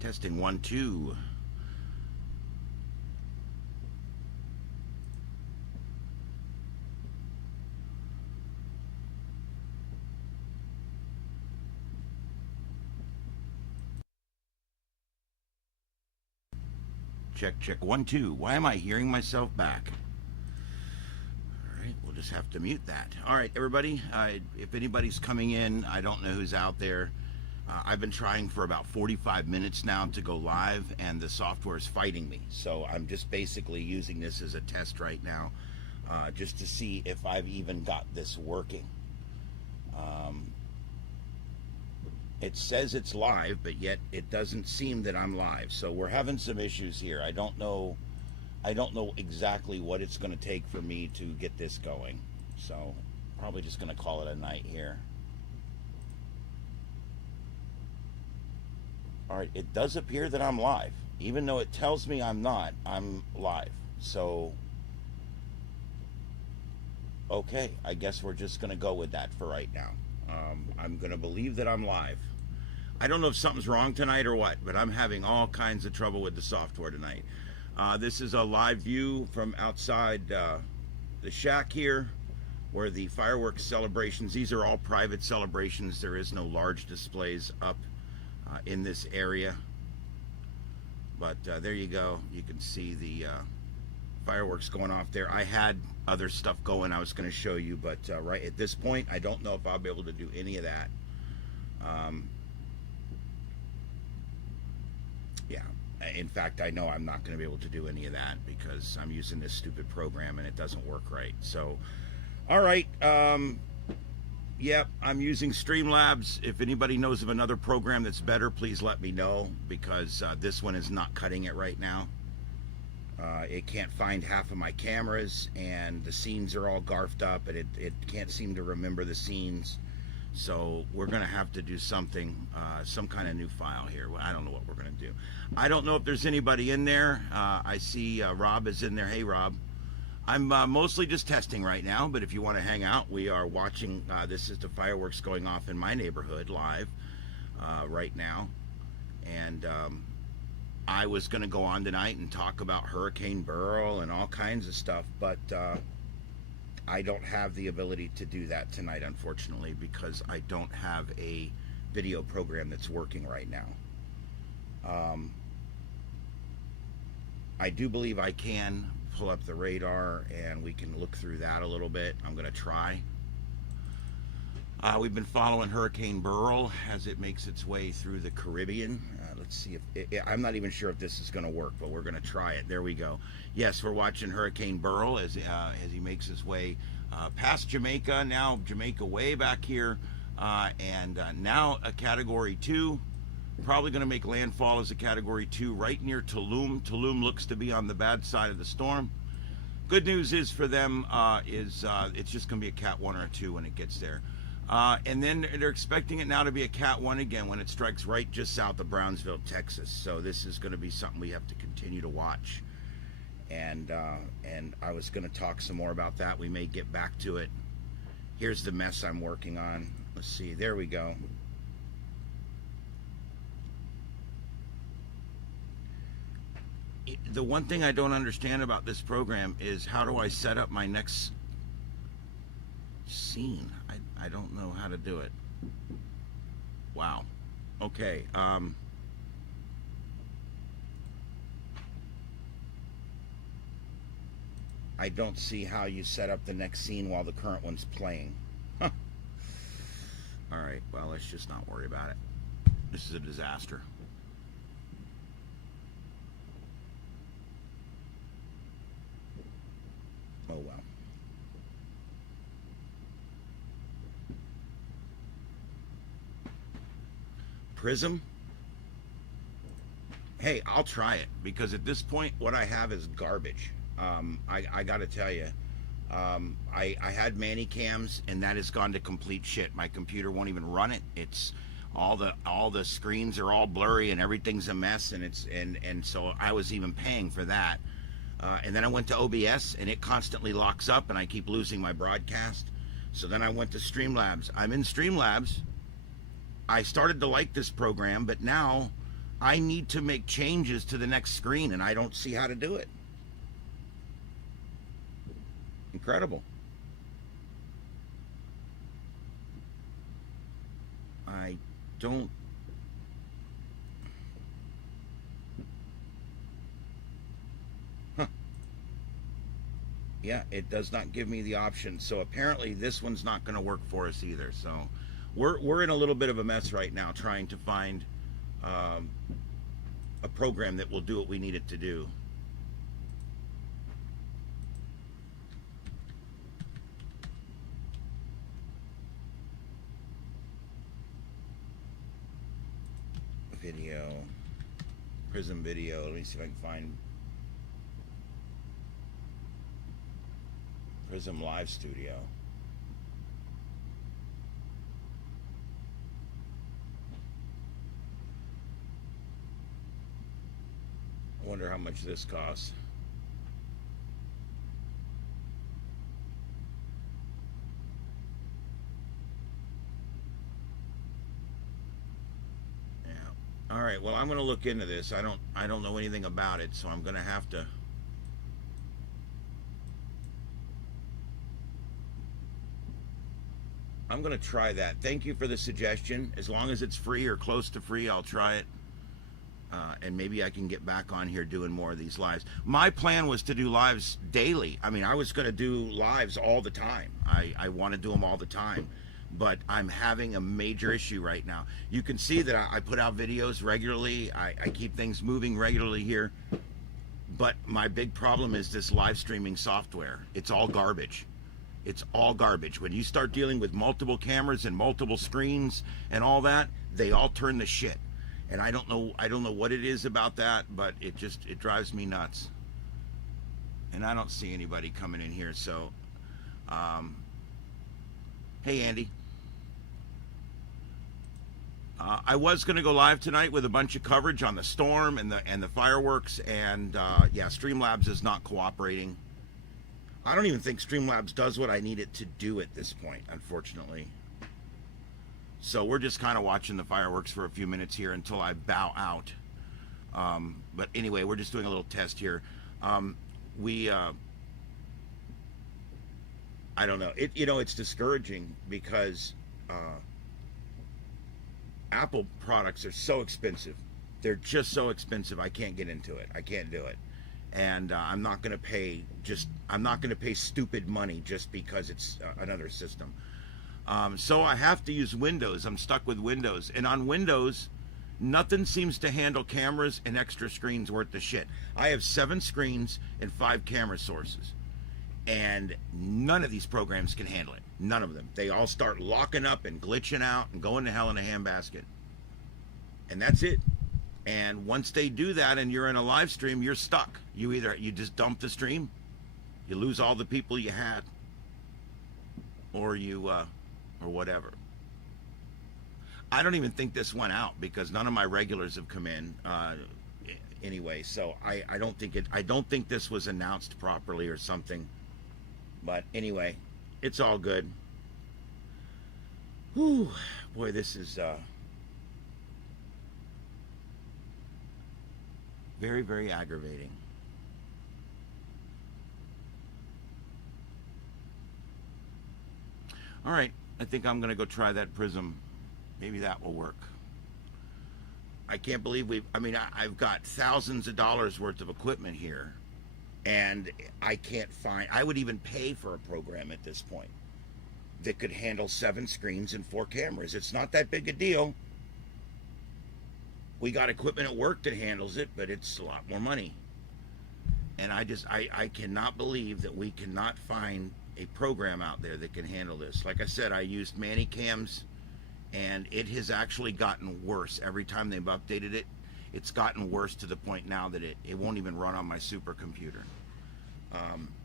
Testing 1, 2. Check 1, 2. Why am I hearing myself back? All right, we'll just have to mute that. All right, everybody. If anybody's coming in, I don't know who's out there. I've been trying for about 45 minutes now to go live, and the software is fighting me. So I'm just basically using this as a test right now, just to see if I've even got this working. It says it's live, but yet it doesn't seem that I'm live. So we're having some issues here. I don't know exactly what it's going to take for me to get this going. So probably just going to call it a night here. All right, it does appear that I'm live. Even though it tells me I'm not, I'm live. So, okay, I guess we're just going to go with that for right now. I'm going to believe that I'm live. I don't know if something's wrong tonight or what, but I'm having all kinds of trouble with the software tonight. This is a live view from outside the shack here, where the fireworks celebrations, these are all private celebrations. There is no large displays up in this area, but there you go. You can see the fireworks going off there. I had other stuff going I was going to show you, but right at this point I don't know if I'll be able to do any of that. Yeah, in fact I know I'm not going to be able to do any of that because I'm using this stupid program and it doesn't work right. So all right, yep, I'm using Streamlabs. If anybody knows of another program that's better, please let me know, because this one is not cutting it right now. It can't find half of my cameras, and the scenes are all garfed up, and it can't seem to remember the scenes. So we're going to have to do something, some kind of new file here. I don't know what we're going to do. I don't know if there's anybody in there. I see Rob is in there. Hey, Rob. I'm mostly just testing right now, but if you want to hang out, we are watching. This is the fireworks going off in my neighborhood live right now. And I was going to go on tonight and talk about Hurricane Beryl and all kinds of stuff, but I don't have the ability to do that tonight, unfortunately, because I don't have a video program that's working right now. I do believe I can pull up the radar and we can look through that a little bit. I'm going to try. We've been following Hurricane Beryl as it makes its way through the Caribbean. Let's see if I'm not even sure if this is going to work, but we're going to try it. There we go. Yes, we're watching Hurricane Beryl as he makes his way past Jamaica. Now Jamaica way back here, and now a Category 2. Probably going to make landfall as a Category 2 right near Tulum. Tulum looks to be on the bad side of the storm. Good news is for them it's just going to be a Cat 1 or a 2 when it gets there. And then they're expecting it now to be a Cat 1 again when it strikes right just south of Brownsville, Texas. So this is going to be something we have to continue to watch. And I was going to talk some more about that. We may get back to it. Here's the mess I'm working on. Let's see. There we go. The one thing I don't understand about this program is how do I set up my next scene? I don't know how to do it. Wow. Okay. I don't see how you set up the next scene while the current one's playing. Huh. All right. Well, let's just not worry about it. This is a disaster. Oh well. Prism? Hey, I'll try it, because at this point what I have is garbage. I gotta tell you, I had Manicams and that has gone to complete shit. My computer won't even run it. It's all the screens are all blurry and everything's a mess, and so I was even paying for that. And then I went to OBS and it constantly locks up and I keep losing my broadcast. So then I went to Streamlabs. I'm in Streamlabs. I started to like this program, but now I need to make changes to the next screen, and I don't see how to do it. Incredible. I don't. Huh. Yeah, it does not give me the option. So apparently this one's not going to work for us either. So we're in a little bit of a mess right now trying to find um, a program that will do what we need it to do. Video, Prism Video. Let me see if I can find Prism Live Studio. I wonder how much this costs. Yeah. All right. Well, I'm going to look into this. I don't know anything about it, so I'm going to have to. I'm going to try that. Thank you for the suggestion. As long as it's free or close to free, I'll try it. And maybe I can get back on here doing more of these lives. My plan was to do lives daily. I mean, I was going to do lives all the time. I want to do them all the time. But I'm having a major issue right now. You can see that I put out videos regularly. I keep things moving regularly here. But my big problem is this live streaming software. It's all garbage. It's all garbage. When you start dealing with multiple cameras and multiple screens and all that, they all turn to shit. And I don't know what it is about that, but it drives me nuts. And I don't see anybody coming in here, so hey Andy. I was going to go live tonight with a bunch of coverage on the storm and the fireworks, and yeah, Streamlabs is not cooperating. I don't even think Streamlabs does what I need it to do at this point, unfortunately. So we're just kind of watching the fireworks for a few minutes here until I bow out. But anyway, we're just doing a little test here. I don't know. It's discouraging because Apple products are so expensive. They're just so expensive. I can't get into it. I can't do it. And I'm not going to pay stupid money just because it's another system. So I have to use Windows. I'm stuck with Windows. And on Windows, nothing seems to handle cameras and extra screens worth the shit. I have 7 screens and 5 camera sources. And none of these programs can handle it. None of them. They all start locking up and glitching out and going to hell in a handbasket. And that's it. And once they do that and you're in a live stream, you're stuck. You just dump the stream, you lose all the people you had, or or whatever. I don't even think this went out because none of my regulars have come in anyway. So I don't think this was announced properly or something. But anyway, it's all good. Whew, boy, this is very, very aggravating. All right, I think I'm going to go try that Prism. Maybe that will work. I can't believe I've got thousands of dollars worth of equipment here, and I would even pay for a program at this point that could handle 7 screens and 4 cameras. It's not that big a deal. We got equipment at work that handles it, but it's a lot more money. And I cannot believe that we cannot find a program out there that can handle this. Like I said, I used Manicams, and it has actually gotten worse. Every time they've updated it, it's gotten worse to the point now that it won't even run on my supercomputer.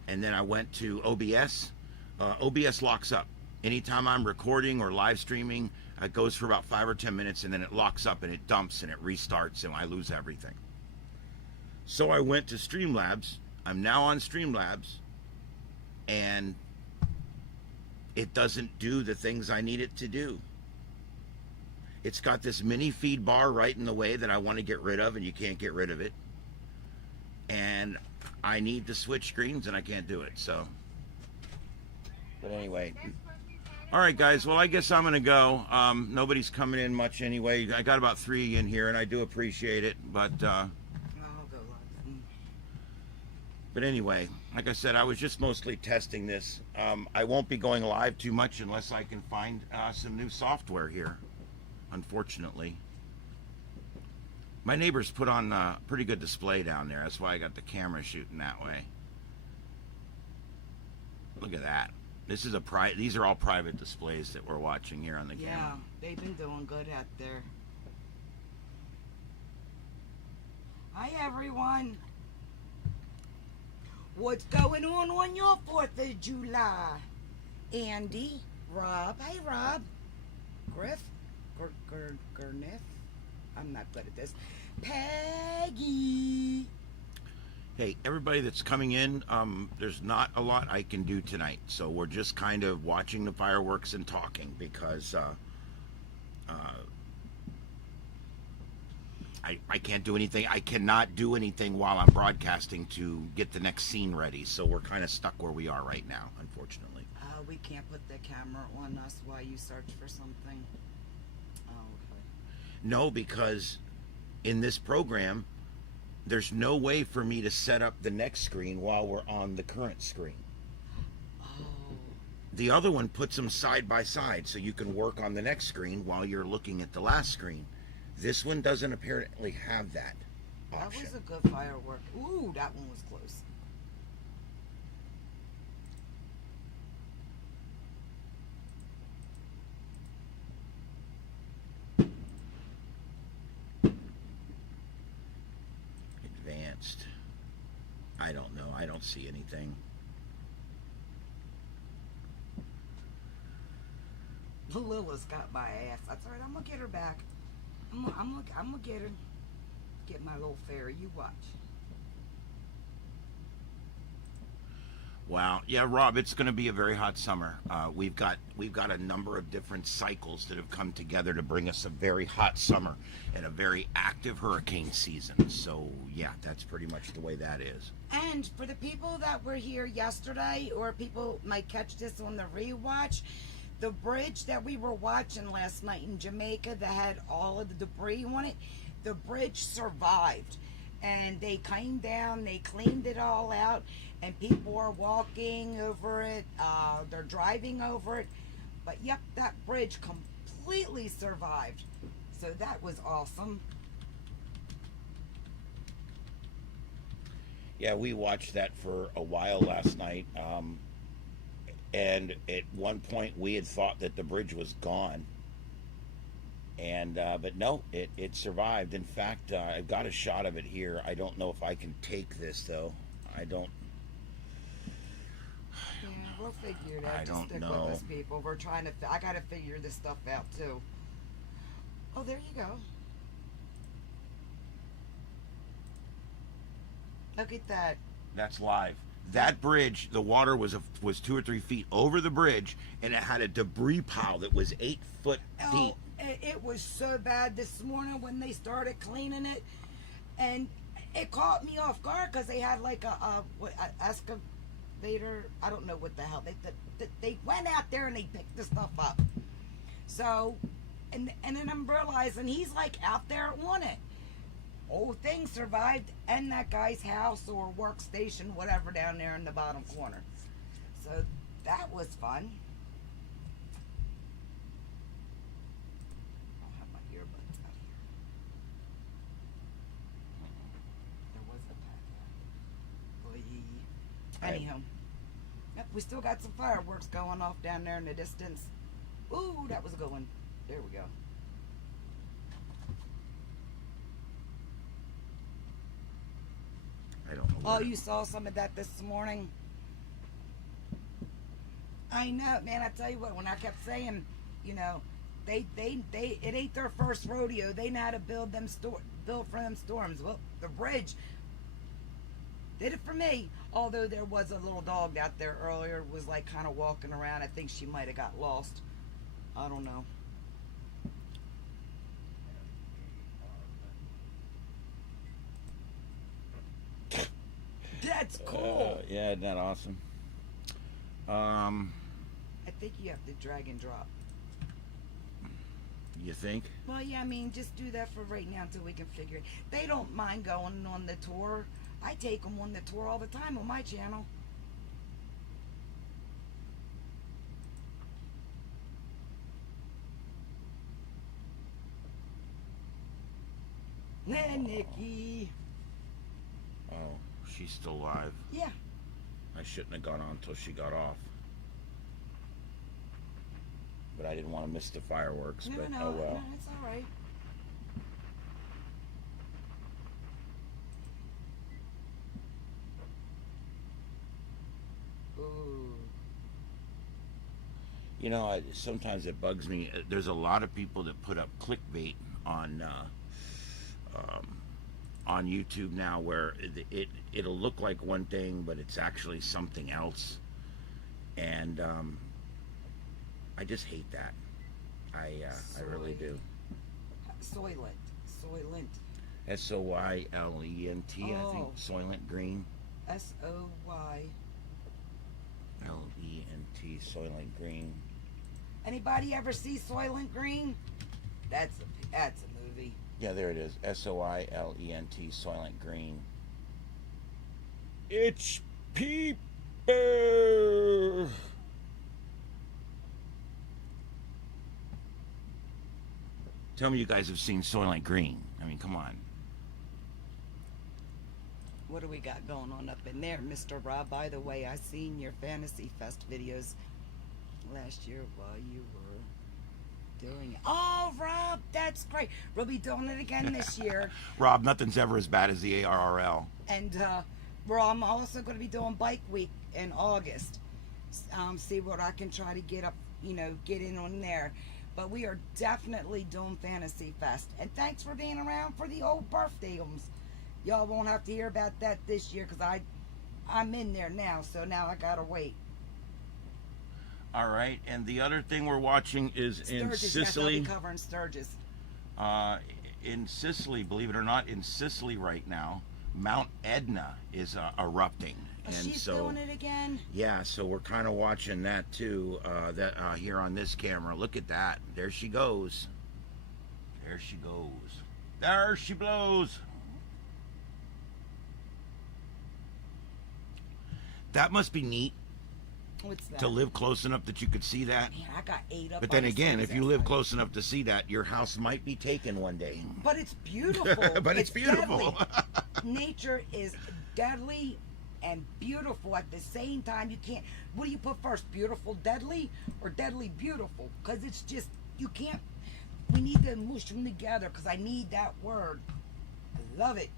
And then I went to OBS. OBS locks up. Anytime I'm recording or live streaming, it goes for about 5 or 10 minutes, and then it locks up and it dumps and it restarts, and I lose everything. So I went to Streamlabs. I'm now on Streamlabs, and it doesn't do the things I need it to do. It's got this mini feed bar right in the way that I want to get rid of, and you can't get rid of it. And I need to switch screens, and I can't do it. So, but anyway, all right, guys. Well, I guess I'm gonna go. Nobody's coming in much anyway. I got about 3 in here, and I do appreciate it. But I'll go live. but anyway, like I said, I was just mostly testing this. I won't be going live too much unless I can find some new software here. Unfortunately, my neighbors put on a pretty good display down there. That's why I got the camera shooting that way. Look at that. This is these are all private displays that we're watching here on the camera. Yeah, they've been doing good out there. Hi, everyone. What's going on your 4th of July? Andy, Rob. Hey, Rob. Griff. Gurniff. I'm not good at this. Peggy. Hey, everybody that's coming in, there's not a lot I can do tonight, so we're just kind of watching the fireworks and talking because I can't do anything. I cannot do anything while I'm broadcasting to get the next scene ready, so we're kind of stuck where we are right now, unfortunately. We can't put the camera on us while you search for something. Oh, okay. No, because in this program, there's no way for me to set up the next screen while we're on the current screen. Oh. The other one puts them side by side so you can work on the next screen while you're looking at the last screen. This one doesn't apparently have that option. That was a good firework. Ooh, that one was close. Advanced. I don't know. I don't see anything. Lila's got my ass. That's all right. I'm gonna get her back. I'm gonna get her. Get my little fairy. You watch. Wow. Yeah, Rob, it's going to be a very hot summer. We've got a number of different cycles that have come together to bring us a very hot summer and a very active hurricane season. So, yeah, that's pretty much the way that is. And for the people that were here yesterday, or people might catch this on the rewatch, the bridge that we were watching last night in Jamaica that had all of the debris on it, the bridge survived. And they came down, they cleaned it all out, and people are walking over it, they're driving over it. But yep, that bridge completely survived. So that was awesome. Yeah, we watched that for a while last night. And at one point we had thought that the bridge was gone. And but no, it survived. In fact, I've got a shot of it here. I don't know if I can take this though. I don't. Yeah, we'll figure it out. I Just don't stick know. with us, people. We're trying to. I got to figure this stuff out too. Oh, there you go. Look at that. That's live. That bridge, the water was 2 or 3 feet over the bridge, and it had a debris pile that was 8 foot deep. Oh, it was so bad this morning when they started cleaning it, and it caught me off guard because they had like a excavator. I don't know what the hell they went out there and they picked the stuff up. So, and then I'm realizing he's like out there on it. Whole thing survived, and that guy's house or workstation, whatever, down there in the bottom corner. So that was fun. I'll have my earbuds out here. There was a pack. Anyhow, yep, we still got some fireworks going off down there in the distance. Ooh, that was a good one. There we go. I don't know. Oh, you saw some of that this morning? I know, man. I tell you what, when I kept saying, you know, it ain't their first rodeo. They know how to build for them storms. Well, the bridge did it for me. Although there was a little dog out there earlier, was like kind of walking around. I think she might have got lost. I don't know. isn't that awesome? I think you have to drag and drop. You think? Well, yeah, I mean, just do that for right now until we can figure it. They don't mind going on the tour. I take them on the tour all the time on my channel. Hey, Nikki. Oh, she's still alive. Yeah. I shouldn't have gone on until she got off. But I didn't want to miss the fireworks, No, but no, oh well. no, it's all right. Ooh. You know, sometimes it bugs me. There's a lot of people that put up clickbait on YouTube now, where it'll look like one thing, but it's actually something else, and I just hate that. I really do. Soylent. Soylent, I think. Oh. Soylent Green. Soy. Lent, Soylent Green. Anybody ever see Soylent Green? That's a movie. Yeah, there it is. Soylent, Soylent Green. It's people. Tell me you guys have seen Soylent Green. I mean, come on. What do we got going on up in there, Mr. Rob? By the way, I seen your Fantasy Fest videos last year while you were doing it. Oh, Rob, that's great. We'll be doing it again this year. Rob, nothing's ever as bad as the ARRL. And I'm also going to be doing Bike Week in August. See what I can try to get up, get in on there. But we are definitely doing Fantasy Fest. And thanks for being around for the old birthdays. Y'all won't have to hear about that this year because I'm in there now, so now I gotta wait. All right, and the other thing we're watching is in Sturgis, Sicily. Yes, I'll be covering Sturgis. In Sicily, believe it or not, in Sicily right now, Mount Etna is erupting. Oh, she's doing it again? Yeah, so we're kind of watching that too, here on this camera. Look at that. There she goes. There she goes. There she blows. That must be neat. What's that? To live close enough that you could see that. Man, I got ate up. But then by the again, Sturgis if you live outside. close enough to see that, your house might be taken one day. But it's beautiful. But it's beautiful. deadly. Nature is deadly and beautiful at the same time. You can't. What do you put first? Beautiful, deadly, or deadly, beautiful? Because it's just you can't. We need to mush them together because I need that word. I love it.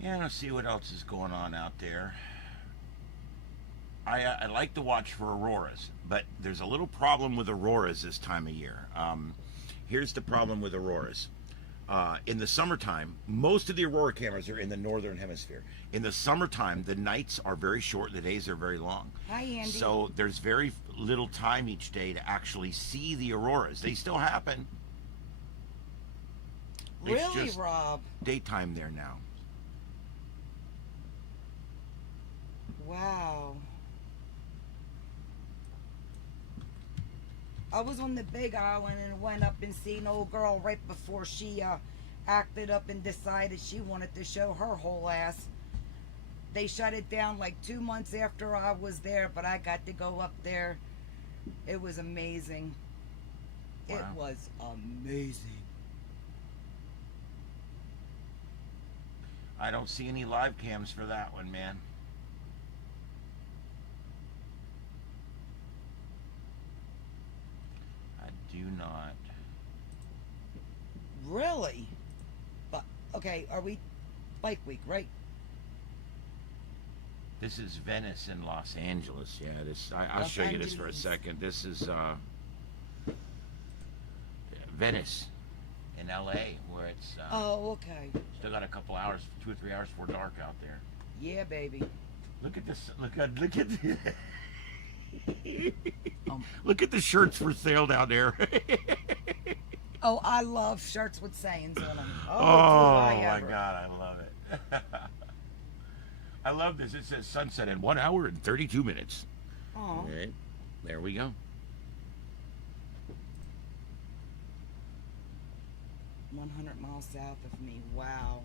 Yeah, let's see what else is going on out there. I like to watch for auroras, but there's a little problem with auroras this time of year. Here's the problem with auroras. In the summertime, most of the aurora cameras are in the northern hemisphere. In the summertime, the nights are very short, the days are very long. Hi, Andy. So there's very little time each day to actually see the auroras. They still happen. It's Really, just Rob? daytime there now. Wow. I was on the Big Island and went up and seen old girl right before she acted up and decided she wanted to show her whole ass. They shut it down like 2 months after I was there, but I got to go up there. It was amazing. Wow. It was amazing. I don't see any live cams for that one, man. I do not. Really? But okay, are we Bike Week, right? This is Venice in Los Angeles. Yeah, I'll Los show you this for a Angeles. second. This is Venice in LA, where it's Oh, okay. still got a couple hours, 2 or 3 hours before dark out there. Yeah, baby. Look at this. Look at the, Um, look at the shirts for sale down there. Oh, I love shirts with sayings on them. Oh, do I my ever. God, I love it. I love this. It says sunset in 1 hour and 32 minutes. Aw. All right, there we go. 100 miles south of me. Wow.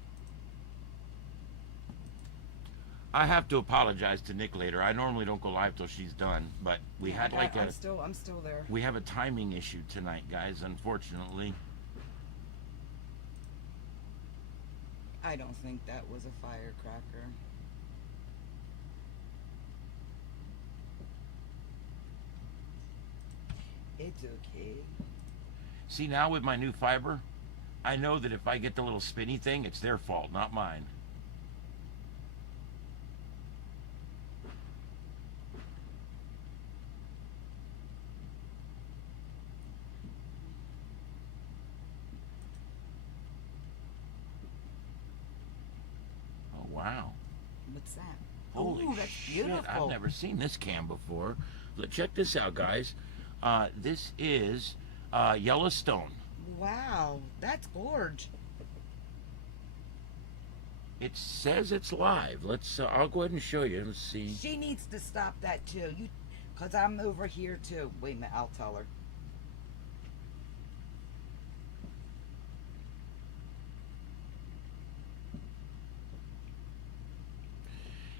I have to apologize to Nick later. I normally don't go live till she's done, but we had like I'm still there. we have a timing issue tonight, guys, unfortunately. I don't think that was a firecracker. It's okay. See, now with my new fiber, I know that if I get the little spinny thing, it's their fault, not mine. Oh, wow. What's that? Holy Ooh, that's shit, beautiful. I've never seen this cam before. Check this out, guys. This is Yellowstone. Wow, that's gorge. It says it's live. I'll go ahead and show you. Let's see. She needs to stop that too. Cause I'm over here too. Wait a minute, I'll tell her.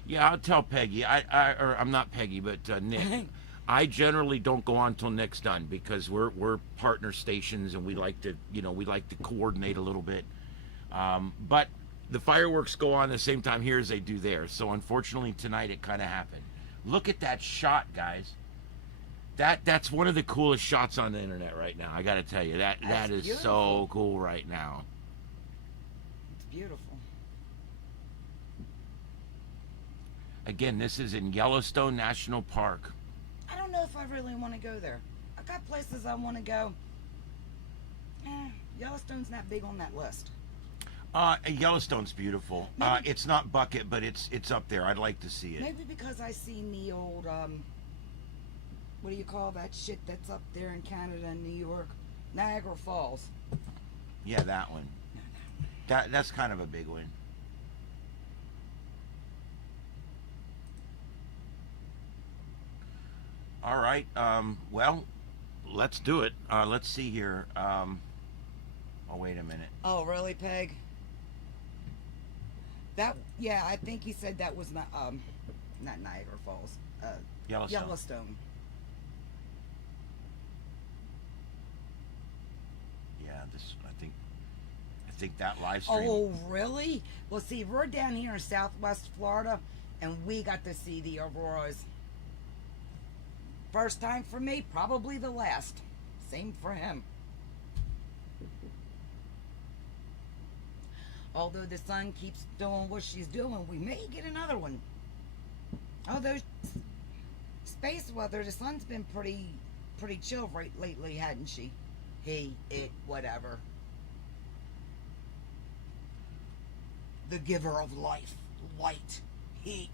Yeah, I'll tell Peggy. I'm not Peggy, but Nick. I generally don't go on till Nick's done because we're partner stations and we like to coordinate a little bit. But the fireworks go on the same time here as they do there. So unfortunately tonight it kind of happened. Look at that shot, guys. That's one of the coolest shots on the internet right now. I got to tell you that is beautiful. so cool right now. It's beautiful. Again, this is in Yellowstone National Park. I don't know if I really want to go there. I got places I want to go. Yellowstone's not big on that list. Yellowstone's beautiful. It's not bucket, but it's up there. I'd like to see it. Maybe because I seen the old what do you call that shit that's up there in Canada and New York? Niagara Falls. Yeah, that one. That's kind of a big one. All right. Well, let's do it. Let's see here. Oh, wait a minute. Oh, really, Peg? Yeah, I think he said that was not Niagara Falls. Yellowstone. Yeah, I think that live stream. Oh, really? Well, see, we're down here in Southwest Florida, and we got to see the auroras. First time for me, probably the last. Same for him. Although the sun keeps doing what she's doing, we may get another one. Although space weather, the sun's been pretty chill lately, hadn't she? He, it, whatever. The giver of life, light, heat.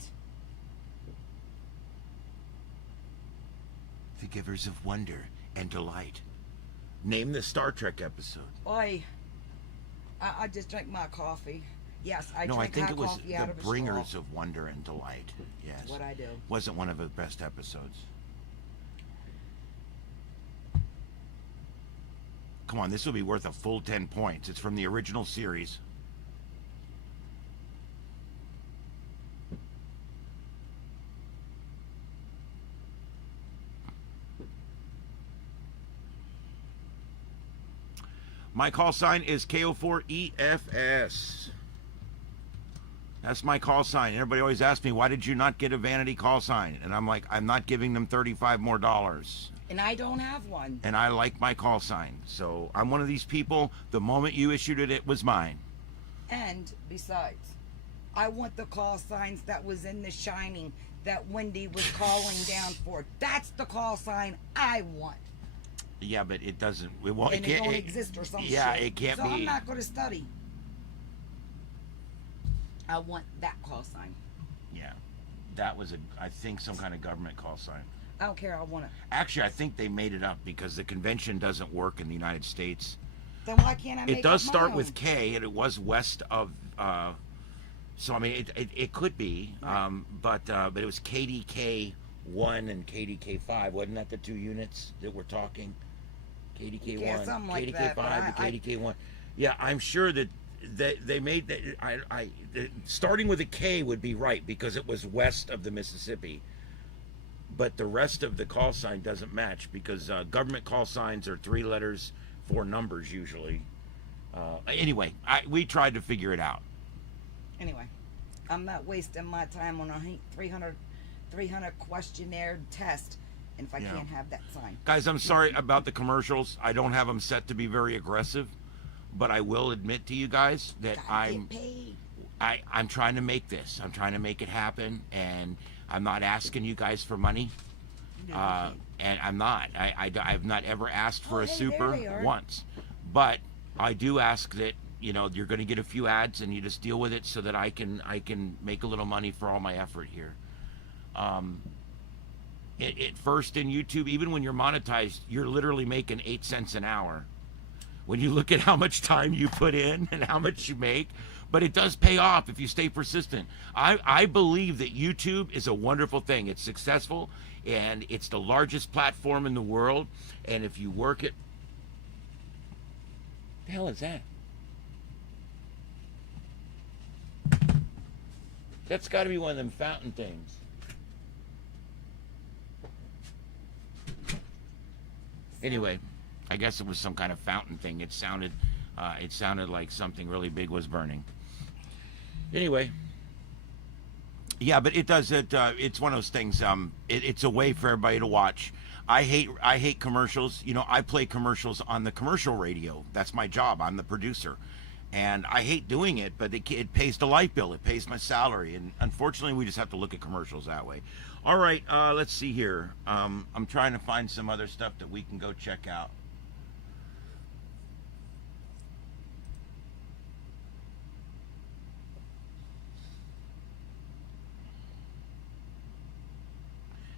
The givers of wonder and delight. Name the Star Trek episode. Boy, I just drank my coffee. Yes, I No, I drank think hot it was coffee out the of a bringers straw. of wonder and delight. Yes. That's what I do. Wasn't one of the best episodes. Come on, this will be worth a full 10 points. It's from the original series. My call sign is KO4EFS. That's my call sign. Everybody always asks me, why did you not get a vanity call sign? And I'm like, I'm not giving them $35 more. And I don't have one. And I like my call sign. So I'm one of these people, the moment you issued it, it was mine. And besides, I want the call signs that was in The Shining that Wendy was calling down for. That's the call sign I want. Yeah, but it doesn't. Well, And it don't exist or some yeah, shit. it can't so be. I'm not going to study. I want that call sign. Yeah, that was I think some kind of government call sign. I don't care. I want it. Actually, I think they made it up because the convention doesn't work in the United States. Then why can't I make It does up start my with own? K, and it was west of. So I mean, it could be, Right. but it was KDK 1 and KDK 5. Wasn't that the two units that we're talking? KDK Yeah, 1, something like KDK that, but 5 to I KDK 1. Yeah, I'm sure that they made that. Starting with a K would be right because it was west of the Mississippi. But the rest of the call sign doesn't match because government call signs are 3 letters, 4 numbers usually. Anyway, we tried to figure it out. anyway, I'm not wasting my time on a 300 questionnaire test, and if I Yeah. can't have that sign. Guys, I'm sorry about the commercials. I don't have them set to be very aggressive, but I will admit to you guys that Gotta get paid. I'm trying to make this. I'm trying to make it happen, and I'm not asking you guys for money. No, And I'm not. I've not ever asked for Oh, a hey, super there they are. once, but I do ask that you're going to get a few ads and you just deal with it so that I can make a little money for all my effort here. At first in YouTube, even when you're monetized, you're literally making 8 cents an hour. When you look at how much time you put in and how much you make, but it does pay off if you stay persistent. I believe that YouTube is a wonderful thing. It's successful and it's the largest platform in the world. And if you work it, the hell is that? That's got to be one of them fountain things. Anyway, I guess it was some kind of fountain thing. It sounded like something really big was burning. Anyway, yeah, but it does it. It's one of those things. It's a way for everybody to watch. I hate commercials. I play commercials on the commercial radio. That's my job. I'm the producer, and I hate doing it. But it pays the light bill. It pays my salary, and unfortunately, we just have to look at commercials that way. All right, let's see here. I'm trying to find some other stuff that we can go check out.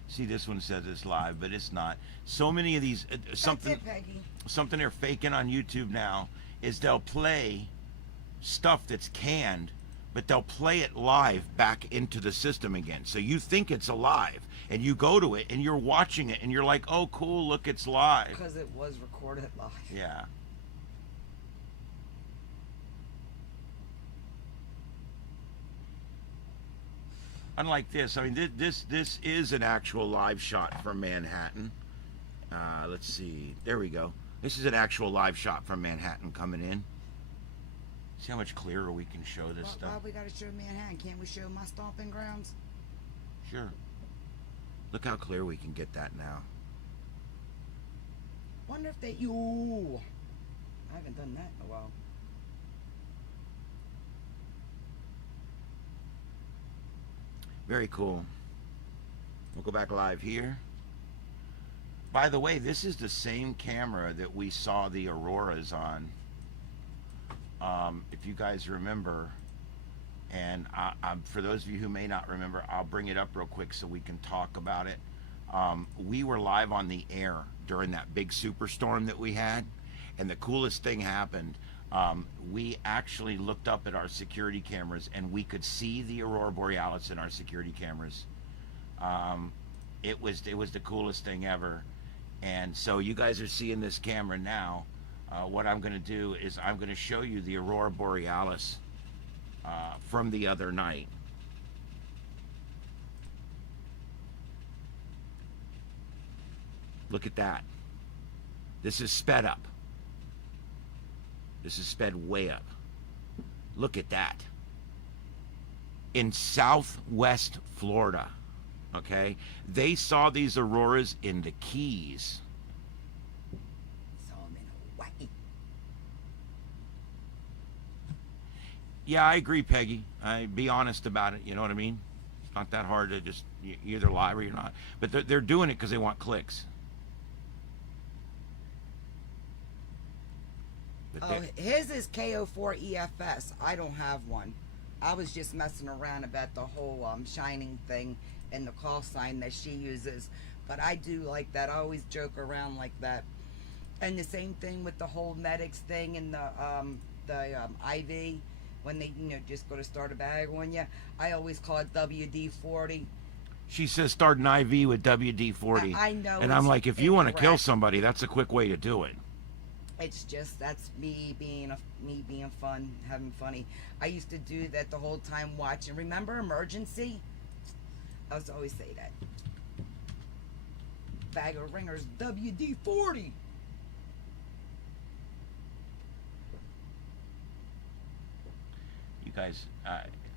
See, this one says it's live, but it's not. So many of these, something That's it, Peggy. something they're faking on YouTube now is they'll play stuff that's canned, but they'll play it live back into the system again. So you think it's alive, and you go to it, and you're watching it, and you're like, oh, cool, look, it's live. Because it was recorded live. Yeah. Unlike this, I mean, this is an actual live shot from Manhattan. Let's see. There we go. This is an actual live shot from Manhattan coming in. See how much clearer we can show this Why stuff? we gotta show Manhattan? Can't we show my stomping grounds? Sure. Look how clear we can get that now. Wonder if they. Ooh. I haven't done that in a while. Very cool. We'll go back live here. By the way, this is the same camera that we saw the auroras on. If you guys remember, and for those of you who may not remember, I'll bring it up real quick so we can talk about it. We were live on the air during that big superstorm that we had, and the coolest thing happened. We actually looked up at our security cameras and we could see the aurora borealis in our security cameras. It was the coolest thing ever. And so you guys are seeing this camera now. What I'm going to do is I'm going to show you the aurora borealis from the other night. Look at that. This is sped up. This is sped way up. Look at that. In southwest Florida, okay? They saw these auroras in the Keys. Saw them in Hawaii. Yeah, I agree, Peggy. Be honest about it, you know what I mean? It's not that hard to just, you either lie or you're not. But they're doing it because they want clicks. But Oh, his is KO4EFS. I don't have one. I was just messing around about the whole shining thing and the call sign that she uses. But I do like that. I always joke around like that. And the same thing with the whole medics thing and the IV when they just go to start a bag on you. I always call it WD-40. She says start an IV with WD-40. I know. And I'm like, if you want to kill incorrect. somebody, that's a quick way to do it. It's just that's me being fun, having funny. I used to do that the whole time watching. Remember Emergency? I was always say that. Bag of ringers, WD-40. You guys,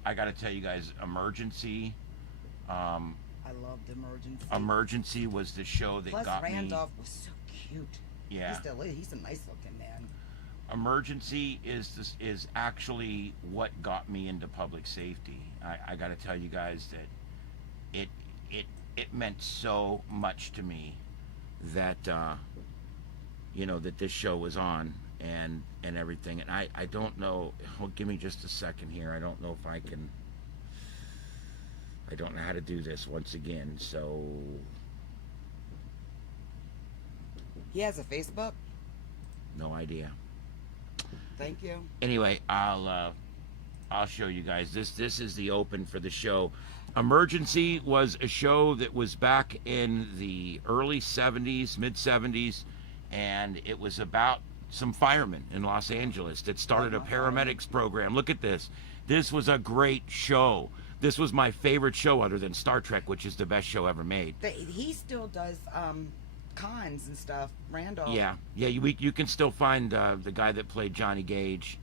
I got to tell you guys, Emergency. I loved Emergency. Emergency was the show that Plus got Randolph was so cute. Yeah. He still is. He's a nice looking man. Emergency is actually what got me into public safety. I got to tell you guys that it meant so much to me that that this show was on and everything. And I don't know. Well, give me just a second here. I don't know if I can. I don't know how to do this once again. So He has a Facebook. no idea. Thank you. Anyway, I'll show you guys. This is the open for the show. Emergency was a show that was back in the early 70s, mid 70s, and it was about some firemen in Los Angeles that started a paramedics program. Look at this. This was a great show. This was my favorite show other than Star Trek, which is the best show ever made. He still does cons and stuff. Randolph. Yeah. You can still find the guy that played Johnny Gage.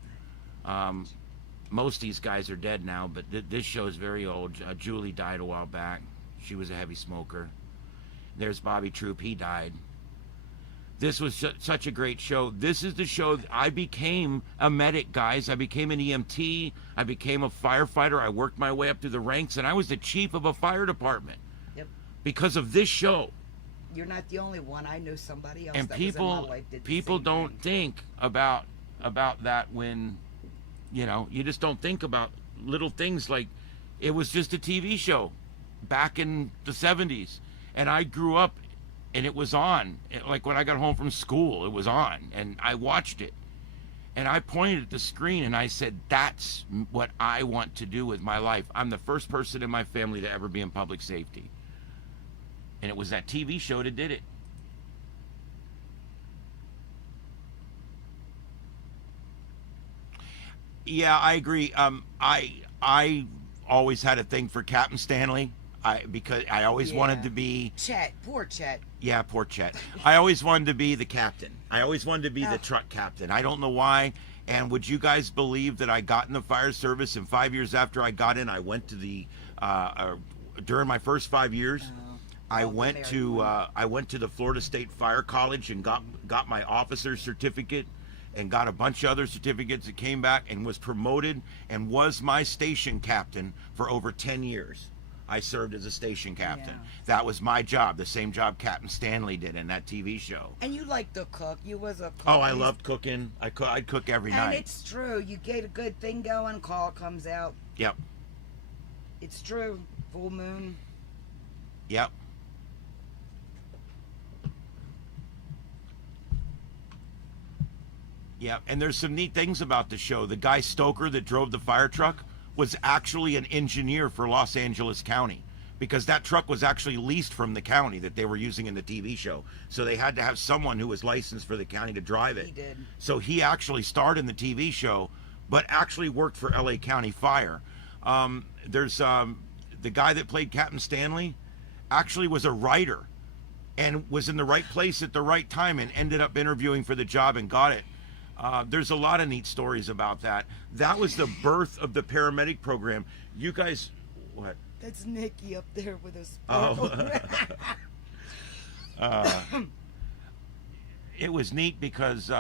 Most of these guys are dead now, but this show is very old. Julie died a while back. She was a heavy smoker. There's Bobby Troop. He died. This was such a great show. This is the show I became a medic, guys. I became an EMT. I became a firefighter. I worked my way up through the ranks, and I was the chief of a fire department. Yep. Because of this show. You're not the only one. I know somebody else And that was in my life did the people same don't thing. think about that when, you just don't think about little things like it was just a TV show back in the 70s. And I grew up and it was on. Like when I got home from school, it was on and I watched it. And I pointed at the screen and I said, that's what I want to do with my life. I'm the first person in my family to ever be in public safety. And it was that TV show that did it. Yeah, I agree. I always had a thing for Captain Stanley. Because I always wanted to be Chet. Poor Chet. Yeah, poor Chet. I always wanted to be the captain. I always wanted to be the truck captain. I don't know why. And would you guys believe that I got in the fire service and 5 years after I got in, I went to the during my first 5 years, I went to the Florida State Fire College and got my officer's certificate and got a bunch of other certificates that came back and was promoted and was my station captain for over 10 years. I served as a station captain. Yeah. That was my job, the same job Captain Stanley did in that TV show. And you like to cook. You was a cook. Oh, I loved cooking. I'd cook every night. And it's true. You get a good thing going, call comes out. Yep. It's true. Full moon. Yep. Yeah, and there's some neat things about the show. The guy Stoker that drove the fire truck was actually an engineer for Los Angeles County because that truck was actually leased from the county that they were using in the TV show. So they had to have someone who was licensed for the county to drive it. He did. So he actually starred in the TV show, but actually worked for LA County Fire. There's the guy that played Captain Stanley actually was a writer and was in the right place at the right time and ended up interviewing for the job and got it. There's a lot of neat stories about that. That was the birth of the paramedic program. You guys, what? That's Nikki up there with a sparkle. It was neat because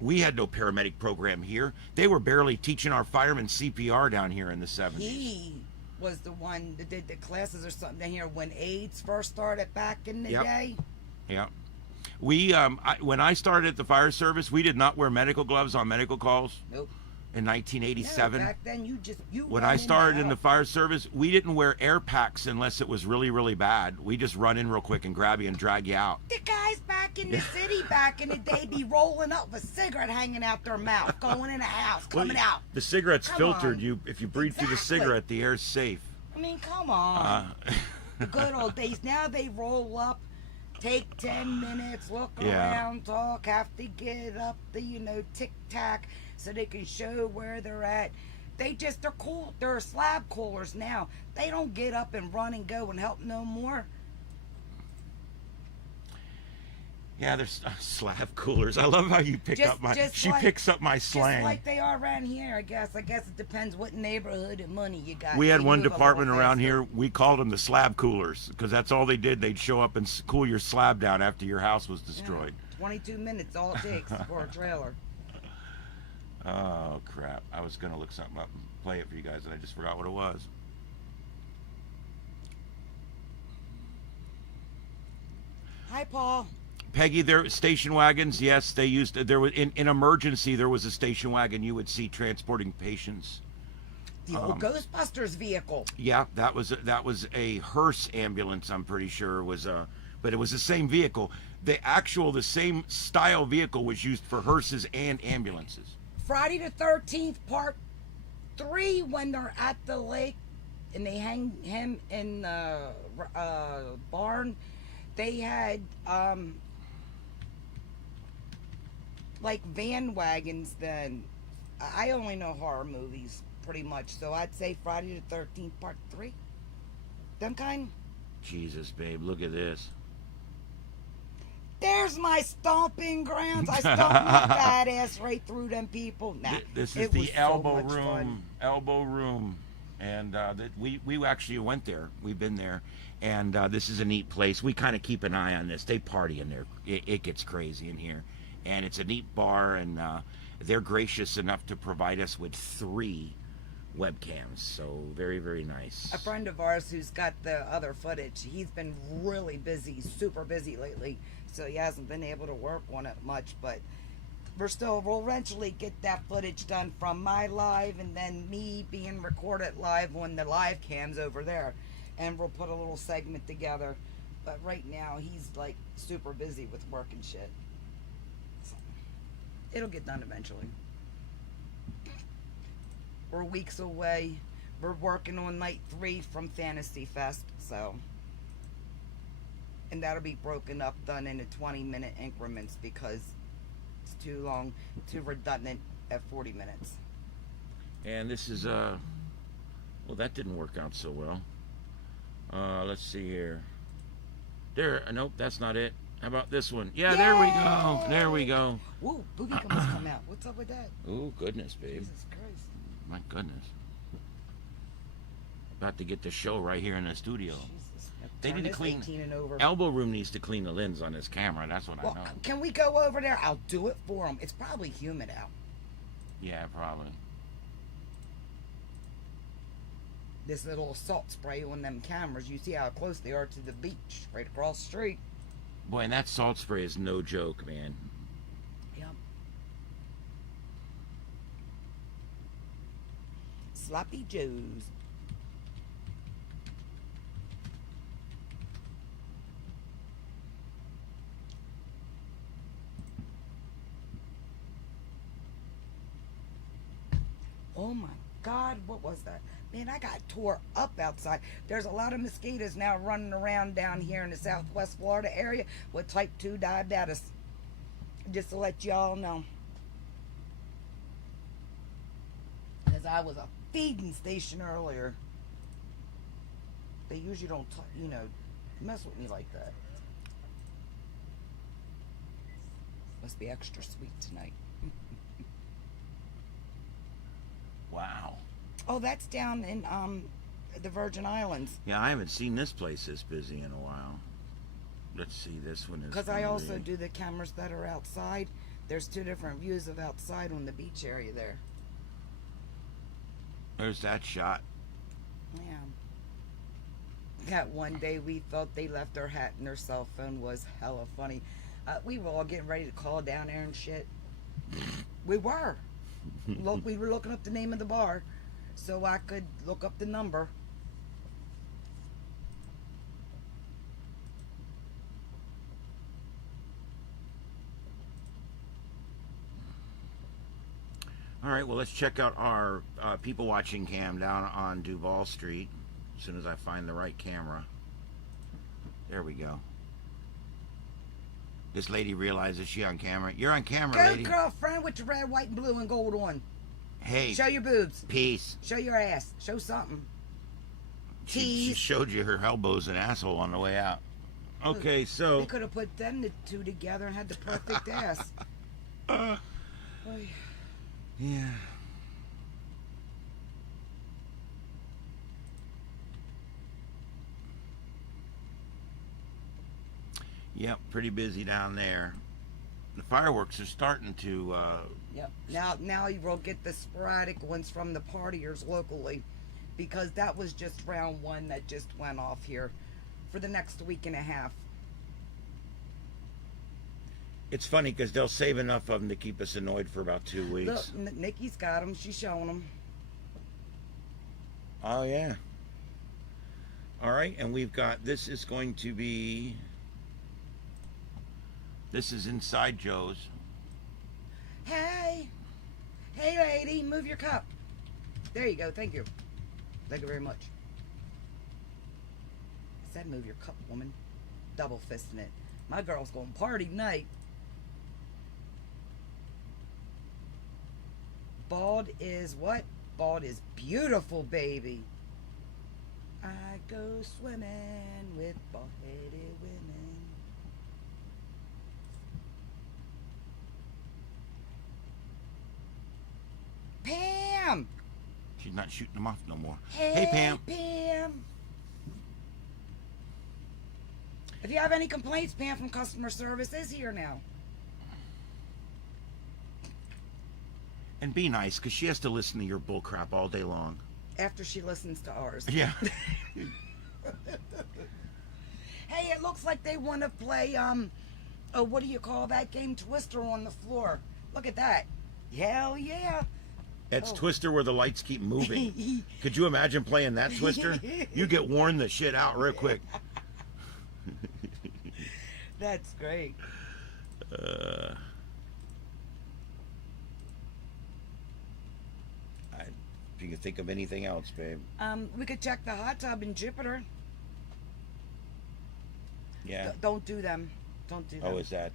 we had no paramedic program here. They were barely teaching our firemen CPR down here in the 70s. He was the one that did the classes or something down here when AIDS first started back in the day. Yeah. We when I started at the fire service, we did not wear medical gloves on medical calls. Nope. in No, 1987. back then you When run I in started and in the out. fire service, we didn't wear air packs unless it was really, really bad. We just run in real quick and grab you and drag you out. The guys back in the city back in the day be rolling up with a cigarette hanging out their mouth, going in a house, coming out. The cigarette's Come filtered. on. If you breathe through the Exactly. cigarette, the air's safe. I mean, come on. The good old days. Now they roll up, take 10 minutes, look Yeah. around, talk, have to get up the, tic-tac so they can show where they're at. They're cool. They're slab coolers now. They don't get up and run and go and help no more. Yeah, there's slab coolers. I love how you pick Just- up my. just She like- picks up my Just slang. like they are around here, I guess. I guess it depends what neighborhood and money you got. We had They one move a little department around faster. here. We called them the slab coolers because that's all they did. They'd show up and cool your slab down after your house was Yeah, destroyed. 22 minutes all it takes for a trailer. Oh crap! I was gonna look something up and play it for you guys, and I just forgot what it was. Hi, Paul. Peggy, there station wagons. Yes, they used. There was in emergency. There was a station wagon you would see transporting patients. The old Ghostbusters vehicle. Yeah, that was a hearse ambulance. I'm pretty sure was but it was the same vehicle. The same style vehicle was used for hearses and ambulances. Friday the 13th, part 3, when they're at the lake and they hang him in the barn, they had like van wagons then. I only know horror movies pretty much, so I'd say Friday the 13th, part 3. Them kind. Jesus, babe, look at this. There's my stomping grounds. I stomped my fat ass right through them people. Nah, This is it was the so elbow much room. fun. Elbow room, and we actually went there. We've been there, and this is a neat place. We kind of keep an eye on this. They party in there. It gets crazy in here, and it's a neat bar. And they're gracious enough to provide us with 3 webcams. So very, very nice. A friend of ours who's got the other footage, he's been really busy, super busy lately, so he hasn't been able to work on it much, but we'll eventually get that footage done from my live and then me being recorded live on the live cams over there, and we'll put a little segment together. But right now he's like super busy with work and shit, so it'll get done eventually. We're weeks away. We're working on night 3 from Fantasy Fest, so. And that'll be broken up, done into 20-minute increments because it's too long, too redundant at 40 minutes. And this is well, that didn't work out so well. Let's see here. Nope, that's not it. How about this one? Yeah, there we go. There we go. Woo, Boogie Comes come out. What's up with that? Oh goodness, babe. Jesus Christ. My goodness. About to get the show right here in the studio. Jesus. They Turn need to this clean. 18 and over. Elbow room needs to clean the lens on this camera. That's what Well, I know. can we go over there? I'll do it for them. It's probably humid out. Yeah, probably. This little salt spray on them cameras, you see how close they are to the beach right across the street. Boy, and that salt spray is no joke, man. Yep. Sloppy Joes. Oh my God, what was that? Man, I got tore up outside. There's a lot of mosquitoes now running around down here in the Southwest Florida area with type 2 diabetes. Just to let y'all know. Because I was a feeding station earlier. They usually don't, mess with me like that. Must be extra sweet tonight. Wow. Oh, that's down in the Virgin Islands. Yeah, I haven't seen this place this busy in a while. Let's see, this one is. Because I gonna also be- do the cameras that are outside. There's 2 different views of outside on the beach area there. There's that shot. Yeah. That one day we thought they left their hat and their cell phone was hella funny. We were all getting ready to call down there and shit. We were. Look, we were looking up the name of the bar so I could look up the number. All right, well, let's check out our people watching cam down on Duval Street as soon as I find the right camera. There we go. This lady realizes she on camera. You're on camera, Go, lady. girlfriend, with your red, white, and blue and gold on. Hey. Show your boobs. Peace. Show your ass. Show something. She Tease. showed you her elbows and asshole on the way out. Okay, so... We could have put them the two together and had the perfect ass. Oy. Yeah. Yep, pretty busy down there. The fireworks are starting to... Yep. Now you will get the sporadic ones from the partiers locally, because that was just round one that just went off here for the next week and a half. It's funny because they'll save enough of them to keep us annoyed for about 2 weeks. Look, Nikki's got them. She's showing them. Oh, yeah. All right, and we've got... This is going to be... This is Inside Joe's. Hey! Hey, lady, move your cup. There you go. Thank you. Thank you very much. I said move your cup, woman. Double fisting it. My girl's going party tonight. Bald is what? Bald is beautiful, baby. I go swimming with bald-headed women. Pam! She's not shooting them off no more. Hey, Pam. Pam! If you have any complaints, Pam from customer service is here now. And be nice, because she has to listen to your bull crap all day long. After she listens to ours. Yeah. Hey, it looks like they want to play, what do you call that game? Twister on the floor. Look at that. Hell yeah. It's Oh. Twister where the lights keep moving. Could you imagine playing that Twister? You get worn the shit out real quick. That's great. If you can think of anything else, babe. We could check the hot tub in Jupiter. Yeah. Don't do them. Don't do them. Oh, is that...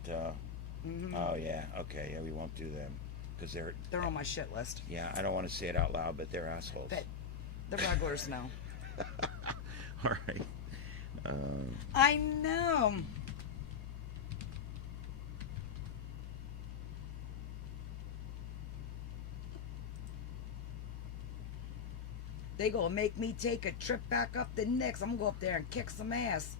Mhm. Oh, yeah. Okay, yeah, we won't do them. Because They're on my shit list. Yeah, I don't want to say it out loud, but they're assholes. But the regulars know. All right. I know. They gonna make me take a trip back up the Knicks. I'm gonna go up there and kick some ass.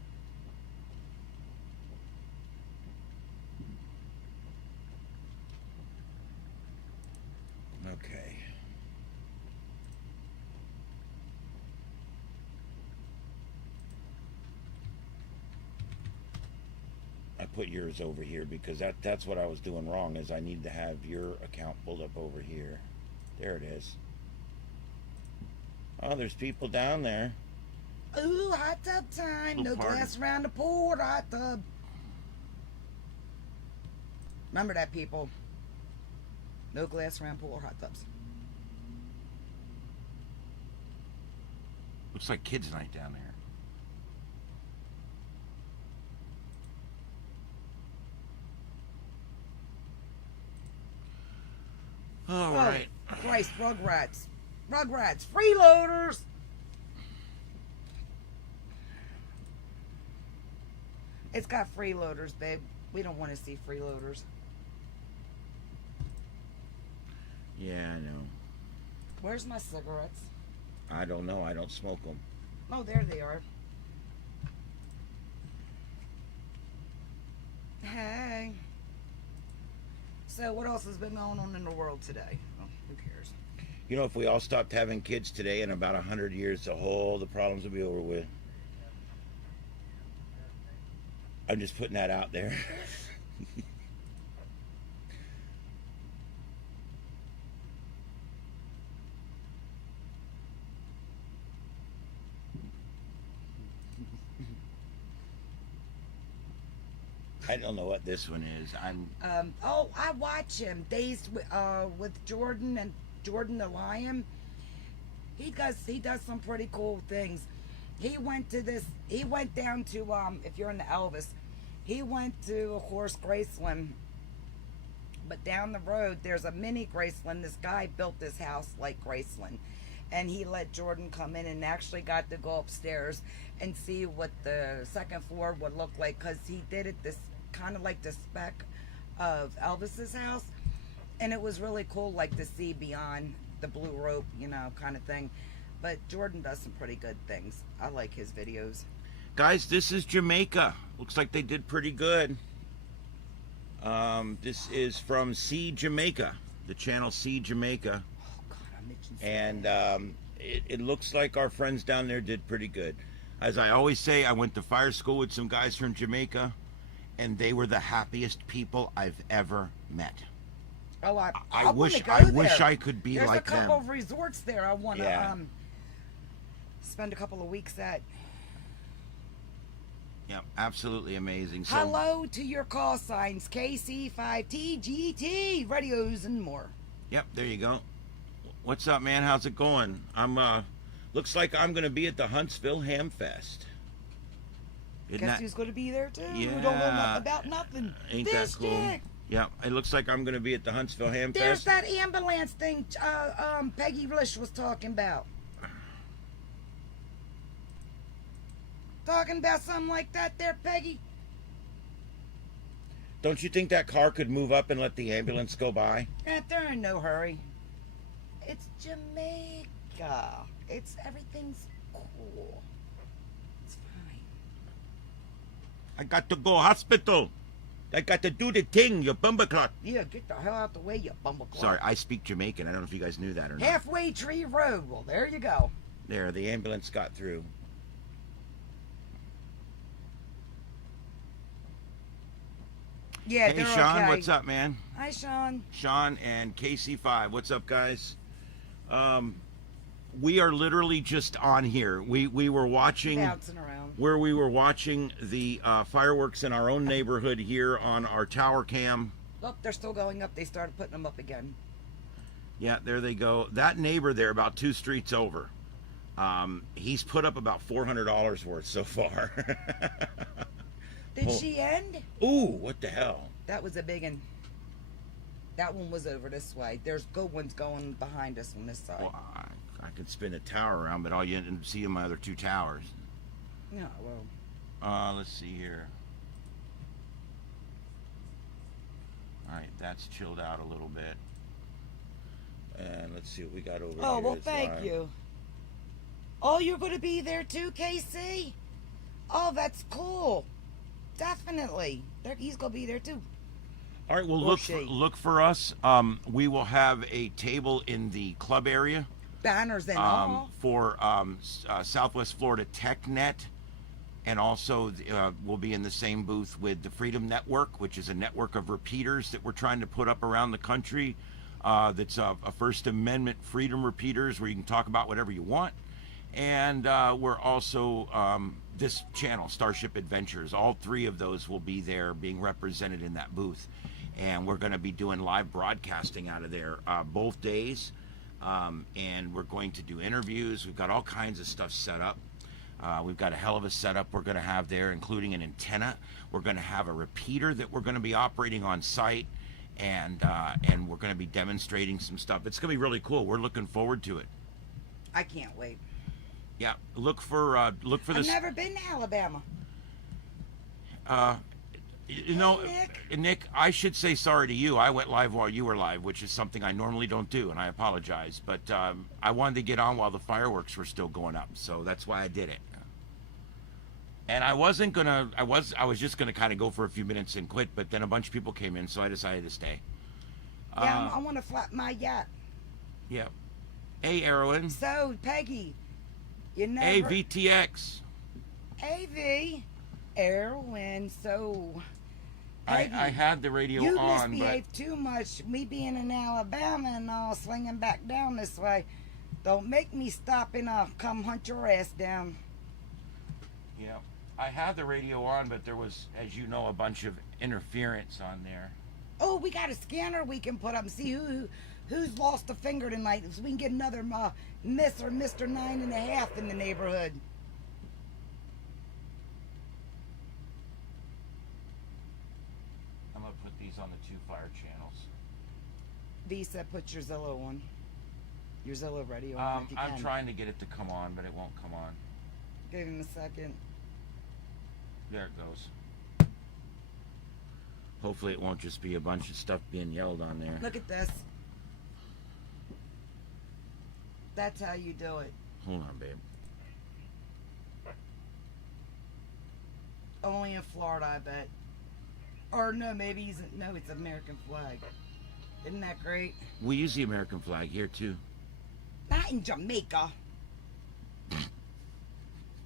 Okay. I put yours over here because that's what I was doing wrong, is I need to have your account pulled up over here. There it is. Oh, there's people down there. Ooh, hot tub time. No party. glass around the pool, or hot tub. Remember that, people. No glass around pool or hot tubs. Looks like kids' night down there. All right. Christ, Rugrats. Rugrats. Freeloaders. It's got freeloaders, babe. We don't want to see freeloaders. Yeah, I know. Where's my cigarettes? I don't know. I don't smoke them. Oh, there they are. Hey. So what else has been going on in the world today? Oh, who cares? You know, if we all stopped having kids today, in about 100 years, the problems would be over with. I'm just putting that out there. I don't know what this one is. Oh, I watch him. Days with Jordan and Jordan the Lion. He does some pretty cool things. He went down to if you're in the Elvis, he went to, of course, Graceland. But down the road there's a mini Graceland. This guy built this house like Graceland. And he let Jordan come in and actually got to go upstairs and see what the second floor would look like, because he did it this kind of like the spec of Elvis's house, and it was really cool, like to see beyond the blue rope, kind of thing. But Jordan does some pretty good things. I like his videos. Guys, this is Jamaica. Looks like they did pretty good. This is from See Jamaica, the channel See Jamaica. And it looks like our friends down there did pretty good. As I always say, I went to fire school with some guys from Jamaica, and they were the happiest people I've ever met. Oh, I wish I could be There's like them. There's a couple of resorts there I want to spend a couple of weeks at. Yeah, absolutely amazing. So, hello to your call signs, KC5TGT, radios and more. Yep, there you go. What's up, man? How's it going? Looks like I'm going to be at the Huntsville Ham Fest. Guess who's going to be there too? Yeah. Who don't know nothing about nothing. Ain't that cool? Yeah, it looks like I'm going to be at the Huntsville Ham There's Fest. that ambulance thing Peggy Lish was talking about. Talking about something like that there, Peggy? Don't you think that car could move up and let the ambulance go by? They're in no hurry. It's Jamaica. Everything's cool. It's fine. I got to go hospital. I got to do the thing, you bumbleclot. Yeah, get the hell out the way, you bumbleclot. Sorry, I speak Jamaican. I don't know if you guys knew that or not. Halfway Tree Road. Well, there you go. There, the ambulance got through. Yeah, hey, they're Sean, okay. what's up, man? Hi, Sean. Sean and KC5. What's up, guys? We are literally just on here. We were watching Bouncing around. where we were watching the fireworks in our own neighborhood here on our tower cam. Look, they're still going up. They started putting them up again. Yeah, there they go. That neighbor there, about 2 streets over, he's put up about $400 worth so far. Did she end? Ooh, what the hell? That was a big one. That one was over this way. There's good ones going behind us on this side. Well, I could spin a tower around, but all you see are my other 2 towers. No, well. Let's see here. All right, that's chilled out a little bit. And let's see what we got over here. Oh, well, It's thank live. you. Oh, you're going to be there too, KC? Oh, that's cool. Definitely. He's going to be there too. All right, well, look for us. We will have a table in the club area. Banners and all. For Southwest Florida TechNet. And also, we'll be in the same booth with the Freedom Network, which is a network of repeaters that we're trying to put up around the country. That's a First Amendment freedom repeaters where you can talk about whatever you want. And we're also this channel, Starship Adventures. All 3 of those will be there being represented in that booth. And we're going to be doing live broadcasting out of there both days. And we're going to do interviews. We've got all kinds of stuff set up. We've got a hell of a setup we're going to have there, including an antenna. We're going to have a repeater that we're going to be operating on site. And we're going to be demonstrating some stuff. It's going to be really cool. We're looking forward to it. I can't wait. Yeah, look for this. I've never been to Alabama. You know, Hey, Nick, I should say sorry to you. I went live while you were live, which is something I normally don't do, and I apologize. But I wanted to get on while the fireworks were still going up, so that's why I did it. And I wasn't gonna. I was just gonna kind of go for a few minutes and quit, but then a bunch of people came in, so I decided to stay. Yeah, I want to flap my yacht. Yeah. Hey, Erwin. So, Peggy, you never... Hey, VTX. AV, Erwin, so... Peggy, I had the radio you on, misbehave too much. Me being in Alabama and all, slinging back down this way. Don't make me stop and come hunt your ass down. Yeah, I had the radio on, but there was, as you know, a bunch of interference on there. Oh, we got a scanner we can put up and see who's lost a finger tonight, so we can get another Miss or Mr. 9.5 in the neighborhood. I'm gonna put these on the 2 fire channels. Visa, put your Zillow on. Your Zillow ready on if you can. I'm trying to get it to come on, but it won't come on. Give him a second. There it goes. Hopefully it won't just be a bunch of stuff being yelled on there. Look at this. That's how you do it. Hold on, babe. Only in Florida, I bet. Or no, maybe it's American flag. Isn't that great? We use the American flag here too. Not in Jamaica.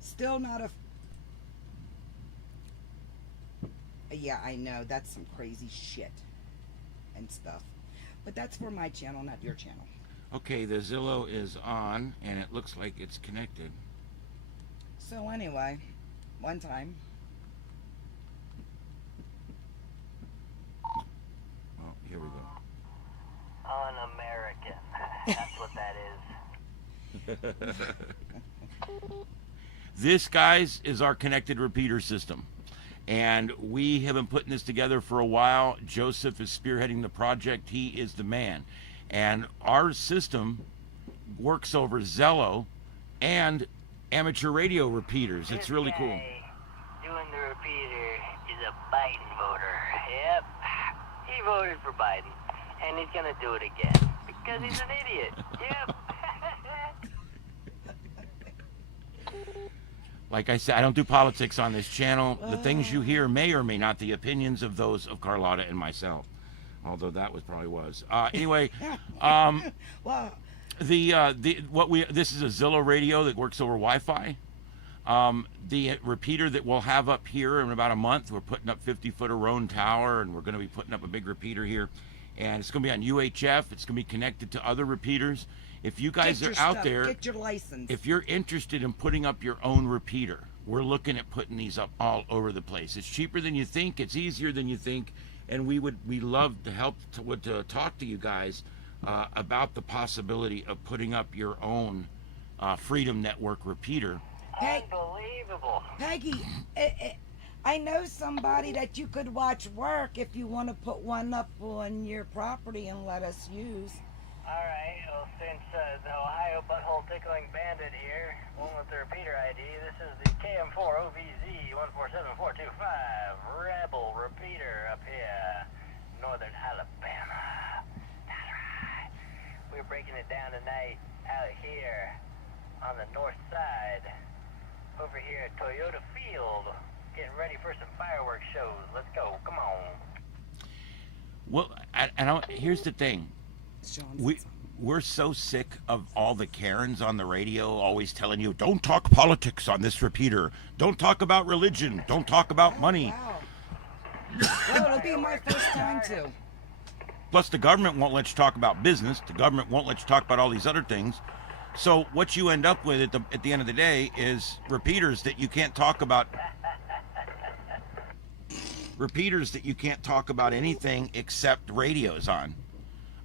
Still not a... Yeah, I know. That's some crazy shit and stuff. But that's for my channel, not your channel. Okay, the Zillow is on, and it looks like it's connected. So anyway, one time. Oh, here we go. Un-American. That's what that is. This, guys, is our connected repeater system. And we have been putting this together for a while. Joseph is spearheading the project. He is the man. And our system works over Zello and amateur radio repeaters. It's really cool. Doing the repeater is a Biden voter. Yep. He voted for Biden. And he's going to do it again. Because he's an idiot. Yep. Like I said, I don't do politics on this channel. The things you hear may or may not be the opinions of those of Carlotta and myself. Although that probably was. Anyway, Wow. This is a Zillow radio that works over Wi-Fi. The repeater that we'll have up here in about a month, we're putting up 50-foot of Roan Tower, and we're going to be putting up a big repeater here. And it's going to be on UHF. It's going to be connected to other repeaters. If you guys are out there, get your license. if you're interested in putting up your own repeater, we're looking at putting these up all over the place. It's cheaper than you think. It's easier than you think. And we love to help to talk to you guys about the possibility of putting up your own Freedom Network repeater. Unbelievable. Peggy, I know somebody that you could watch work if you want to put one up on your property and let us use. All right. Well, since the Ohio Butthole Tickling Bandit here, one with the repeater ID, this is the KM4 OVZ 147425 Rebel repeater up here, northern Alabama. That's right. We're breaking it down tonight out here on the north side, over here at Toyota Field, getting ready for some fireworks shows. Let's go. Come on. Well, here's the thing. We're so sick of all the Karens on the radio always telling you, don't talk politics on this repeater. Don't talk about religion. Don't talk about money. Wow. Well, it'll be my first time too. Plus, the government won't let you talk about business. The government won't let you talk about all these other things. So what you end up with at the end of the day is repeaters that you can't talk about. Repeaters that you can't talk about anything except radios on.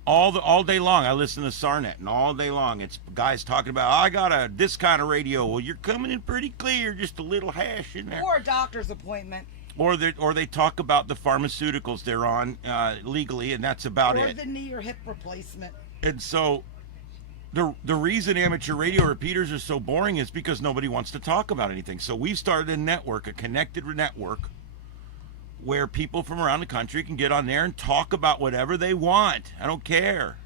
All day long, I listen to SARNet, and all day long, it's guys talking about, I got this kind of radio. Well, you're coming in pretty clear, just a little hash in there. Or a doctor's appointment. Or they talk about the pharmaceuticals they're on legally, and that's about it. Or the knee or hip replacement. And so, the reason amateur radio repeaters are so boring is because nobody wants to talk about anything. So we've started a network, a connected network, where people from around the country can get on there and talk about whatever they want. I don't care.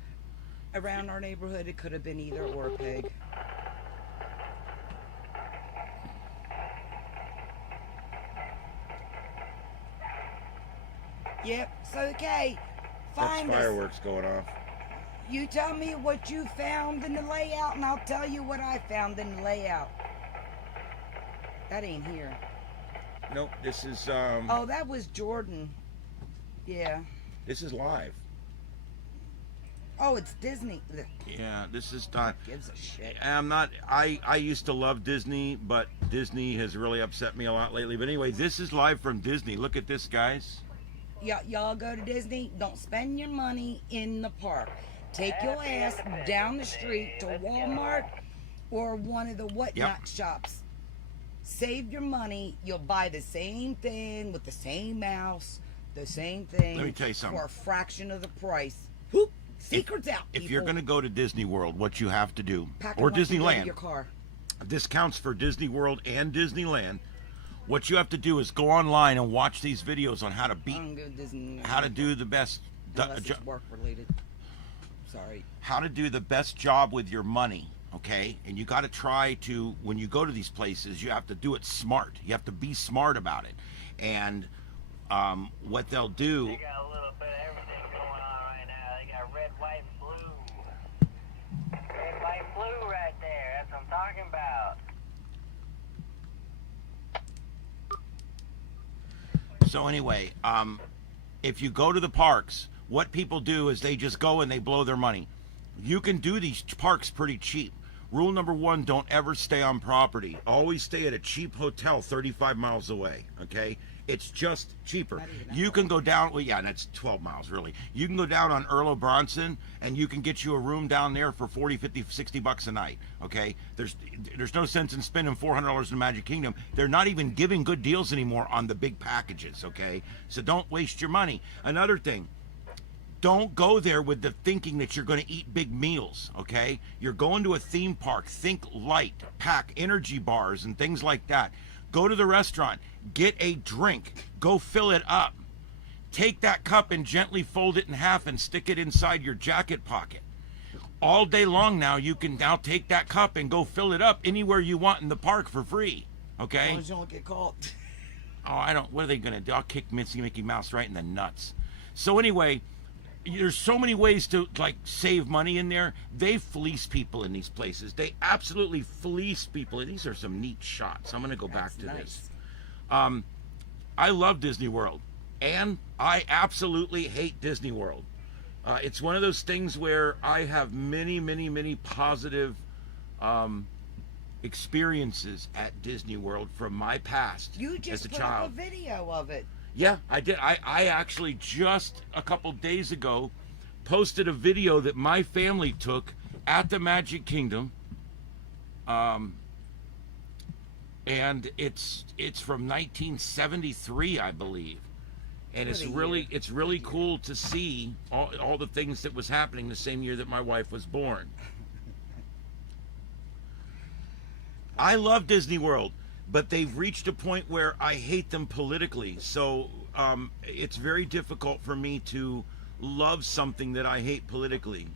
Around our neighborhood, it could have been either or, Peg. Yep. So, okay. Find us. Fireworks going off. You tell me what you found in the layout, and I'll tell you what I found in the layout. That ain't here. Nope, this is Oh, that was Jordan. Yeah. this is live. Oh, it's Disney. Yeah, this is not. Gives a shit. I used to love Disney, but Disney has really upset me a lot lately. But anyway, this is live from Disney. Look at this, guys. y'all go to Disney, don't spend your money in the park. Take your ass down the street to Walmart or one of the whatnot shops. Save your money. You'll buy the same thing with the same mouse, the same thing. Let me tell you something. For a fraction of the price. Whoop! Secrets out. If you're going to go to Disney World, what you have to do, Pack or a lunch and go to Disneyland, your car. this counts for Disney World and Disneyland. What you have to do is go online and watch these videos on how to beat, how to do the best, Unless it's work related. Sorry. how to do the best job with your money. Okay, and you got to try to, when you go to these places, you have to do it smart. You have to be smart about it. And what they'll do. They got a little bit of everything going on right now. They got red, white, blue. Red, white, blue right there. That's what I'm talking about. So anyway, if you go to the parks, what people do is they just go and they blow their money. You can do these parks pretty cheap. Rule number one, don't ever stay on property. Always stay at a cheap hotel 35 miles away, okay? It's just cheaper. You can go down, well, yeah, and that's 12 miles, really. You can go down on Earl Bronson, and you can get you a room down there for 40, 50, 60 bucks a night, okay? There's no sense in spending $400 in Magic Kingdom. They're not even giving good deals anymore on the big packages, okay? So don't waste your money. Another thing, don't go there with the thinking that you're going to eat big meals, okay? You're going to a theme park. Think light, pack energy bars and things like that. Go to the restaurant, get a drink, go fill it up. Take that cup and gently fold it in half and stick it inside your jacket pocket. All day long now, you can now take that cup and go fill it up anywhere you want in the park for free, okay? As long as you don't get caught. Oh, I don't, what are they going to do? I'll kick Mickey Mouse right in the nuts. So anyway, there's so many ways to like save money in there. They fleece people in these places. They absolutely fleece people. And these are some neat shots. I'm going to go back to this. I love Disney World, and I absolutely hate Disney World. It's one of those things where I have many positive experiences at Disney World from my past You just as a put child. up a video of it. Yeah, I did. I actually just a couple days ago posted a video that my family took at the Magic Kingdom. And it's from 1973, I believe. And it's really cool to see all the things that was happening the same year that my wife was born. I love Disney World, but they've reached a point where I hate them politically. So it's very difficult for me to love something that I hate politically.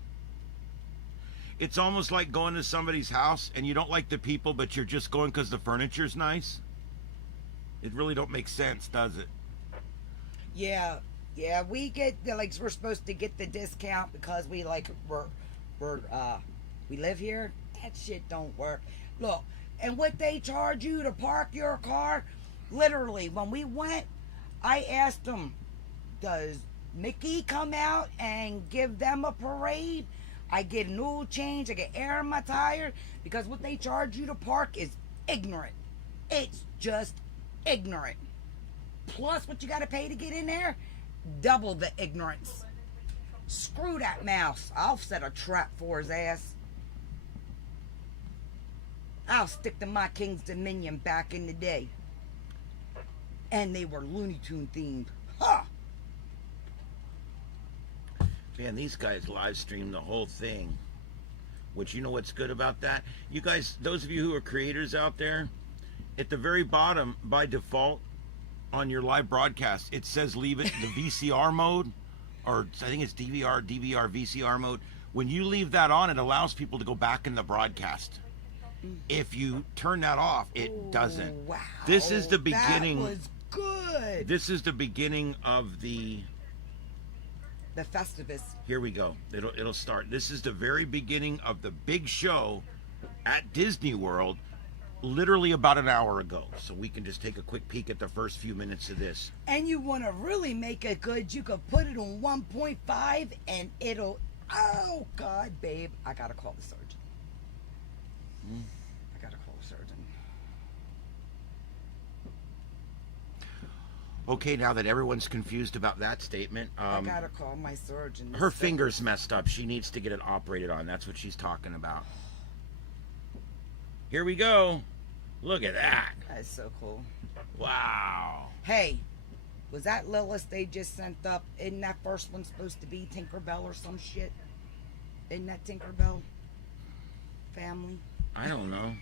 It's almost like going to somebody's house and you don't like the people, but you're just going because the furniture's nice. It really don't make sense, does it? Yeah, we get we're supposed to get the discount because we we live here. That shit don't work. Look, and what they charge you to park your car, literally, when we went, I asked them, does Mickey come out and give them a parade? I get an oil change, I get air in my tire, because what they charge you to park is ignorant. It's just ignorant. Plus what you gotta pay to get in there, double the ignorance. Screw that mouse. I'll set a trap for his ass. I'll stick to my King's Dominion back in the day. And they were Looney Tune themed. Ha! Man, these guys live stream the whole thing. Which, you know what's good about that? You guys, those of you who are creators out there, at the very bottom, by default, on your live broadcast, it says leave it the VCR mode, or I think it's DVR, VCR mode. When you leave that on, it allows people to go back in the broadcast. If you turn that off, it doesn't. Wow. This is the beginning. That was good. This is the beginning of the Festivus. Here we go. It'll start. This is the very beginning of the big show at Disney World, literally about an hour ago. So we can just take a quick peek at the first few minutes of this. And you want to really make it good, you could put it on 1.5 and it'll... Oh, God, babe. I got to call the surgeon. I got to call the surgeon. Okay, now that everyone's confused about that statement, I gotta call my surgeon. her finger's messed up. She needs to get it operated on. That's what she's talking about. Here we go. Look at that. That's so cool. Wow. Hey, was that Lilith they just sent up? Isn't that first one supposed to be Tinkerbell or some shit? Isn't that Tinkerbell family? I don't know.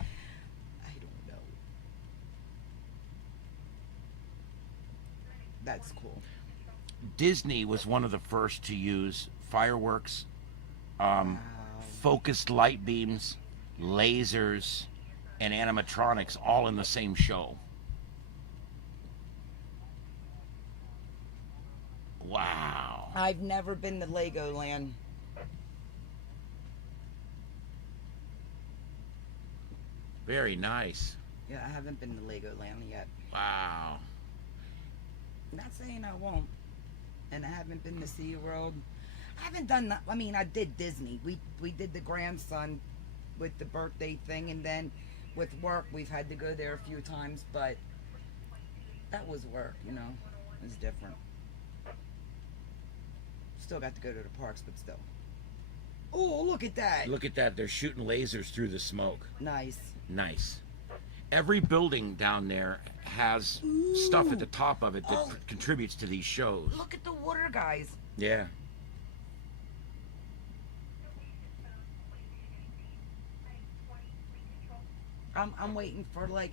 I don't know. That's cool. Disney was one of the first to use fireworks, Wow. focused light beams, lasers, and animatronics all in the same show. Wow. I've never been to Legoland. Very nice. Yeah, I haven't been to Legoland yet. Wow. Not saying I won't. And I haven't been to SeaWorld. I haven't done that. I mean, I did Disney. We did the grandson with the birthday thing, and then with work, we've had to go there a few times, but that was work, you know. It was different. Still got to go to the parks, but still. Oh, look at that. Look at that. They're shooting lasers through the smoke. Nice. Nice. Every building down there has stuff at the top of it that contributes to these shows. Look at the water guys. Yeah. I'm waiting for like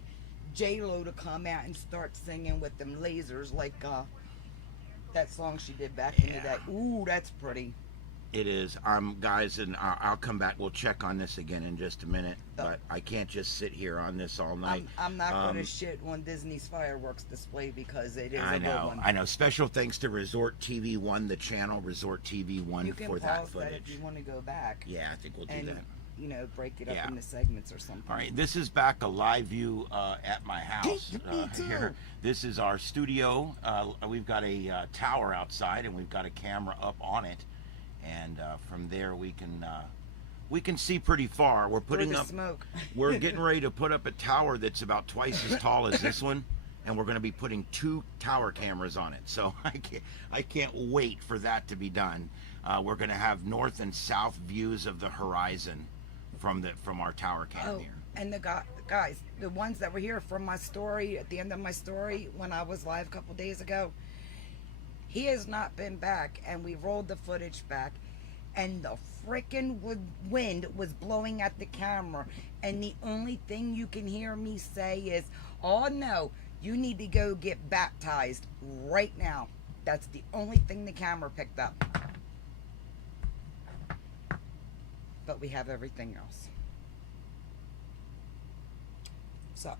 J-Lo to come out and start singing with them lasers like that song she did back in the day. Ooh, that's pretty. It is. Guys, and I'll come back. We'll check on this again in just a minute. But I can't just sit here on this all night. I'm not going to shit on Disney's fireworks display because it is I a good know. one. I know. Special thanks to Resort TV One, the channel Resort TV One, You can for pause that that footage. if you want to go back. Yeah, I think we'll do And, that. you know, break it up Yeah. into segments or something. All right, this is back a live view at my house. Me too. Here, this is our studio. We've got a tower outside, and we've got a camera up on it, and from there we can see pretty far. We're Through putting the up. smoke. We're getting ready to put up a tower that's about twice as tall as this one, and we're going to be putting 2 tower cameras on it. So I can't wait for that to be done. We're going to have north and south views of the horizon from our tower cam here. And the guys, the ones that were here from my story, at the end of my story, when I was live a couple days ago, he has not been back, and we rolled the footage back, and the freaking wind was blowing at the camera, and the only thing you can hear me say is, oh no, you need to go get baptized right now. That's the only thing the camera picked up. But we have everything else. So,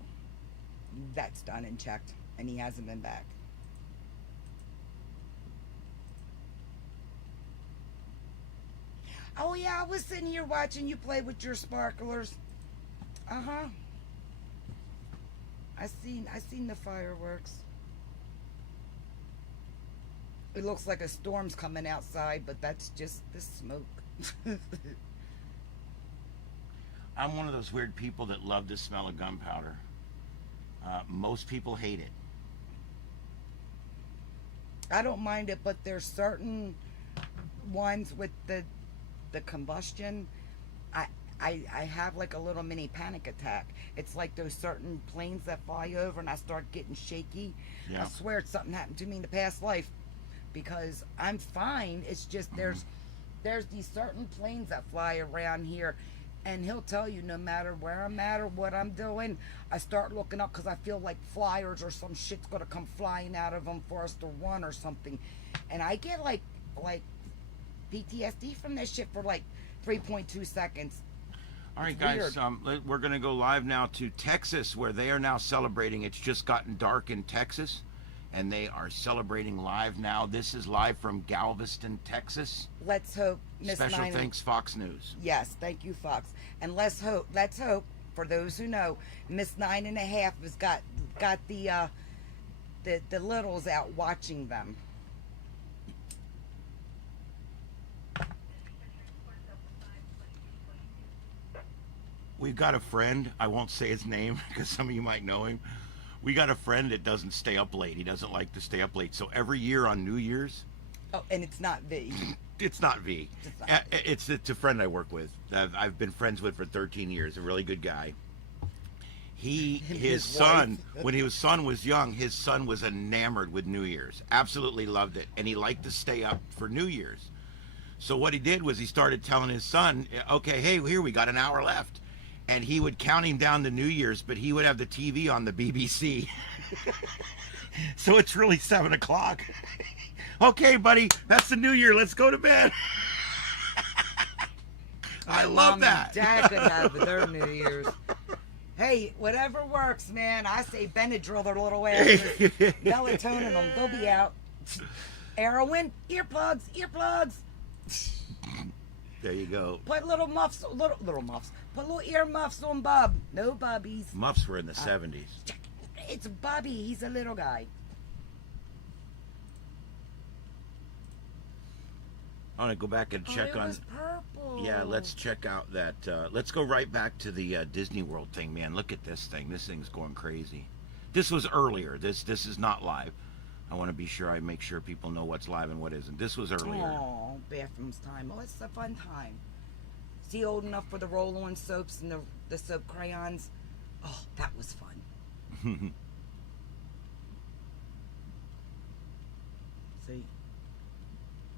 that's done and checked, and he hasn't been back. Oh yeah, I was sitting here watching you play with your sparklers. Uh-huh. I seen the fireworks. It looks like a storm's coming outside, but that's just the smoke. I'm one of those weird people that love the smell of gunpowder. Most people hate it. I don't mind it, but there's certain ones with the combustion. I have like a little mini panic attack. It's like those certain planes that fly over and I start getting shaky. Yeah. I swear it's something happened to me in the past life, because I'm fine. It's just there's these certain planes that fly around here, and he'll tell you no matter where I'm at or what I'm doing, I start looking up because I feel like flyers or some shit's gonna come flying out of them for us to run or something, and I get like PTSD from this shit for like 3.2 seconds. All right, It's guys, weird. we're going to go live now to Texas, where they are now celebrating. It's just gotten dark in Texas, and they are celebrating live now. This is live from Galveston, Texas. Let's hope Miss Special Nine. thanks, Fox News. Yes, thank you, Fox. And let's hope. For those who know, Miss 9.5 has got the littles out watching them. We've got a friend. I won't say his name because some of you might know him. We got a friend that doesn't stay up late. He doesn't like to stay up late. So every year on New Year's, Oh, and it's not V. it's not V. It's not V. It's a friend I work with. I've been friends with for 13 years. A really good guy. His son, when his son was young, his son was enamored with New Year's. Absolutely loved it, and he liked to stay up for New Year's. So what he did was he started telling his son, "Okay, hey, here we got an hour left," and he would count him down to New Year's, but he would have the TV on the BBC. So it's really 7 o'clock. Okay, buddy, that's the New Year. Let's go to bed. I love that. Dad could have their New Year's. Hey, whatever works, man. I say Benadryl their little asses. Melatonin them. They'll be out. Heroin, earplugs. There you go. Put little muffs. Put little ear muffs on Bub. No bubbies. Muffs were in the 70s. It's Bubby. He's a little guy. I want to go back and check it on. was purple. Yeah, let's check out that. Let's go right back to the Disney World thing, man. Look at this thing. This thing's going crazy. This was earlier. This is not live. I want to be sure I make sure people know what's live and what isn't. This was earlier. Oh, bathrooms time. Oh, it's a fun time. Is he old enough for the roll-on soaps and the soap crayons? Oh, that was fun. See,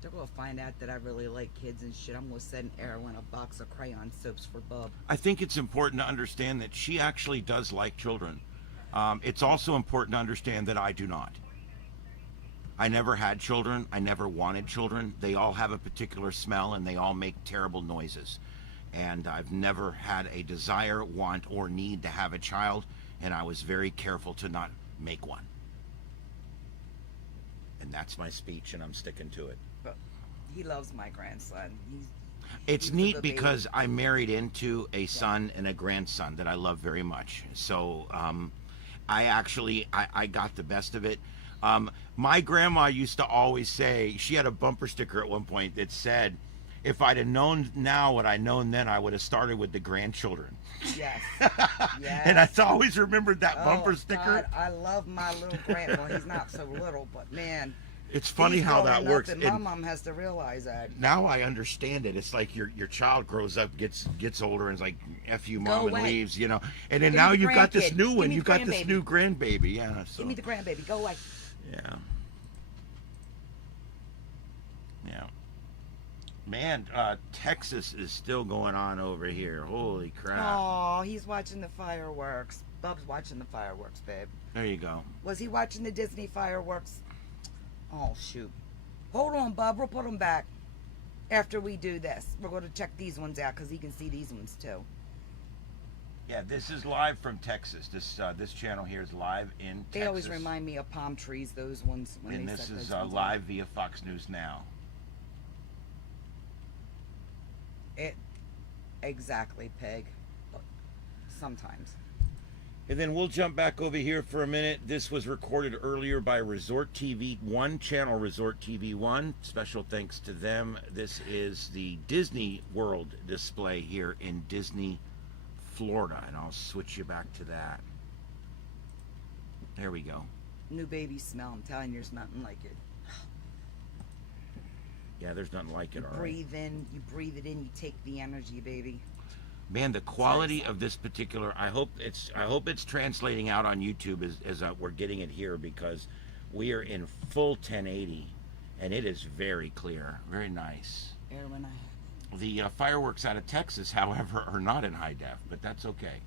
they're gonna find out that I really like kids and shit. I'm gonna send Erwin a box of crayon soaps for Bub. I think it's important to understand that she actually does like children. It's also important to understand that I do not. I never had children. I never wanted children. They all have a particular smell and they all make terrible noises. And I've never had a desire, want, or need to have a child. And I was very careful to not make one. And that's my speech, and I'm sticking to it. But he loves my grandson. It's he's a neat good baby. because I married into a son and a grandson that I love very much. So I got the best of it. My grandma used to always say, she had a bumper sticker at one point that said, if I'd have known now what I'd known then, I would have started with the grandchildren. Yes. Yes. And I always remembered that bumper sticker. God, I love my little grandma. He's not so little, but man. It's funny he's how that growing up, works. and my mom has to realize that. Now I understand it. It's like your child grows up, gets older, and is like, F you, mom, and away. leaves, you know. And then Give now me the you've got this grandkid. new Give one. me You've the got this grandbaby. new grandbaby. Yeah. So. Give me the grandbaby. Go away. Yeah. Yeah. Man, Texas is still going on over here. Holy crap. Oh, he's watching the fireworks. Bub's watching the fireworks, babe. There you go. Was he watching the Disney fireworks? Oh, shoot. Hold on, Bub. We'll put them back after we do this. We're going to check these ones out because he can see these ones too. Yeah, this is live from Texas. This channel here is live in Texas. They always remind me of palm trees, those ones. When And they this set is those ones live via Fox News Now. Exactly, Peg. Sometimes. And then we'll jump back over here for a minute. This was recorded earlier by Resort TV 1, channel Resort TV 1. Special thanks to them. This is the Disney World display here in Disney, Florida. And I'll switch you back to that. There we go. New baby smell. I'm telling you, there's nothing like it. Yeah, there's nothing like it, all right. Breathe in, you breathe it in, you take the energy, baby. Man, the quality of this particular, I hope it's translating out on YouTube as we're getting it here, because we are in full 1080 and it is very clear, very nice. Erwin, The fireworks out of Texas, however, are not in high def, but that's okay.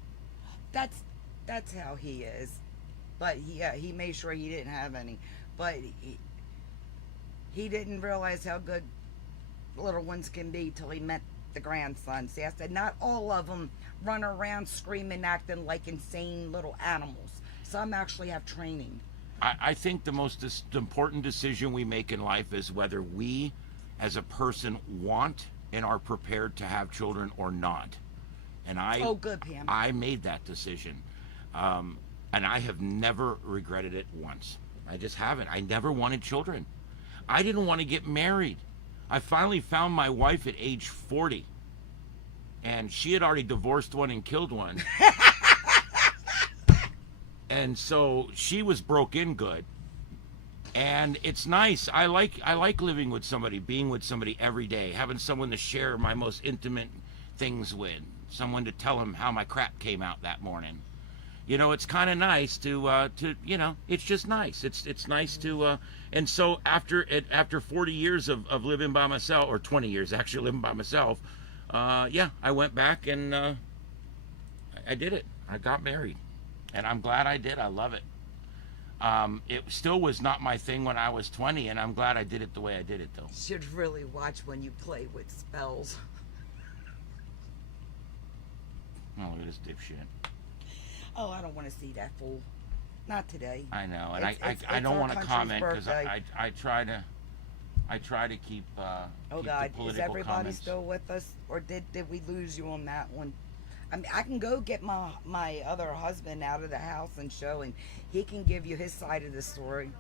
that's how he is. But he made sure he didn't have any. But he didn't realize how good little ones can be till he met the grandson. See, I said not all of them run around screaming, acting like insane little animals. Some actually have training. I think the most important decision we make in life is whether we, as a person, want and are prepared to have children or not. And Oh, good, Pam. I made that decision. And I have never regretted it once. I just haven't. I never wanted children. I didn't want to get married. I finally found my wife at age 40. And she had already divorced one and killed one. And so she was broke in good. And it's nice. I like living with somebody, being with somebody every day, having someone to share my most intimate things with, someone to tell them how my crap came out that morning. You know, it's kind of nice to you know, it's just nice. It's nice to and so after 40 years of living by myself, or 20 years actually living by myself, yeah, I went back and I did it. I got married, and I'm glad I did. I love it. It still was not my thing when I was 20, and I'm glad I did it the way I did it, though. Should really watch when you play with spells. Oh, look at this dipshit. Oh, I don't want to see that fool. Not today. I know, and It's I don't our want to country's comment because birthday. I try to keep Oh keep God, the political is everybody comments. still with us, or did we lose you on that one? I mean, I can go get my other husband out of the house and show him. He can give you his side of the story.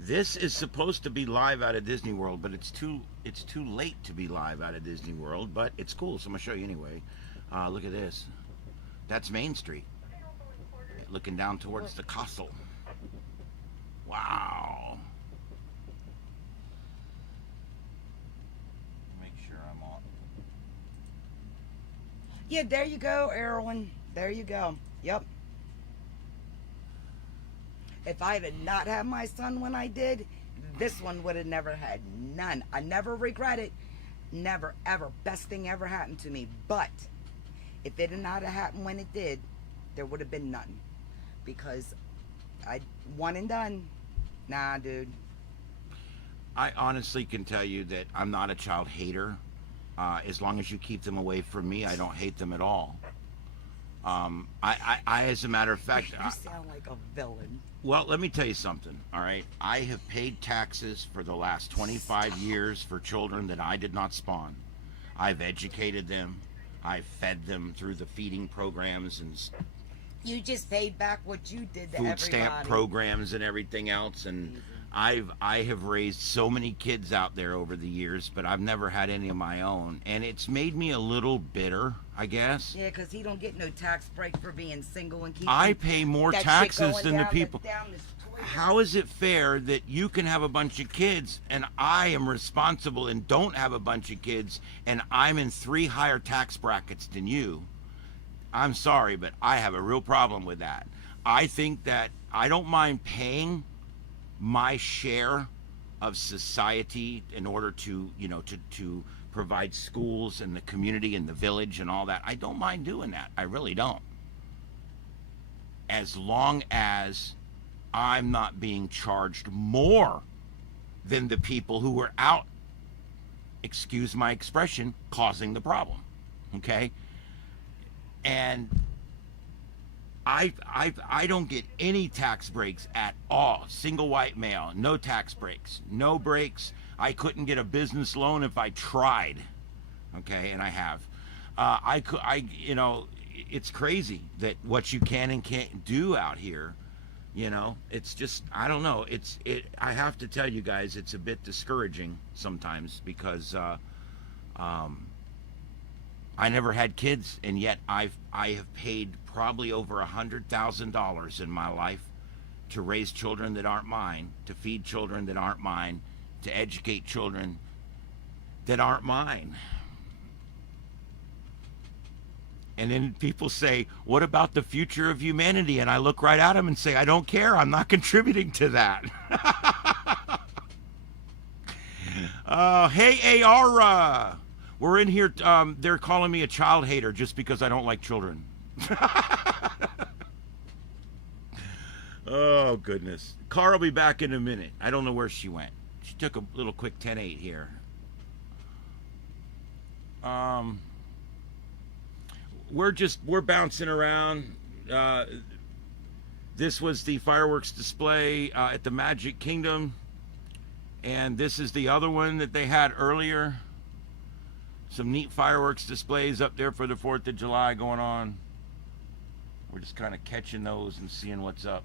This is supposed to be live out of Disney World, but it's too late to be live out of Disney World. But it's cool, so I'm gonna show you anyway. Look at this. That's Main Street, looking down towards the castle. Wow. Make sure I'm on. Yeah, there you go, Erwin. There you go. Yep. If I had not had my son when I did, this one would have never had none. I never regret it. Never, ever. Best thing ever happened to me. But if it had not have happened when it did, there would have been none. Because I one and done. Nah, dude. I honestly can tell you that I'm not a child hater. As long as you keep them away from me, I don't hate them at all. I as a matter of fact, You sound like a villain. well, let me tell you something, all right? I have paid taxes for the last 25 years for children that I did not spawn. I've educated them. I've fed them through the feeding programs and You just paid back what you did to food everybody. stamp programs and everything else. And I have raised so many kids out there over the years, but I've never had any of my own. And it's made me a little bitter, I guess. Yeah, because he don't get no tax break for being single and keeping I pay more that shit taxes going than the down people. down this toilet. How is it fair that you can have a bunch of kids and I am responsible and don't have a bunch of kids and I'm in 3 higher tax brackets than you? I'm sorry, but I have a real problem with that. I think that I don't mind paying my share of society in order to, you know, to provide schools and the community and the village and all that. I don't mind doing that. I really don't. As long as I'm not being charged more than the people who were out, excuse my expression, causing the problem. Okay? And I don't get any tax breaks at all. Single white male, no tax breaks, no breaks. I couldn't get a business loan if I tried. Okay, and I have. You know, it's crazy that what you can and can't do out here. You know, it's just, I don't know. I have to tell you guys, it's a bit discouraging sometimes because I never had kids, and yet I have paid probably over $100,000 in my life to raise children that aren't mine, to feed children that aren't mine, to educate children that aren't mine. And then people say, what about the future of humanity? And I look right at them and say, I don't care. I'm not contributing to that. Hey, Ara. We're in here. They're calling me a child hater just because I don't like children. Oh, goodness. Car will be back in a minute. I don't know where she went. She took a little quick 10-8 here. We're bouncing around. This was the fireworks display at the Magic Kingdom. And this is the other one that they had earlier. Some neat fireworks displays up there for the 4th of July going on. We're just kind of catching those and seeing what's up.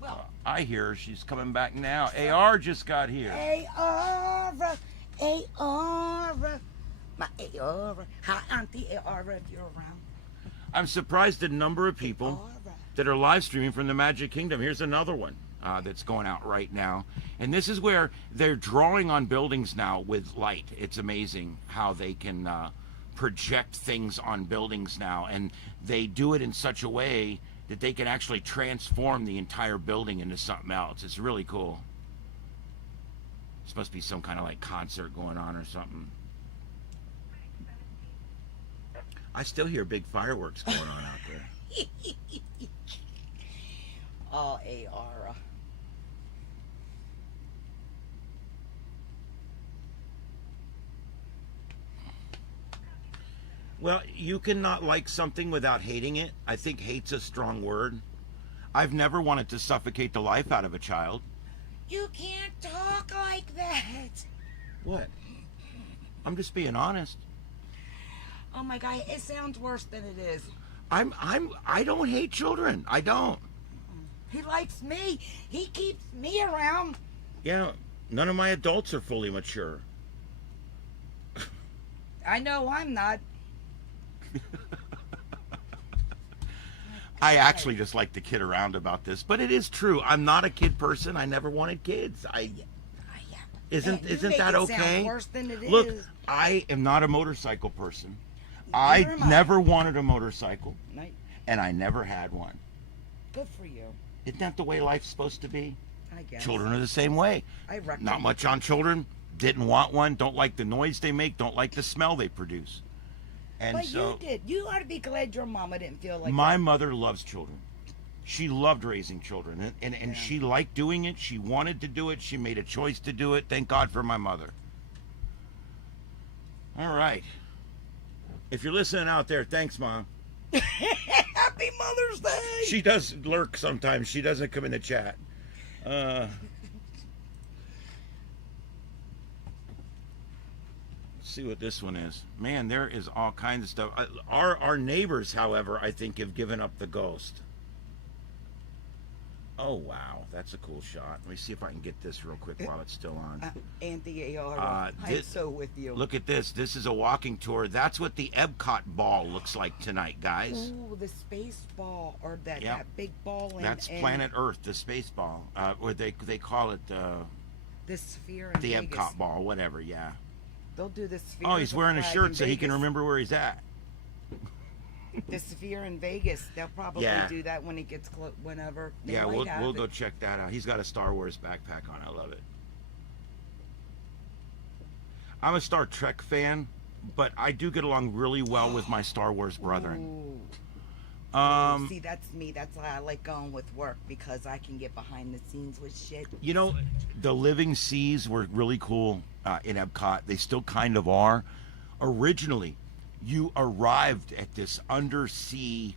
Well, I hear her. She's coming back now. AR just got here. Ara, Ara, my Ara. Hi, Auntie Ara, if you're around. I'm surprised the number of people Ara. that are live streaming from the Magic Kingdom. Here's another one that's going out right now. And this is where they're drawing on buildings now with light. It's amazing how they can project things on buildings now. And they do it in such a way that they can actually transform the entire building into something else. It's really cool. It's supposed to be some kind of like concert going on or something. I still hear big fireworks going on out there. Oh, AR. Well, you cannot like something without hating it. I think hate's a strong word. I've never wanted to suffocate the life out of a child. You can't talk like that. What? I'm just being honest. Oh my God, it sounds worse than it is. I don't hate children. I don't. He likes me. He keeps me around. Yeah, none of my adults are fully mature. I know I'm not. I actually just like to kid around about this, but it is true. I'm not a kid person. I never wanted kids. Isn't that okay? Sound worse than it Look, is. I am not a motorcycle person. Neither I am I. never wanted a motorcycle, No, and I never had one. good for you. Isn't that the way life's supposed to be? I guess. Children are the same way. I reckon. Not much on children. Didn't want one. Don't like the noise they make. Don't like the smell they produce. And But so you did. You ought to be glad your mama didn't feel like my that. mother loves children. She loved raising children, and Yeah. she liked doing it. She wanted to do it. She made a choice to do it. Thank God for my mother. All right. If you're listening out there, thanks, Mom. Happy Mother's Day. She does lurk sometimes. She doesn't come in the chat. See what this one is. Man, there is all kinds of stuff. Our neighbors, however, I think have given up the ghost. Oh wow, that's a cool shot. Let me see if I can get this real quick while it's still on. Auntie AR, I'm this- so with you. Look at this. This is a walking tour. That's what the Epcot ball looks like tonight, guys. Ooh, the space ball, or that, Yeah. that big ball. That's and Planet Earth, the space ball, or they call it the sphere in the Vegas. Epcot ball, whatever. Yeah. They'll do the sphere. Oh, he's wearing a shirt so he can remember where he's at. The sphere in Vegas. They'll probably Yeah. do that when it gets whenever. They Yeah, might have we'll it. go check that out. He's got a Star Wars backpack on. I love it. I'm a Star Trek fan, but I do get along really well with my Star Wars brethren. Ooh. Um, See, that's me. That's why I like going with work, because I can get behind the scenes with shit. you know, the Living Seas were really cool in Epcot. They still kind of are. Originally, you arrived at this undersea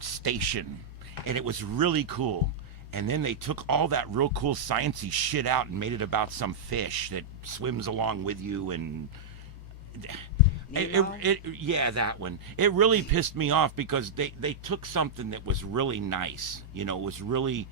station, and it was really cool. And then they took all that real cool sciencey shit out and made it about some fish that swims along with you. And Nemo? yeah, that one. It really pissed me off because they took something that was really nice. You know, it was really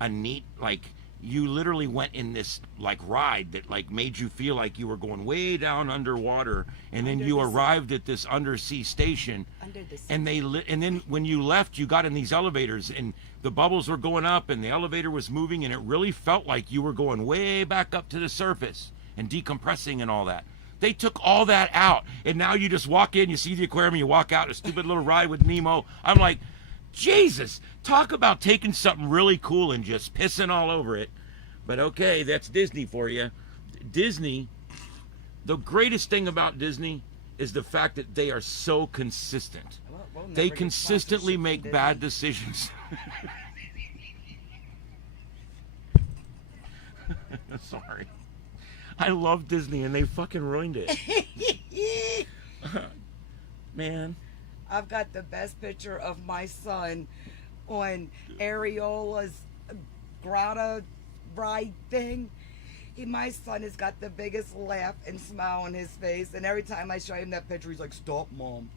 a neat, like, you literally went in this like ride that like made you feel like you were going way down underwater, and then Under you the sea. arrived at this undersea station, Under the sea. and and then when you left, you got in these elevators, and the bubbles were going up, and the elevator was moving, and it really felt like you were going way back up to the surface and decompressing and all that. They took all that out, and now you just walk in, you see the aquarium, you walk out, a stupid little ride with Nemo. I'm like, Jesus, talk about taking something really cool and just pissing all over it. But okay, that's Disney for you. Disney, the greatest thing about Disney is the fact that they are so consistent. We'll never They get consistently sponsorship make from bad Disney. decisions. Sorry. I love Disney and they fucking ruined it. Man. I've got the best picture of my son on Ariola's grotto ride thing. My son has got the biggest laugh and smile on his face, and every time I show him that picture, he's like, "Stop, Mom."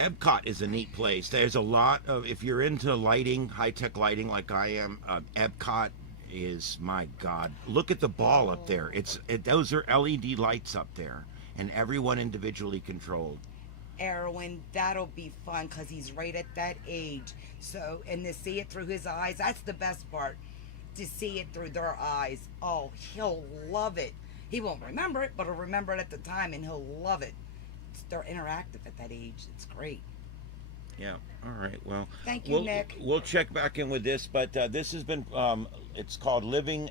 Epcot is a neat place. There's a lot of, if you're into lighting, high-tech lighting like I am, Epcot is, my God. Look at the ball up there. Those are LED lights up there, and everyone individually controlled. Erwin, that'll be fun because he's right at that age. So, and to see it through his eyes, that's the best part. To see it through their eyes. Oh, he'll love it. He won't remember it, but he'll remember it at the time and he'll love it. They're interactive at that age. It's great. Yeah. All right. Well, Thank you, Nick. We'll check back in with this, but this has been. It's called Living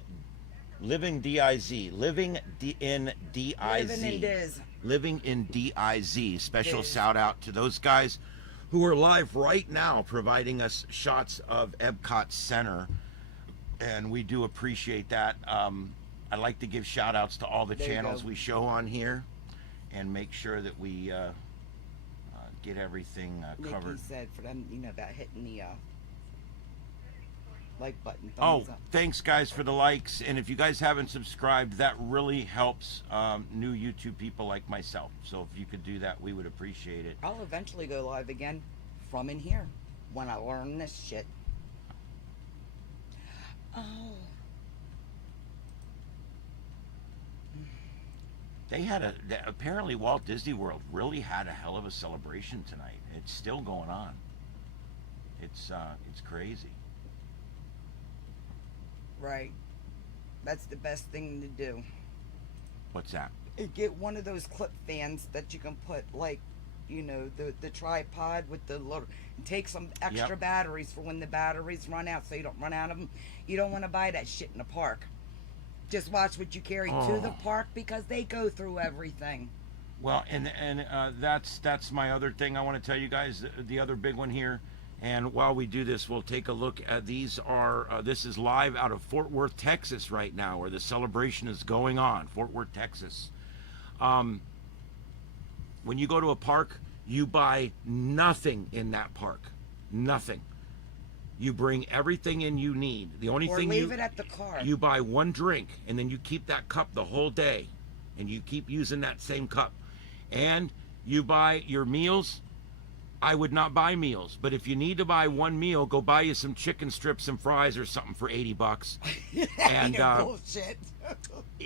DIZ. Living in DIZ. Living in Diz. Living in DIZ. Special Diz. shout out to those guys who are live right now, providing us shots of Epcot Center, and we do appreciate that. I'd like to give shout outs to all the There you channels go. we show on here, and make sure that we get everything covered. Nikki said for them, about hitting the like button. Oh, Thumbs up. thanks guys for the likes, and if you guys haven't subscribed, that really helps new YouTube people like myself. So if you could do that, we would appreciate it. I'll eventually go live again from in here when I learn this shit. Oh. Apparently Walt Disney World really had a hell of a celebration tonight. It's still going on. It's crazy. Right. That's the best thing to do. What's that? Get one of those clip fans that you can put, like, the tripod with the little. Take some extra Yep. batteries for when the batteries run out, so you don't run out of them. You don't want to buy that shit in the park. Just watch what you carry to the park because they go through everything. Well, and that's my other thing I want to tell you guys. The other big one here. And while we do this, we'll take a look at these. This is live out of Fort Worth, Texas, right now, where the celebration is going on. Fort Worth, Texas. When you go to a park, you buy nothing in that park. Nothing. You bring everything in you need. The only Or thing leave it at the car. you buy one drink, and then you keep that cup the whole day, and you keep using that same cup. And you buy your meals. I would not buy meals, but if you need to buy one meal, go buy you some chicken strips and fries or something for $80, and bullshit.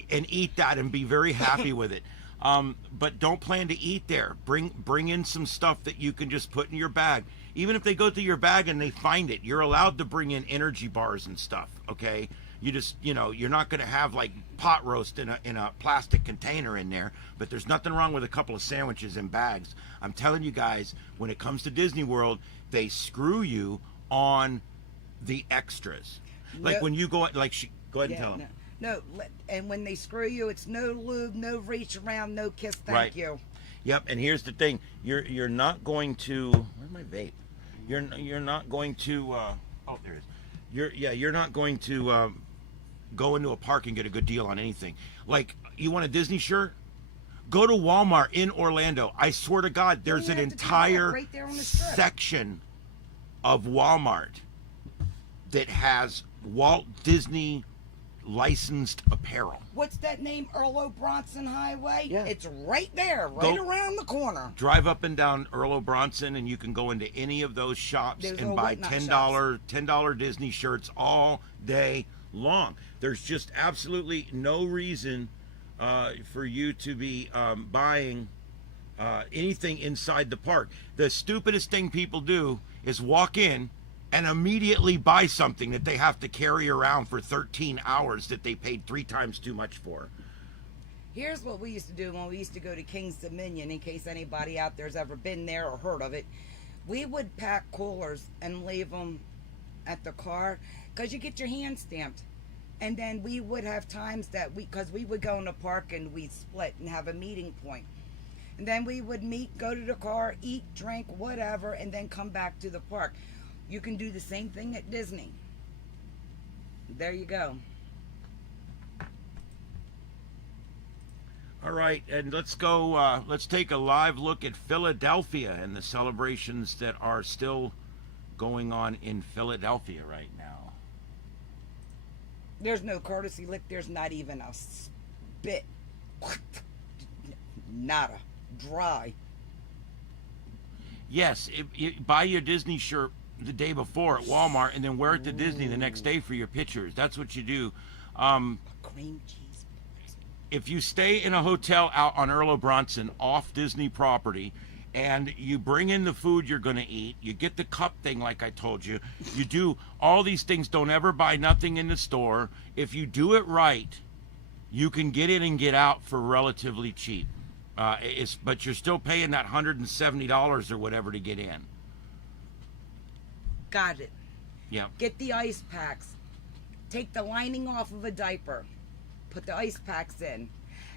and eat that and be very happy with it. But don't plan to eat there. Bring in some stuff that you can just put in your bag. Even if they go through your bag and they find it, you're allowed to bring in energy bars and stuff. Okay, you just you're not going to have like pot roast in a plastic container in there. But there's nothing wrong with a couple of sandwiches in bags. I'm telling you guys, when it comes to Disney World, they screw you on the extras. Like when you go, go ahead and tell them. No, and when they screw you, it's no lube, no reach around, no kiss, thank Right. you. Yep, and here's the thing: you're not going to. Where's my vape? You're not going to. Oh, there it is. You're not going to go into a park and get a good deal on anything. Like, you want a Disney shirt? Go to Walmart in Orlando. I swear to God, there's an have to do that entire right there on the strip. section of Walmart that has Walt Disney licensed apparel. What's that name? Earl Bronson Highway? Yeah. It's right there, right around the corner. Drive up and down Earl Bronson, and you can go into any of those shops Those and little buy whatnot $10 Disney shirts all day long. There's just absolutely no reason for you to be buying anything inside the park. The stupidest thing people do is walk in and immediately buy something that they have to carry around for 13 hours that they paid 3 times too much for. Here's what we used to do when we used to go to King's Dominion, in case anybody out there's ever been there or heard of it. We would pack coolers and leave them at the car because you get your hand stamped. And then we would have times that because we would go in the park and we'd split and have a meeting point. And then we would meet, go to the car, eat, drink, whatever, and then come back to the park. You can do the same thing at Disney. There you go. All right, and let's go. Let's take a live look at Philadelphia and the celebrations that are still going on in Philadelphia right now. There's no courtesy lick. There's not even a spit. Nada. Dry. Yes, buy your Disney shirt the day before at Walmart and then wear it to Disney the next day for your pictures. That's what you do. Cream cheese. If you stay in a hotel out on Earl Bronson off Disney property and you bring in the food you're going to eat. You get the cup thing like I told you. You do all these things. Don't ever buy nothing in the store. If you do it right, you can get in and get out for relatively cheap. But you're still paying that $170 or whatever to get in. Got it. Yeah. Get the ice packs. Take the lining off of a diaper. Put the ice packs in.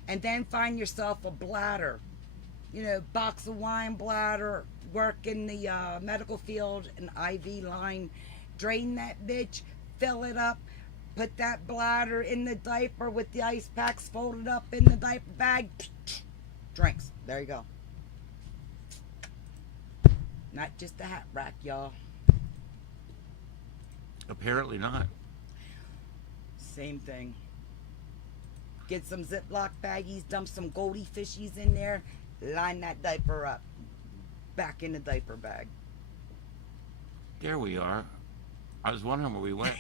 And then find yourself a bladder. You know, box of wine bladder. Work in the medical field, an IV line. Drain that bitch. Fill it up. Put that bladder in the diaper with the ice packs folded up in the diaper bag. Drinks. There you go. Not just a hat rack, y'all. Apparently not. Same thing. Get some Ziploc baggies, dump some goldie fishies in there, line that diaper up. Back in the diaper bag. There we are. I was wondering where we went.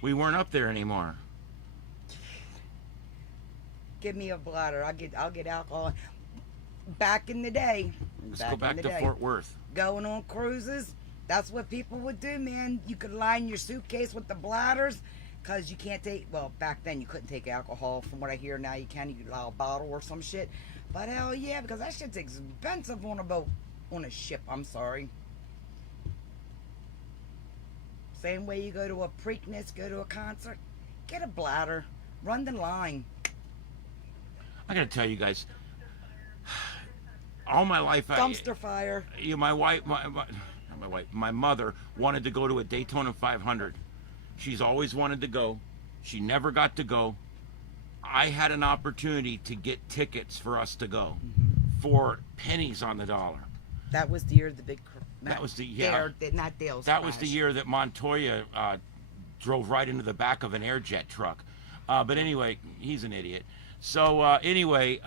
We weren't up there anymore. Give me a bladder. I'll get alcohol. Back in the day. Let's go back to Fort Worth. Going on cruises. That's what people would do, man. You could line your suitcase with the bladders, because you can't take, well, back then you couldn't take alcohol. From what I hear now, you can. You could allow a bottle or some shit. But hell yeah, because that shit's expensive on a boat. On a ship, I'm sorry. Same way you go to a Preakness, go to a concert. Get a bladder. Run the line. I gotta tell you guys, all my life, Dumpster fire. my mother wanted to go to a Daytona 500. She's always wanted to go. She never got to go. I had an opportunity to get tickets for us to go for pennies on the dollar. That was the year the big. That was the year. Not Dale's. That was the year that Montoya drove right into the back of an Airjet truck. But anyway, he's an idiot. So anyway,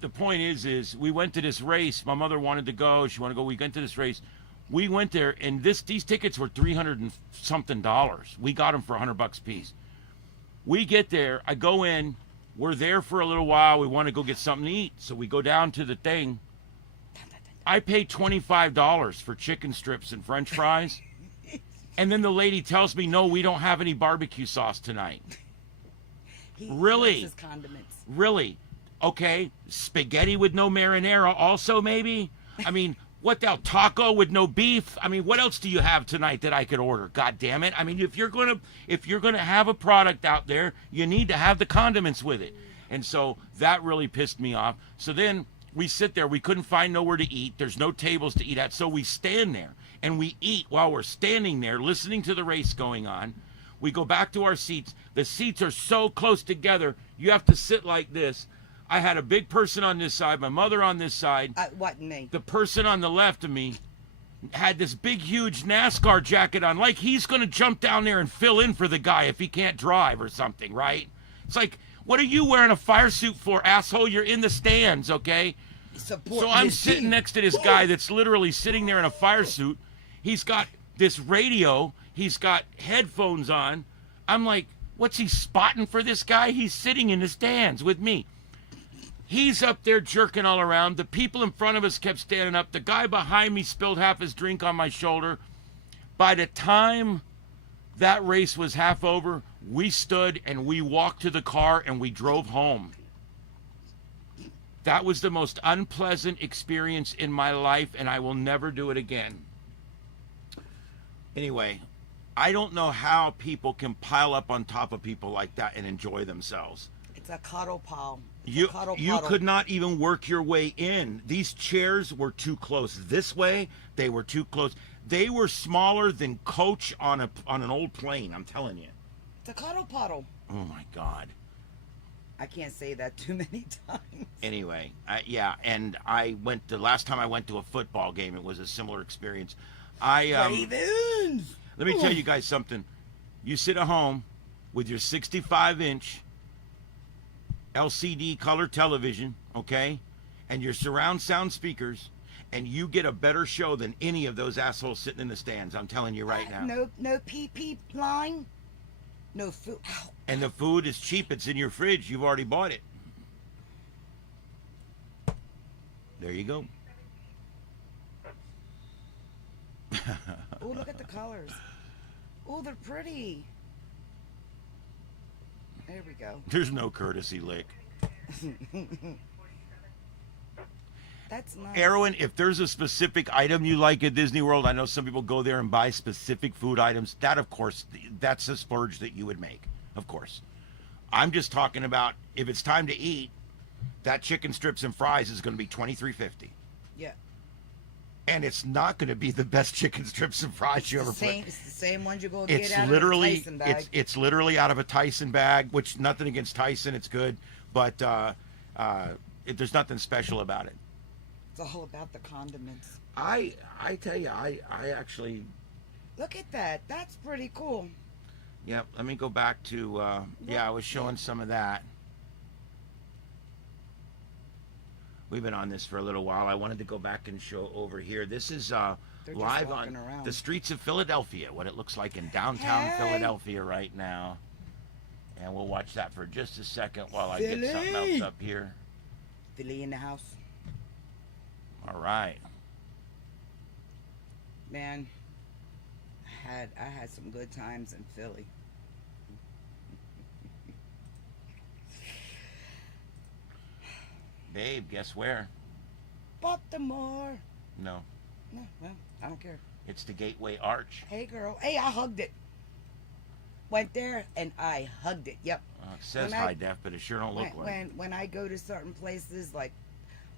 the point is we went to this race. My mother wanted to go. She wanted to go. We went to this race. We went there, and these tickets were $300 and something. We got them for $100 a piece. We get there. I go in. We're there for a little while. We want to go get something to eat. So we go down to the thing. I pay $25 for chicken strips and French fries. And then the lady tells me, no, we don't have any barbecue sauce tonight. Really? His condiments. Really? Okay. Spaghetti with no marinara also, maybe? I mean, what the hell? Taco with no beef? I mean, what else do you have tonight that I could order? God damn it. I mean, if you're gonna have a product out there, you need to have the condiments with it. And so that really pissed me off. So then we sit there. We couldn't find nowhere to eat. There's no tables to eat at. So we stand there and we eat while we're standing there listening to the race going on. We go back to our seats. The seats are so close together, you have to sit like this. I had a big person on this side, my mother on this side. What, me? The person on the left of me had this big, huge NASCAR jacket on, like he's going to jump down there and fill in for the guy if he can't drive or something, right? It's like, what are you wearing a fire suit for, asshole? You're in the stands, okay? So I'm sitting next to this guy that's literally sitting there in a fire suit. He's got this radio. He's got headphones on. I'm like, what's he spotting for this guy? He's sitting in the stands with me. He's up there jerking all around. The people in front of us kept standing up. The guy behind me spilled half his drink on my shoulder. By the time that race was half over, we stood and we walked to the car and we drove home. That was the most unpleasant experience in my life, and I will never do it again. Anyway, I don't know how people can pile up on top of people like that and enjoy themselves. It's a cuddle pal. You could not even work your way in. These chairs were too close. This way, they were too close. They were smaller than coach on an old plane, I'm telling you. It's a cuddle puddle. Oh my God. I can't say that too many times. Anyway, yeah, and the last time I went to a football game, it was a similar experience. Ravens! Let me tell you guys something. You sit at home with your 65-inch LCD color television, okay, and your surround sound speakers, and you get a better show than any of those assholes sitting in the stands. I'm telling you right now. No PP line. No food. Ow. And the food is cheap. It's in your fridge. You've already bought it. There you go. Oh, look at the colors. Oh, they're pretty. There we go. There's no courtesy lick. That's nice. Erwin, if there's a specific item you like at Disney World, I know some people go there and buy specific food items. That, of course, that's a splurge that you would make, of course. I'm just talking about if it's time to eat, that chicken strips and fries is going to be $23.50. Yeah. And it's not going to be the best chicken strips and fries you ever put. It's the same ones you go It's get out literally of a Tyson bag. it's literally out of a Tyson bag, which nothing against Tyson, it's good, but there's nothing special about it. It's all about the condiments. I tell you, I actually, Look at that. That's pretty cool. yeah, let me go back to, yeah, I was showing some of that. We've been on this for a little while. I wanted to go back and show over here. This is They're just live walking on around. the streets of Philadelphia, what it looks like in downtown Hey. Philadelphia right now. And we'll watch that for just a second while I get something Philly. else up here. Philly in the house. All right. Man, I had some good times in Philly. Babe, guess where? Baltimore. No, No, well, I don't care. it's the Gateway Arch. Hey, girl. Hey, I hugged it. Went there and I hugged it. Yep. It says When I- high def, but it sure don't look like. When I go to certain places, like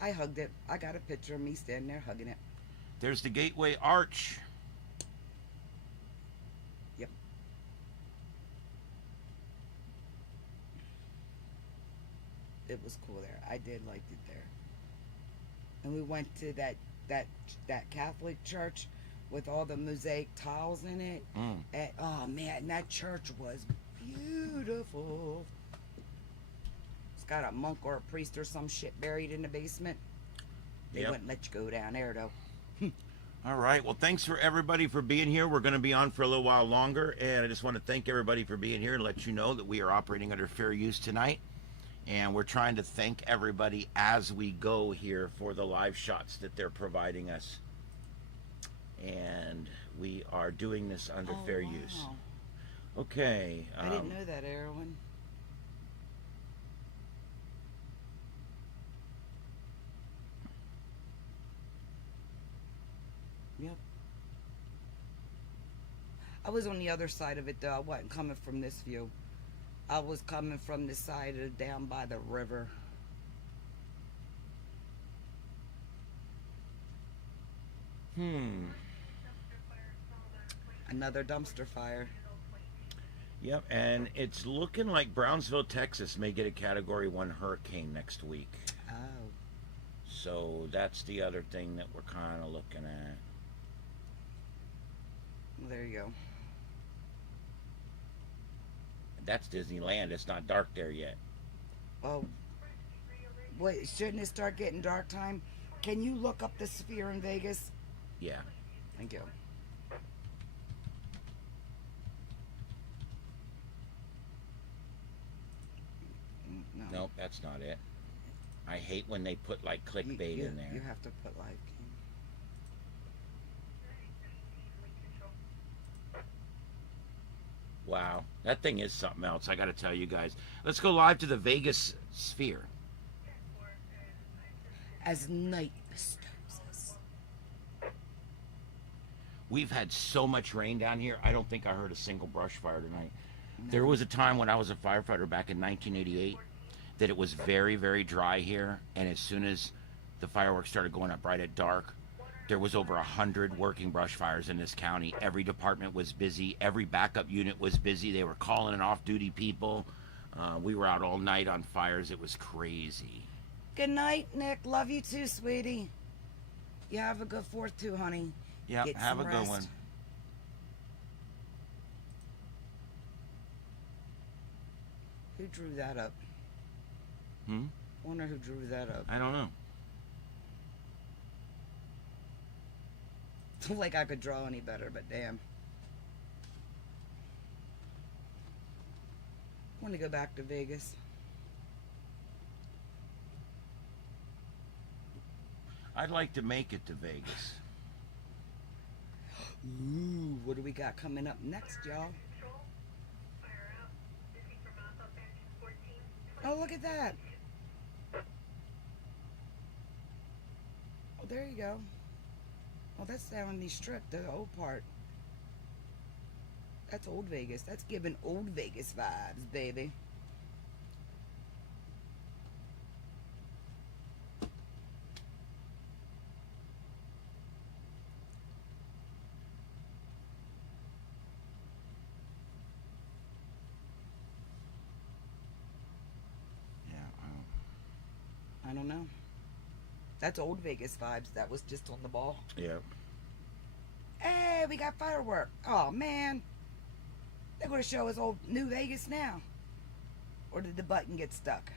I hugged it. I got a picture of me standing there hugging it. There's the Gateway Arch. Yep. It was cool there. I did like it there. And we went to that Catholic church with all the mosaic tiles in it. And, oh man, that church was beautiful. It's got a monk or a priest or some shit buried in the basement. They Yep. wouldn't let you go down there though. All right. Well, thanks for everybody for being here. We're going to be on for a little while longer, and I just want to thank everybody for being here and let you know that we are operating under fair use tonight. And we're trying to thank everybody as we go here for the live shots that they're providing us. And we are doing this under Oh, fair wow. use. Okay. I didn't know that, Erwin. Yep. I was on the other side of it though. I wasn't coming from this view. I was coming from the side of down by the river. Another dumpster fire. Yep, and it's looking like Brownsville, Texas may get a Category 1 hurricane next week. Oh. So that's the other thing that we're kind of looking at. Well, there you go. That's Disneyland. It's not dark there yet. Oh. Wait, shouldn't it start getting dark time? Can you look up the Sphere in Vegas? Yeah. Thank you. No. Nope, that's not it. I hate when they put like clickbait in there. You have to put live game. Wow, that thing is something else. I got to tell you guys. Let's go live to the Vegas Sphere. As night bestows us. We've had so much rain down here. I don't think I heard a single brush fire tonight. There was a time when I was a firefighter back in 1988 that it was very, very dry here. And as soon as the fireworks started going up right at dark, there was over 100 working brush fires in this county. Every department was busy. Every backup unit was busy. They were calling in off-duty people. We were out all night on fires. It was crazy. Good night, Nick. Love you too, sweetie. You have a good 4th too, honey. Yeah, Get have a some good rest. one. Who drew that up? Hmm? Wonder who drew that up. I don't know. Like I could draw any better, but damn. Want to go back to Vegas. I'd like to make it to Vegas. Ooh. What do we got coming up next, y'all? Oh, look at that. Oh, there you go. Oh, that's down in the strip, the old part. That's old Vegas. That's giving old Vegas vibes, baby. I don't know. That's old Vegas vibes. That was just on the ball. Yeah. Hey, we got firework. Oh, man. They're going to show us old New Vegas now. Or did the button get stuck?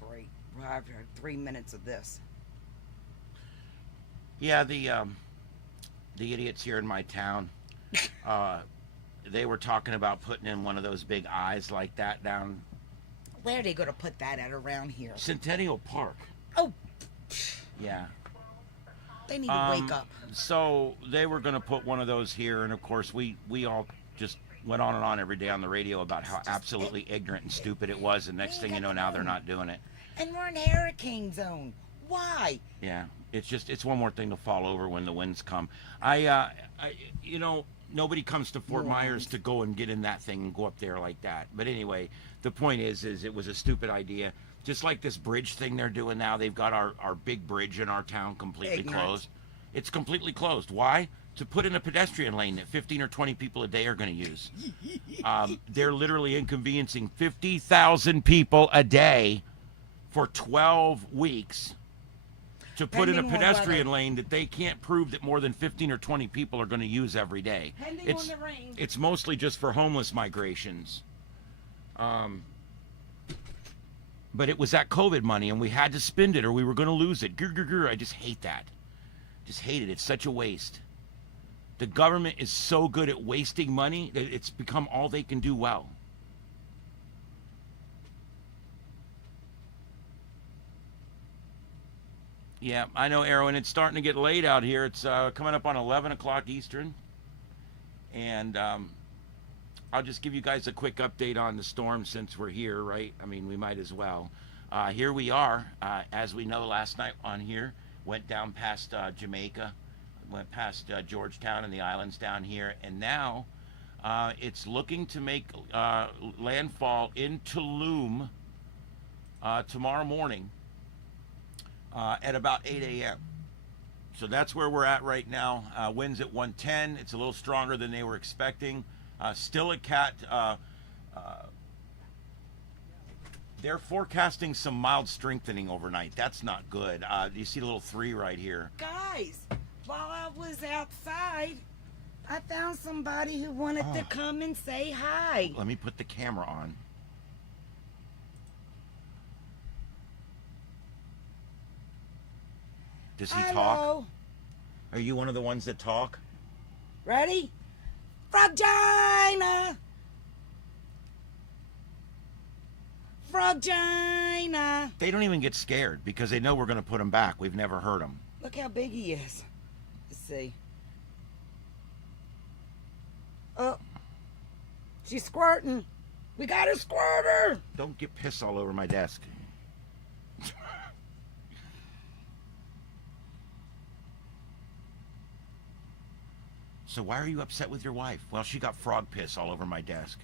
Great. I've heard 3 minutes of this. Yeah, the idiots here in my town, they were talking about putting in one of those big eyes like that down Where are they going to put that at around here? Centennial Park. Oh, Yeah. they need to wake up. So they were going to put one of those here, and of course we all just went on and on every day on the radio about how absolutely ignorant and stupid it was, and next thing you know, now they're not doing it. And we're in hurricane zone. Why? Yeah, it's one more thing to fall over when the winds come. Nobody comes to Fort Myers to go and get in that thing and go up there like that. But anyway, the point is it was a stupid idea. Just like this bridge thing they're doing now, they've got our big bridge in our town completely closed. It's completely closed. Why? To put in a pedestrian lane that 15 or 20 people a day are going to use. They're literally inconveniencing 50,000 people a day for 12 weeks to put in a pedestrian lane that they can't prove that more than 15 or 20 people are going to use every day. It's mostly just for homeless migrations. But it was that COVID money, and we had to spend it or we were going to lose it. I just hate that. Just hate it. It's such a waste. The government is so good at wasting money that it's become all they can do well. Yeah, I know, Arrow, and it's starting to get late out here. It's coming up on 11 o'clock Eastern. And I'll just give you guys a quick update on the storm since we're here, right? I mean, we might as well. Here we are. As we know, last night on here, went down past Jamaica, went past Georgetown and the islands down here. And now it's looking to make landfall in Tulum tomorrow morning. At about 8 a.m. So that's where we're at right now. Winds at 110. It's a little stronger than they were expecting. Still a cat. They're forecasting some mild strengthening overnight. That's not good. You see the little 3 right here. Guys, while I was outside, I found somebody who wanted to come and say hi. Let me put the camera on. Does he talk? Are you one of the ones that talk? Ready? Frogina! Frogina! They don't even get scared because they know we're going to put him back. We've never heard him. Look how big he is. Let's see. Oh, she's squirting. We got a squirter. Don't get piss all over my desk. So why are you upset with your wife? Well, she got frog piss all over my desk.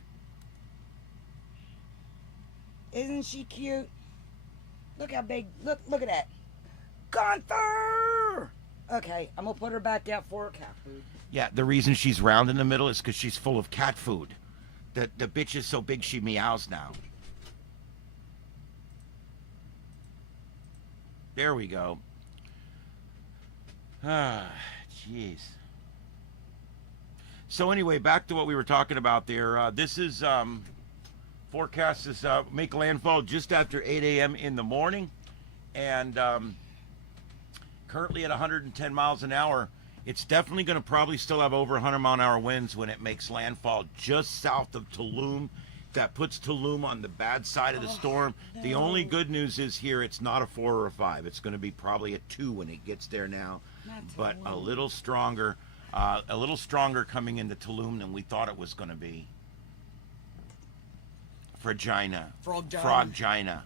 Isn't she cute? Look how big. Look at that. Gunther! Okay, I'm gonna put her back out for her cat food. Yeah, the reason she's round in the middle is because she's full of cat food. The bitch is so big she meows now. There we go. Ah, jeez. So anyway, back to what we were talking about there. This is forecast is make landfall just after 8 a.m. in the morning, and currently at 110 miles an hour. It's definitely going to probably still have over 100-mile-an-hour winds when it makes landfall just south of Tulum. That puts Tulum on the bad side of the storm. No. The only good news is here it's not a 4 or a 5. It's going to be probably a 2 when it gets there now, but a little stronger. A little stronger coming into Tulum than we thought it was going to be. Frogina. Frogina.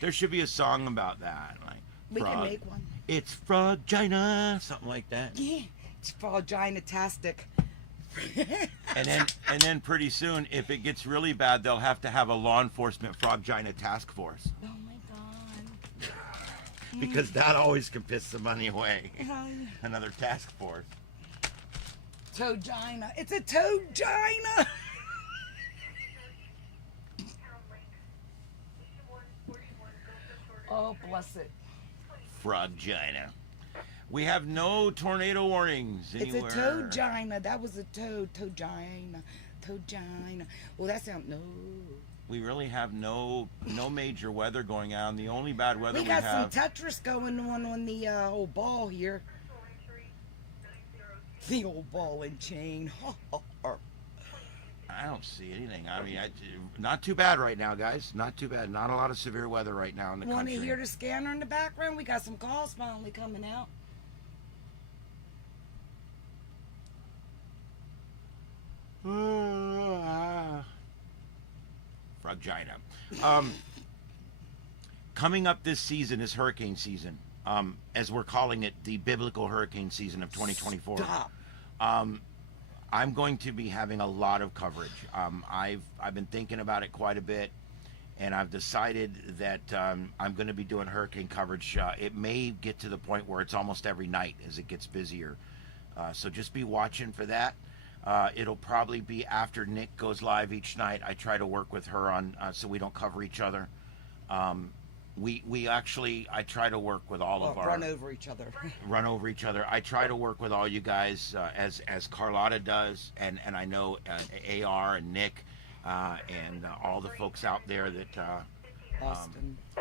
There should be a song about that. Like, We can make one. It's Frogina, something like that. Yeah, it's Frogina-tastic. And then pretty soon, if it gets really bad, they'll have to have a law enforcement Frogina task force. Oh my God. Because that always can piss the money away. Oh, Another task force. Toadgina. It's a Toadgina. Oh, bless it. Frogina. We have no tornado warnings anywhere. It's a Toadgina. That was a toad. Toadgina. Toadgina. Well, that sounds no. We really have no major weather going on. The only bad weather We we got have. some Tetris going on the old ball here. The old ball and chain. I don't see anything. I mean, not too bad right now, guys. Not too bad. Not a lot of severe weather right now in the Want country. to hear the scanner in the background? We got some calls finally coming out. Frogina. Coming up this season is hurricane season. As we're calling it, the biblical hurricane season of 2024. Stop. I'm going to be having a lot of coverage. I've been thinking about it quite a bit, and I've decided that I'm going to be doing hurricane coverage. It may get to the point where it's almost every night as it gets busier. So just be watching for that. It'll probably be after Nick goes live each night. I try to work with her on so we don't cover each other. We actually, I try to work with all of our Run over each other. run over each other. I try to work with all you guys as Carlotta does, and I know AR and Nick and all the folks out there that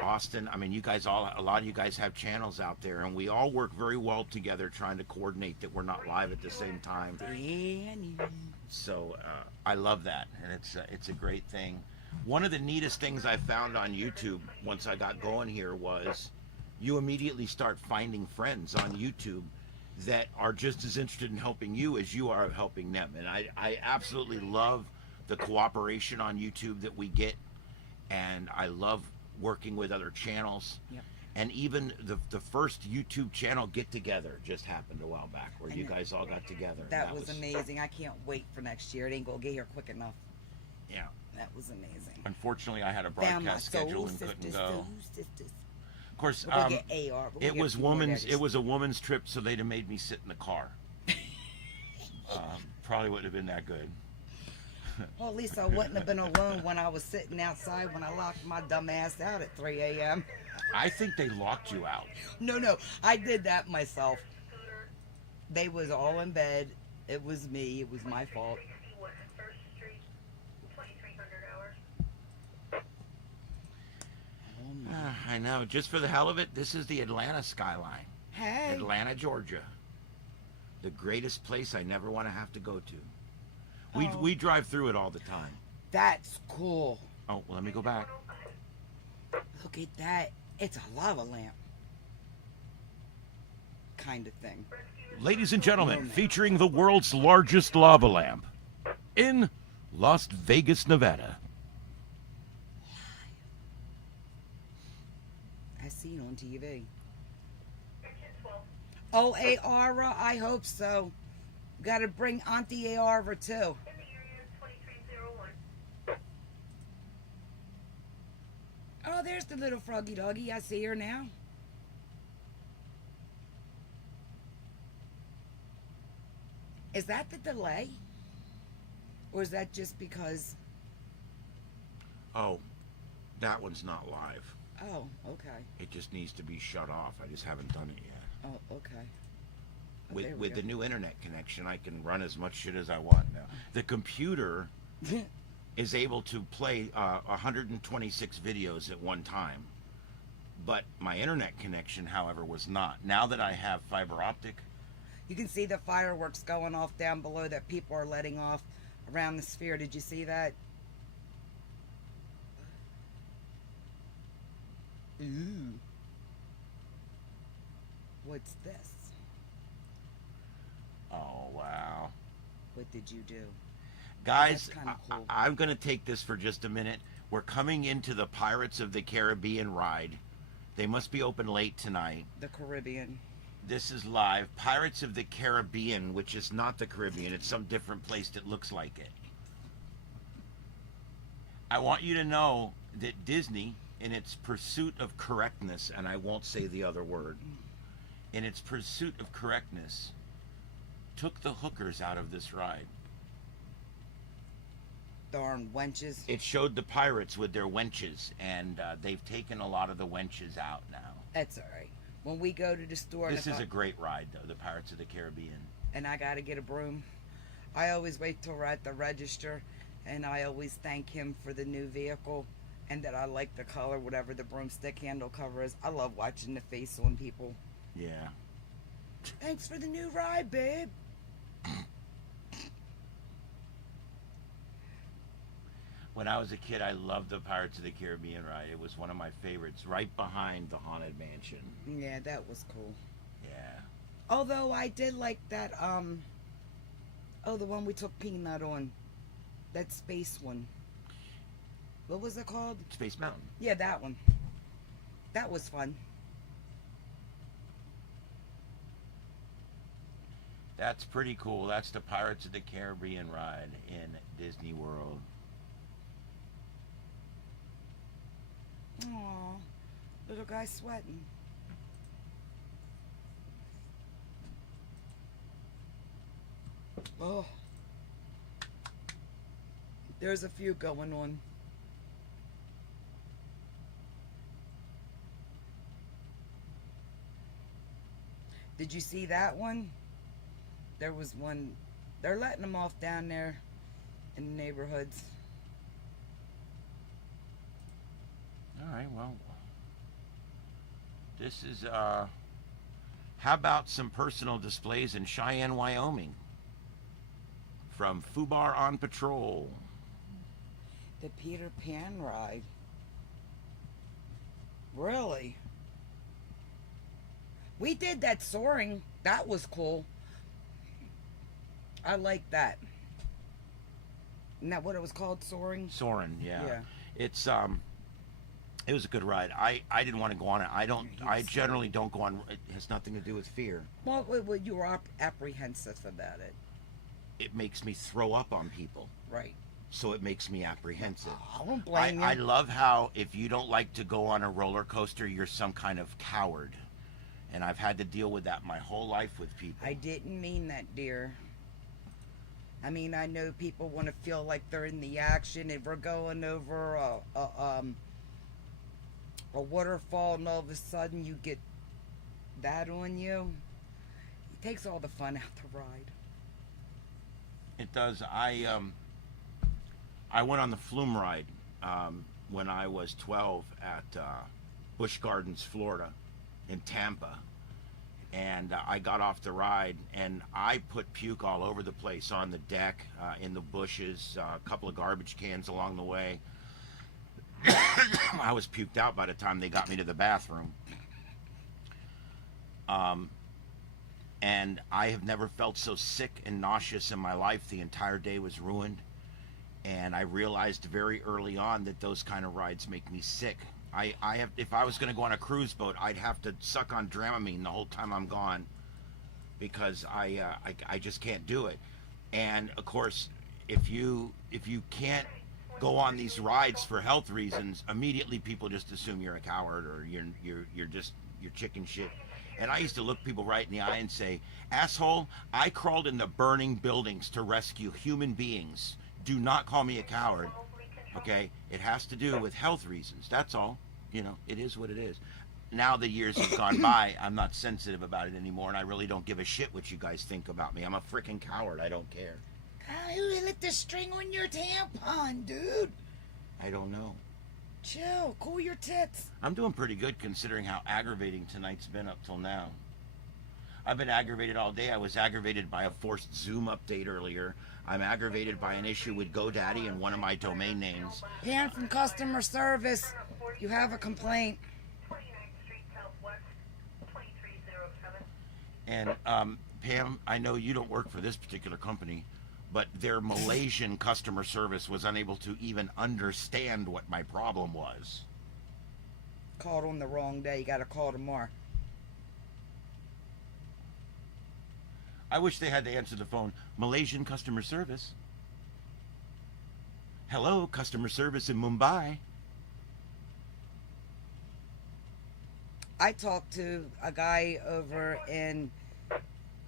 Austin. I mean, you guys a lot of you guys have channels out there, and we all work very well together trying to coordinate that we're not live at the same time. So I love that, and it's a great thing. One of the neatest things I found on YouTube once I got going here was you immediately start finding friends on YouTube that are just as interested in helping you as you are helping them. And I absolutely love the cooperation on YouTube that we get, and I love working with other channels. Yep. And even the first YouTube channel get together just happened a while back where you guys all got together. That was amazing. I can't wait for next year. It ain't gonna get here quick enough. Yeah. That was amazing. Unfortunately, I had a Found my broadcast schedule soul and couldn't sisters, go. soul sisters. Of course, We're gonna get AR. it was a woman's trip, so they'd have made me sit in the car. Probably wouldn't have been that good. Well, at least I wouldn't have been alone when I was sitting outside when I locked my dumb ass out at 3 a.m. I think they locked you out. No, I did that myself. They was all in bed. It was me. It was my fault. I know. Just for the hell of it, this is the Atlanta skyline. Hey. Atlanta, Georgia. The greatest place I never want to have to go to. We drive through it all the time. That's cool. Oh, well, let me go back. Look at that. It's a lava lamp. Kind of thing. Ladies and gentlemen, featuring the world's largest lava lamp in Las Vegas, Nevada. I seen on TV. Oh, Ara, I hope so. Got to bring Auntie Ara too. Oh, there's the little froggy doggy. I see her now. Is that the delay? Or is that just because... Oh, that one's not live. Oh, okay. It just needs to be shut off. I just haven't done it yet. Oh, okay. Oh, there we With go. the new internet connection, I can run as much shit as I want now. The computer is able to play 126 videos at one time, but my internet connection, however, was not. Now that I have fiber optic, You can see the fireworks going off down below that people are letting off around the sphere. Did you see that? Ooh. What's this? What did you do? Guys, That's kinda cool. I'm going to take this for just a minute. We're coming into the Pirates of the Caribbean ride. They must be open late tonight. The Caribbean. This is live. Pirates of the Caribbean, which is not the Caribbean. It's some different place that looks like it. I want you to know that Disney, in its pursuit of correctness, and I won't say the other word, in its pursuit of correctness, took the hookers out of this ride. Darn wenches. It showed the pirates with their wenches, and they've taken a lot of the wenches out now. That's all right. When we go to the store, This is a great ride, though, the Pirates of the Caribbean. and I got to get a broom, I always wait till we're at the register, and I always thank him for the new vehicle, and that I like the color, whatever the broomstick handle cover is. I love watching the face on people. Yeah. Thanks for the new ride, babe. When I was a kid, I loved the Pirates of the Caribbean ride. It was one of my favorites, right behind the Haunted Mansion. Yeah, that was cool. Yeah. Although I did like that, the one we took Peanut on. That space one. What was it called? Space Mountain. Yeah, that one. That was fun. That's pretty cool. That's the Pirates of the Caribbean ride in Disney World. Aw, little guy sweating. Oh. There's a few going on. Did you see that one? There was one. They're letting them off down there in the neighborhoods. All right, well, this is, how about some personal displays in Cheyenne, Wyoming? From Fubar on Patrol. The Peter Pan ride. Really? We did that soaring. That was cool. I like that. Isn't that what it was called? Soaring? Soarin', yeah. Yeah. It's, it was a good ride. I didn't want to go on it. I generally don't go on, it has nothing to do with fear. Well, you were apprehensive about it. It makes me throw up on people. Right. So it makes me apprehensive. I don't blame you. I love how if you don't like to go on a roller coaster, you're some kind of coward. And I've had to deal with that my whole life with people. I didn't mean that, dear. I mean, I know people want to feel like they're in the action. If we're going over a waterfall and all of a sudden you get that on you, it takes all the fun out the ride. It does. I went on the flume ride when I was 12 at Busch Gardens, Florida, in Tampa. And I got off the ride, and I put puke all over the place, on the deck, in the bushes, a couple of garbage cans along the way. I was puked out by the time they got me to the bathroom. And I have never felt so sick and nauseous in my life. The entire day was ruined. And I realized very early on that those kind of rides make me sick. If I was going to go on a cruise boat, I'd have to suck on Dramamine the whole time I'm gone, because I just can't do it. And of course, if you can't go on these rides for health reasons, immediately people just assume you're a coward, or you're chicken shit. And I used to look people right in the eye and say, asshole, I crawled into burning buildings to rescue human beings. Do not call me a coward. Okay, it has to do with health reasons. That's all. You know, it is what it is. Now the years have gone by, I'm not sensitive about it anymore, and I really don't give a shit what you guys think about me. I'm a freaking coward. I don't care. Who lit the string on your tampon, dude? I don't know. Chill, cool your tits. I'm doing pretty good considering how aggravating tonight's been up till now. I've been aggravated all day. I was aggravated by a forced Zoom update earlier. I'm aggravated by an issue with GoDaddy and one of my domain names. Pam from customer service, you have a complaint. And Pam, I know you don't work for this particular company, but their Malaysian customer service was unable to even understand what my problem was. Called on the wrong day. You got to call tomorrow. I wish they had to answer the phone. Malaysian customer service. Hello, customer service in Mumbai. I talked to a guy over in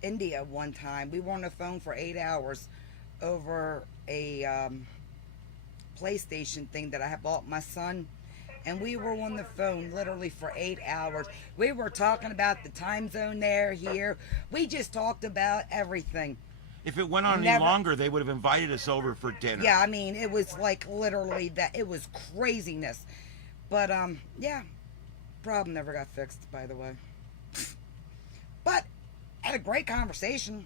India one time. We were on the phone for 8 hours over a PlayStation thing that I had bought my son. And we were on the phone literally for 8 hours. We were talking about the time zone there, here. We just talked about everything. If it went on any longer, they would have invited us over for dinner. Yeah, I mean, it was like literally that. It was craziness. But, yeah. Problem never got fixed, by the way. But, had a great conversation.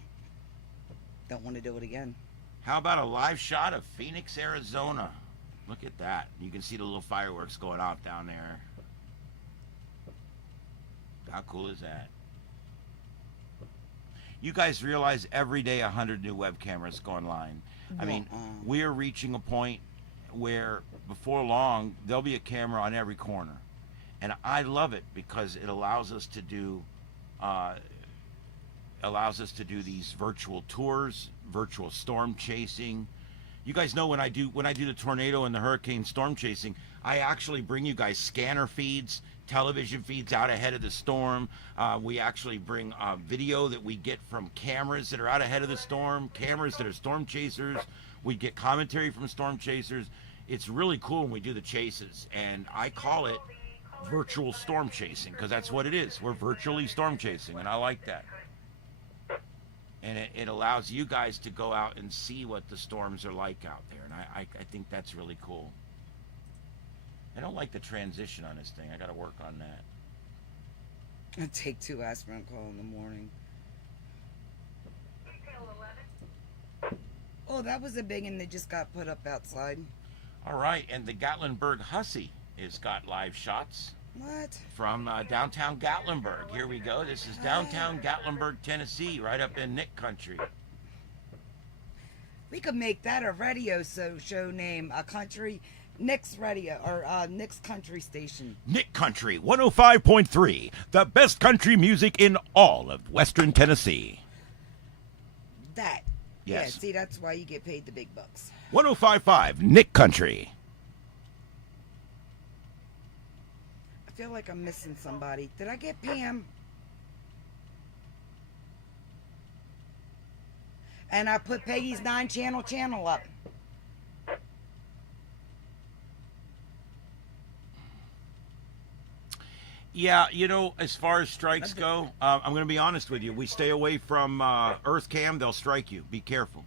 Don't want to do it again. How about a live shot of Phoenix, Arizona? Look at that. You can see the little fireworks going off down there. How cool is that? You guys realize every day 100 new web cameras go online. I mean, we're reaching a point where before long, there'll be a camera on every corner. And I love it because it allows us to do these virtual tours, virtual storm chasing. You guys know when I do the tornado and the hurricane storm chasing, I actually bring you guys scanner feeds, television feeds out ahead of the storm. We actually bring video that we get from cameras that are out ahead of the storm, cameras that are storm chasers. We get commentary from storm chasers. It's really cool when we do the chases, and I call it virtual storm chasing because that's what it is. We're virtually storm chasing, and I like that. And it allows you guys to go out and see what the storms are like out there. And I think that's really cool. I don't like the transition on this thing. I got to work on that. I take 2 aspirin call in the morning. Oh, that was a big one that just got put up outside. All right. And the Gatlinburg Hussy has got live shots. What? From downtown Gatlinburg. Here we go. This is downtown Gatlinburg, Tennessee, right up in Nick Country. We could make that a radio show name, a country, Nick's radio, or Nick's country station. Nick Country, 105.3, the best country music in all of Western Tennessee. That. Yes. Yeah, see, that's why you get paid the big bucks. 105.5, Nick Country. I feel like I'm missing somebody. Did I get Pam? And I put Peggy's 9-channel up. Yeah, you know, as far as strikes go, I'm going to be honest with you. We stay away from Earth Cam. They'll strike you. Be careful.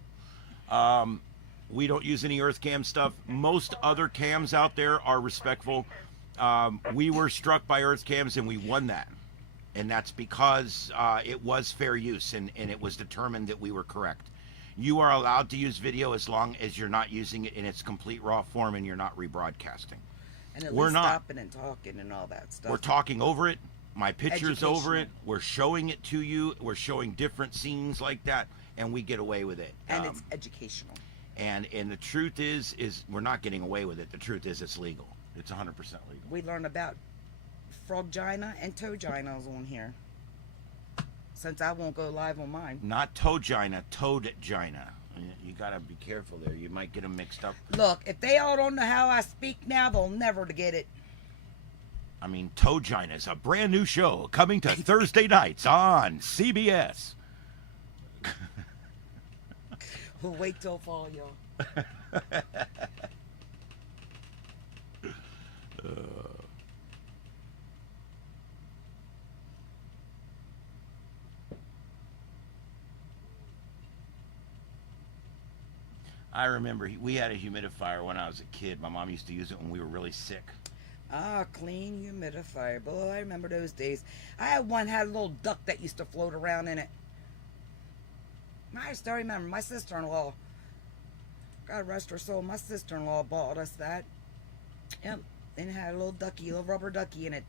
We don't use any Earth Cam stuff. Most other cams out there are respectful. We were struck by Earth Cams and we won that. And that's because it was fair use and it was determined that we were correct. You are allowed to use video as long as you're not using it in its complete raw form and you're not rebroadcasting. And at least stopping and talking and all that stuff. We're talking over it. My picture's over it. We're showing it to you. We're showing different scenes like that, and we get away with it. And it's educational. And the truth is we're not getting away with it. The truth is it's legal. It's 100% legal. We learned about frogina and toeginas on here. Since I won't go live on mine. Not toegina, toadgina. You gotta be careful there. You might get them mixed up. Look, if they all don't know how I speak now, they'll never get it. I mean, Toegina is a brand new show coming to Thursday nights on CBS. We'll wait till fall, y'all. I remember we had a humidifier when I was a kid. My mom used to use it when we were really sick. Ah, clean humidifier. Boy, I remember those days. I had one, had a little duck that used to float around in it. I still remember my sister-in-law. God rest her soul. My sister-in-law bought us that. Yep. And it had a little ducky, a little rubber ducky in it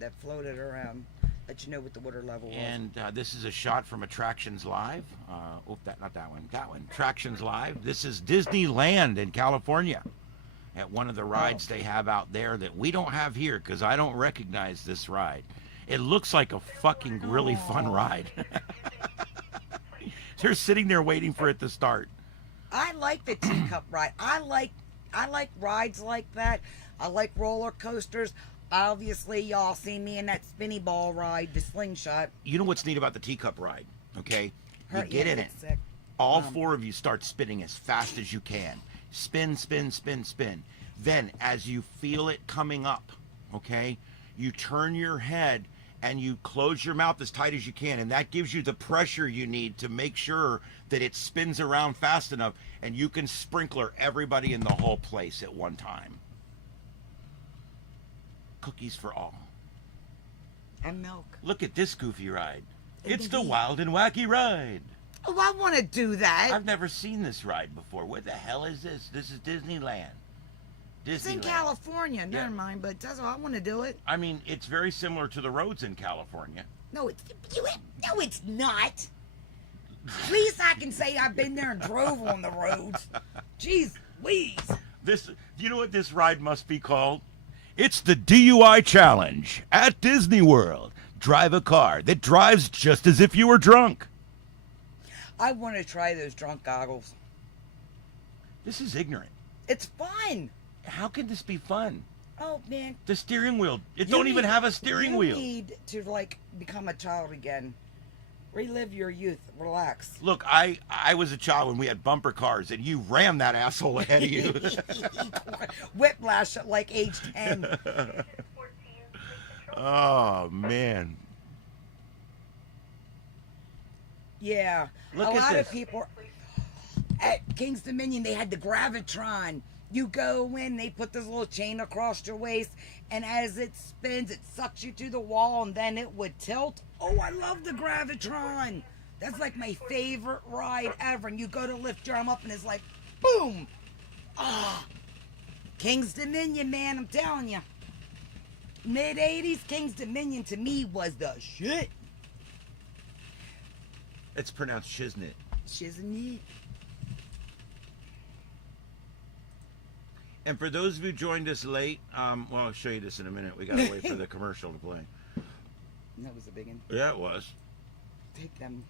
that floated around. let you know what the water level was. And this is a shot from Attractions Live. Not that one. That one. Attractions Live. This is Disneyland in California. At one of the rides they have out there that we don't have here because I don't recognize this ride. It looks like a fucking really fun ride. They're sitting there waiting for it to start. I like the teacup ride. I like rides like that. I like roller coasters. Obviously, y'all see me in that spinny ball ride, the slingshot. You know what's neat about the teacup ride, okay? You Hurt get you, in it. sick. All four of you start spinning as fast as you can. Spin, spin, spin, spin. Then, as you feel it coming up, okay, you turn your head and you close your mouth as tight as you can, and that gives you the pressure you need to make sure that it spins around fast enough and you can sprinkler everybody in the whole place at one time. Cookies for all. And milk. Look at this goofy ride. And It's the the heat. Wild and Wacky Ride. Oh, I want to do that. I've never seen this ride before. What the hell is this? This is Disneyland. It's in Disneyland. California. Yeah. Never mind, but that's all I want to do it. I mean, it's very similar to the roads in California. No, it's not. At least I can say I've been there and drove on the roads. Jeez Louise. This, you know what this ride must be called? It's the DUI Challenge at Disney World. Drive a car that drives just as if you were drunk. I want to try those drunk goggles. This is ignorant. It's fun. How can this be fun? Oh, man. The steering wheel. It You don't even need- have a steering wheel. You need to, become a child again. Relive your youth. Relax. Look, I was a child when we had bumper cars, and you rammed that asshole ahead of you. Whiplash at like age 10. Oh, man. Yeah. Look a at lot this. of people at King's Dominion, they had the Gravitron. You go in, they put this little chain across your waist, and as it spins, it sucks you to the wall, and then it would tilt. Oh, I love the Gravitron. That's like my favorite ride ever. And you go to lift your arm up, and it's like, boom. Ah. King's Dominion, man, I'm telling you. Mid-'80s, King's Dominion to me was the shit. It's pronounced shiznit. Shiznit. And for those of you who joined us late, well, I'll show you this in a minute. We gotta wait for the commercial to play. That was a big one. Yeah, it was. Take them.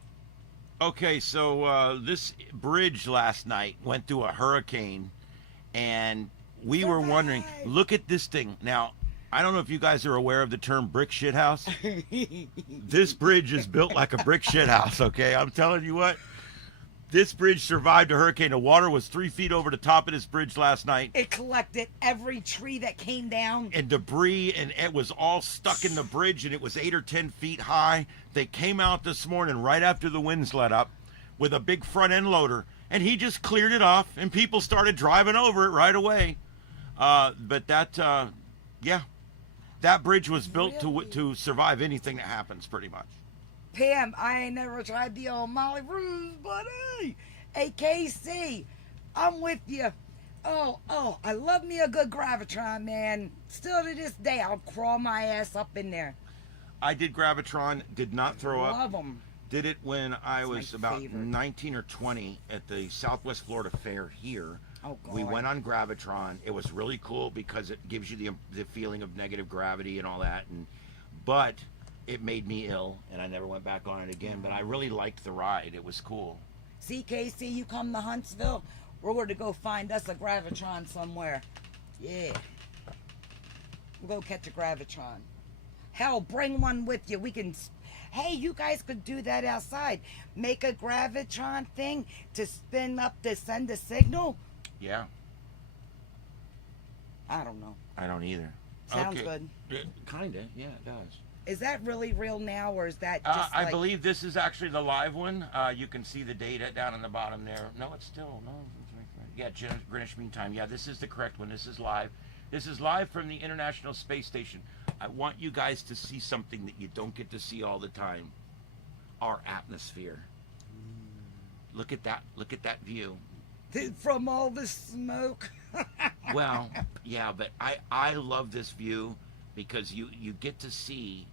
Okay, so this bridge last night went through a hurricane, and we were wondering, Survive! look at this thing. Now, I don't know if you guys are aware of the term brick shit house. This bridge is built like a brick shit house, okay? I'm telling you what. This bridge survived a hurricane. The water was 3 feet over the top of this bridge last night. It collected every tree that came down. And debris, and it was all stuck in the bridge, and it was 8 or 10 feet high. They came out this morning right after the winds let up with a big front end loader, and he just cleared it off, and people started driving over it right away. But that, yeah, that bridge was built Really? to survive anything that happens, pretty much. Pam, I ain't never tried the old Molly Ruse, buddy. Hey, KC, I'm with you. Oh, I love me a good Gravitron, man. Still to this day, I'll crawl my ass up in there. I did Gravitron, did not throw up. Love them. Did it when I It's my was about favorite. 19 or 20 at the Southwest Florida Fair here. Oh, God. We went on Gravitron. It was really cool because it gives you the feeling of negative gravity and all that. But it made me ill, and I never went back on it again. But I really liked the ride. It was cool. See, KC, you come to Huntsville, we're going to go find us a Gravitron somewhere. Yeah. We'll go catch a Gravitron. Hell, bring one with you. We can... Hey, you guys could do that outside. Make a Gravitron thing to spin up to send a signal. Yeah, I don't know. I don't either. Sounds Okay. good. Kinda, yeah, it does. Is that really real now, or is that just I like... believe this is actually the live one. You can see the data down in the bottom there. No, it's still, no. Yeah, Greenwich Mean Time. Yeah, this is the correct one. This is live. This is live from the International Space Station. I want you guys to see something that you don't get to see all the time. Our atmosphere. Look at that. Look at that view. From all the smoke? Well, yeah, but I love this view because you get to see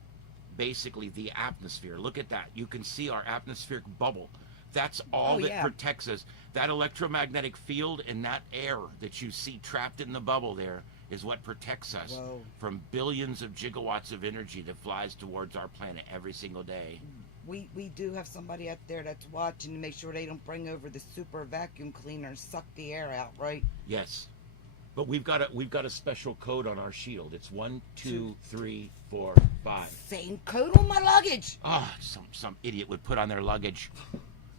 basically the atmosphere. Look at that. You can see our atmospheric bubble. That's all Oh, that yeah. protects us. That electromagnetic field and that air that you see trapped in the bubble there is what protects us Whoa. from billions of gigawatts of energy that flies towards our planet every single day. We do have somebody out there that's watching to make sure they don't bring over the super vacuum cleaner and suck the air out, right? Yes. But we've got a special code on our shield. It's 1, 2, 3, 4, 5. Same code on my luggage. Oh, some idiot would put on their luggage.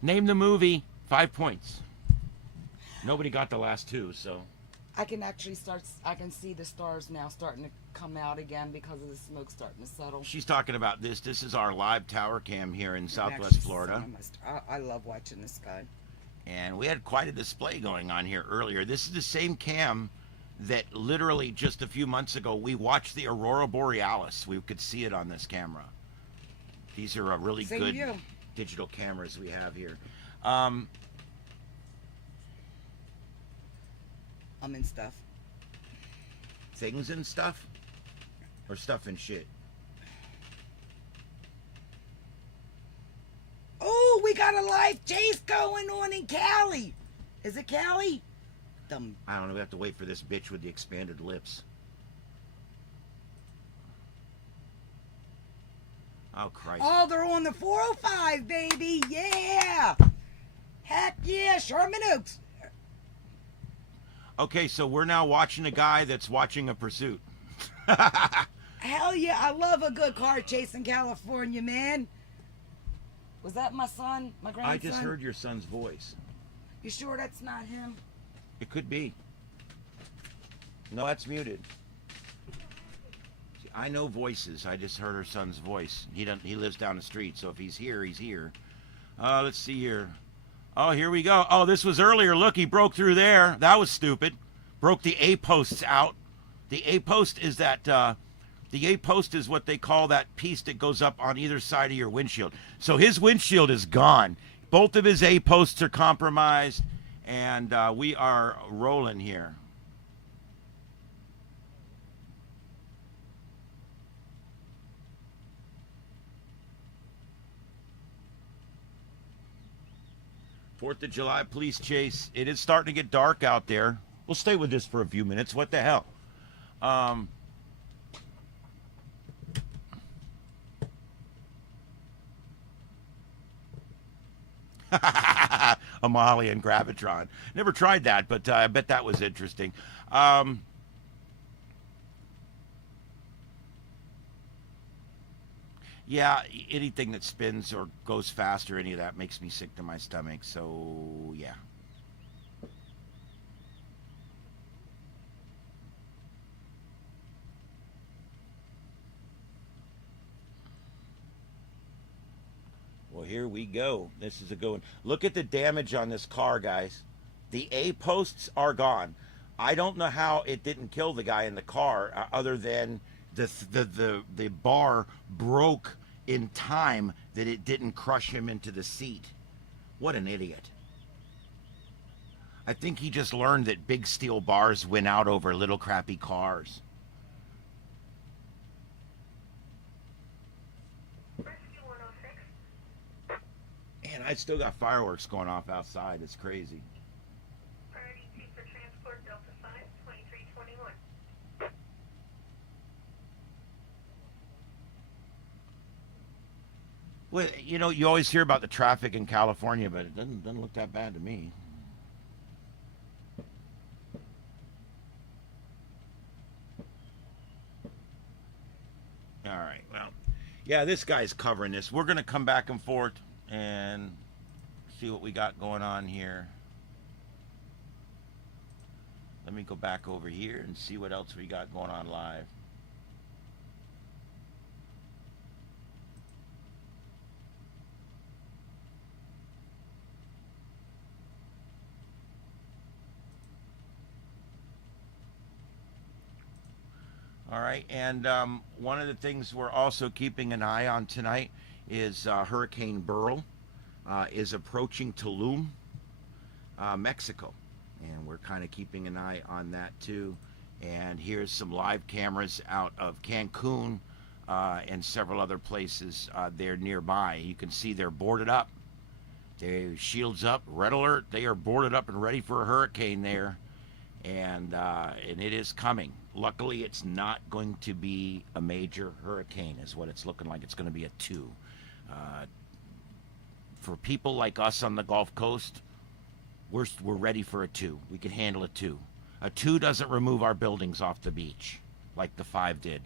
Name the movie. 5 points. Nobody got the last 2, so. I can actually I can see the stars now starting to come out again because of the smoke starting to settle. She's talking about this. This is our live tower cam here in I can Southwest actually see Florida. I love watching the sky. And we had quite a display going on here earlier. This is the same cam that literally just a few months ago we watched the Aurora Borealis. We could see it on this camera. These are a really Same good view. digital cameras we have here. I'm in stuff. Things and stuff? Or stuff and shit? Oh, we got a live chase going on in Cali. Is it Cali? I don't know. We have to wait for this bitch with the expanded lips. Oh, Christ. Oh, they're on the 405, baby. Yeah. Heck yeah, Sherman Oaks. Okay, so we're now watching a guy that's watching a pursuit. Hell yeah, I love a good car chase in California, man. Was that my son, my grandson? I just heard your son's voice. You sure that's not him? It could be. No, that's muted. See, I know voices. I just heard her son's voice. He lives down the street, so if he's here, he's here. Let's see here. Oh, here we go. Oh, this was earlier. Look, he broke through there. That was stupid. Broke the A-posts out. The A-post is that, the A-post is what they call that piece that goes up on either side of your windshield. So his windshield is gone. Both of his A-posts are compromised, and we are rolling here. Fourth of July police chase. It is starting to get dark out there. We'll stay with this for a few minutes. What the hell? Amalia and Gravitron. Never tried that, but I bet that was interesting. Yeah, anything that spins or goes fast or any of that makes me sick to my stomach. So, yeah. Well, here we go. This is a good one. Look at the damage on this car, guys. The A-posts are gone. I don't know how it didn't kill the guy in the car, other than the bar broke in time that it didn't crush him into the seat. What an idiot. I think he just learned that big steel bars win out over little crappy cars. Man, I still got fireworks going off outside. It's crazy. Priority 2 for transport, Delta 5, 2321. Well, you know, you always hear about the traffic in California, but it doesn't look that bad to me. All right, well, yeah, this guy's covering this. We're going to come back and forth and see what we got going on here. Let me go back over here and see what else we got going on live. All right, and one of the things we're also keeping an eye on tonight is Hurricane Beryl is approaching Tulum, Mexico, and we're kind of keeping an eye on that too. And here's some live cameras out of Cancun, and several other places there nearby. You can see they're boarded up. They shields up, red alert. They are boarded up and ready for a hurricane there, and it is coming. Luckily, it's not going to be a major hurricane, is what it's looking like. It's going to be a 2. For people like us on the Gulf Coast, we're ready for a 2. We can handle a 2. A 2 doesn't remove our buildings off the beach like the 5 did.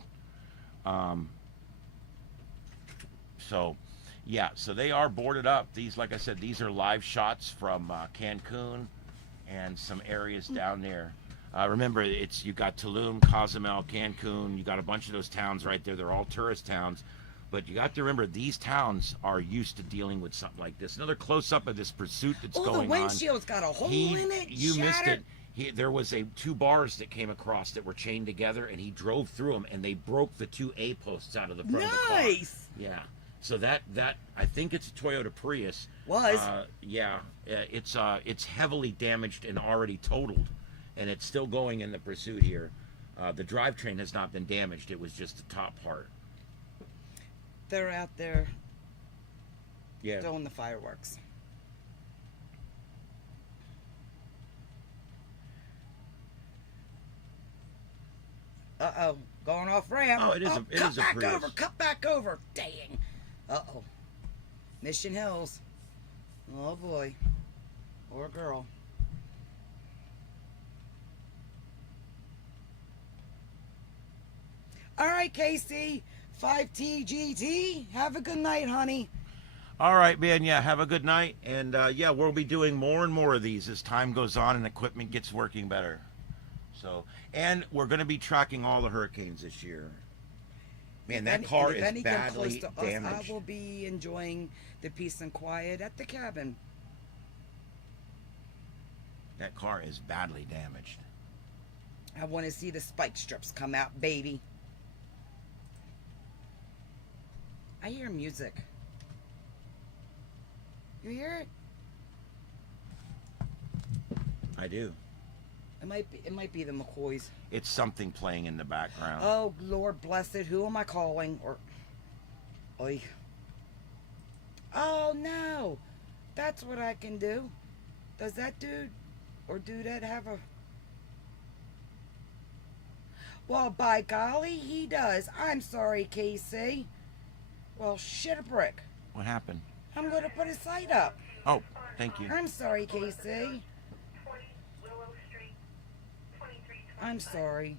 So, yeah, so they are boarded up. These, like I said, these are live shots from Cancun and some areas down there. Remember, you got Tulum, Cozumel, Cancun. You got a bunch of those towns right there. They're all tourist towns. But you got to remember, these towns are used to dealing with something like this. Another close-up of this pursuit that's going on. The windshield's got a hole in it. You missed shattered. it. There was 2 bars that came across that were chained together, and he drove through them, and they broke the 2 A posts out of the front of the car. Nice. Yeah. So that I think it's a Toyota Prius. Was. Yeah. It's heavily damaged and already totaled, and it's still going in the pursuit here. The drivetrain has not been damaged. It was just the top part. They're out there Yeah. doing the fireworks. Uh-oh, going off ramp. Oh, it is a Prius. Cut back over. Dang. Uh-oh. Mission Hills. Oh, boy. Or girl. All right, Casey. 5TGT. Have a good night, honey. All right, man. Yeah, have a good night. And, yeah, we'll be doing more and more of these as time goes on and equipment gets working better. So, and we're going to be tracking all the hurricanes this year. Man, that car is badly damaged. I will be enjoying the peace and quiet at the cabin. That car is badly damaged. I want to see the spike strips come out, baby. I hear music. You hear it? I do. It might be the McCoys. It's something playing in the background. Oh, Lord bless it. Who am I calling? Or, oy. Oh no, that's what I can do. Does that dude or dudette have a? Well, by golly, he does. I'm sorry, Casey. Well, shit a brick. What happened? I'm going to put his site up. Oh, thank you. I'm sorry, Casey. 20 Willow Street, 2325. I'm sorry.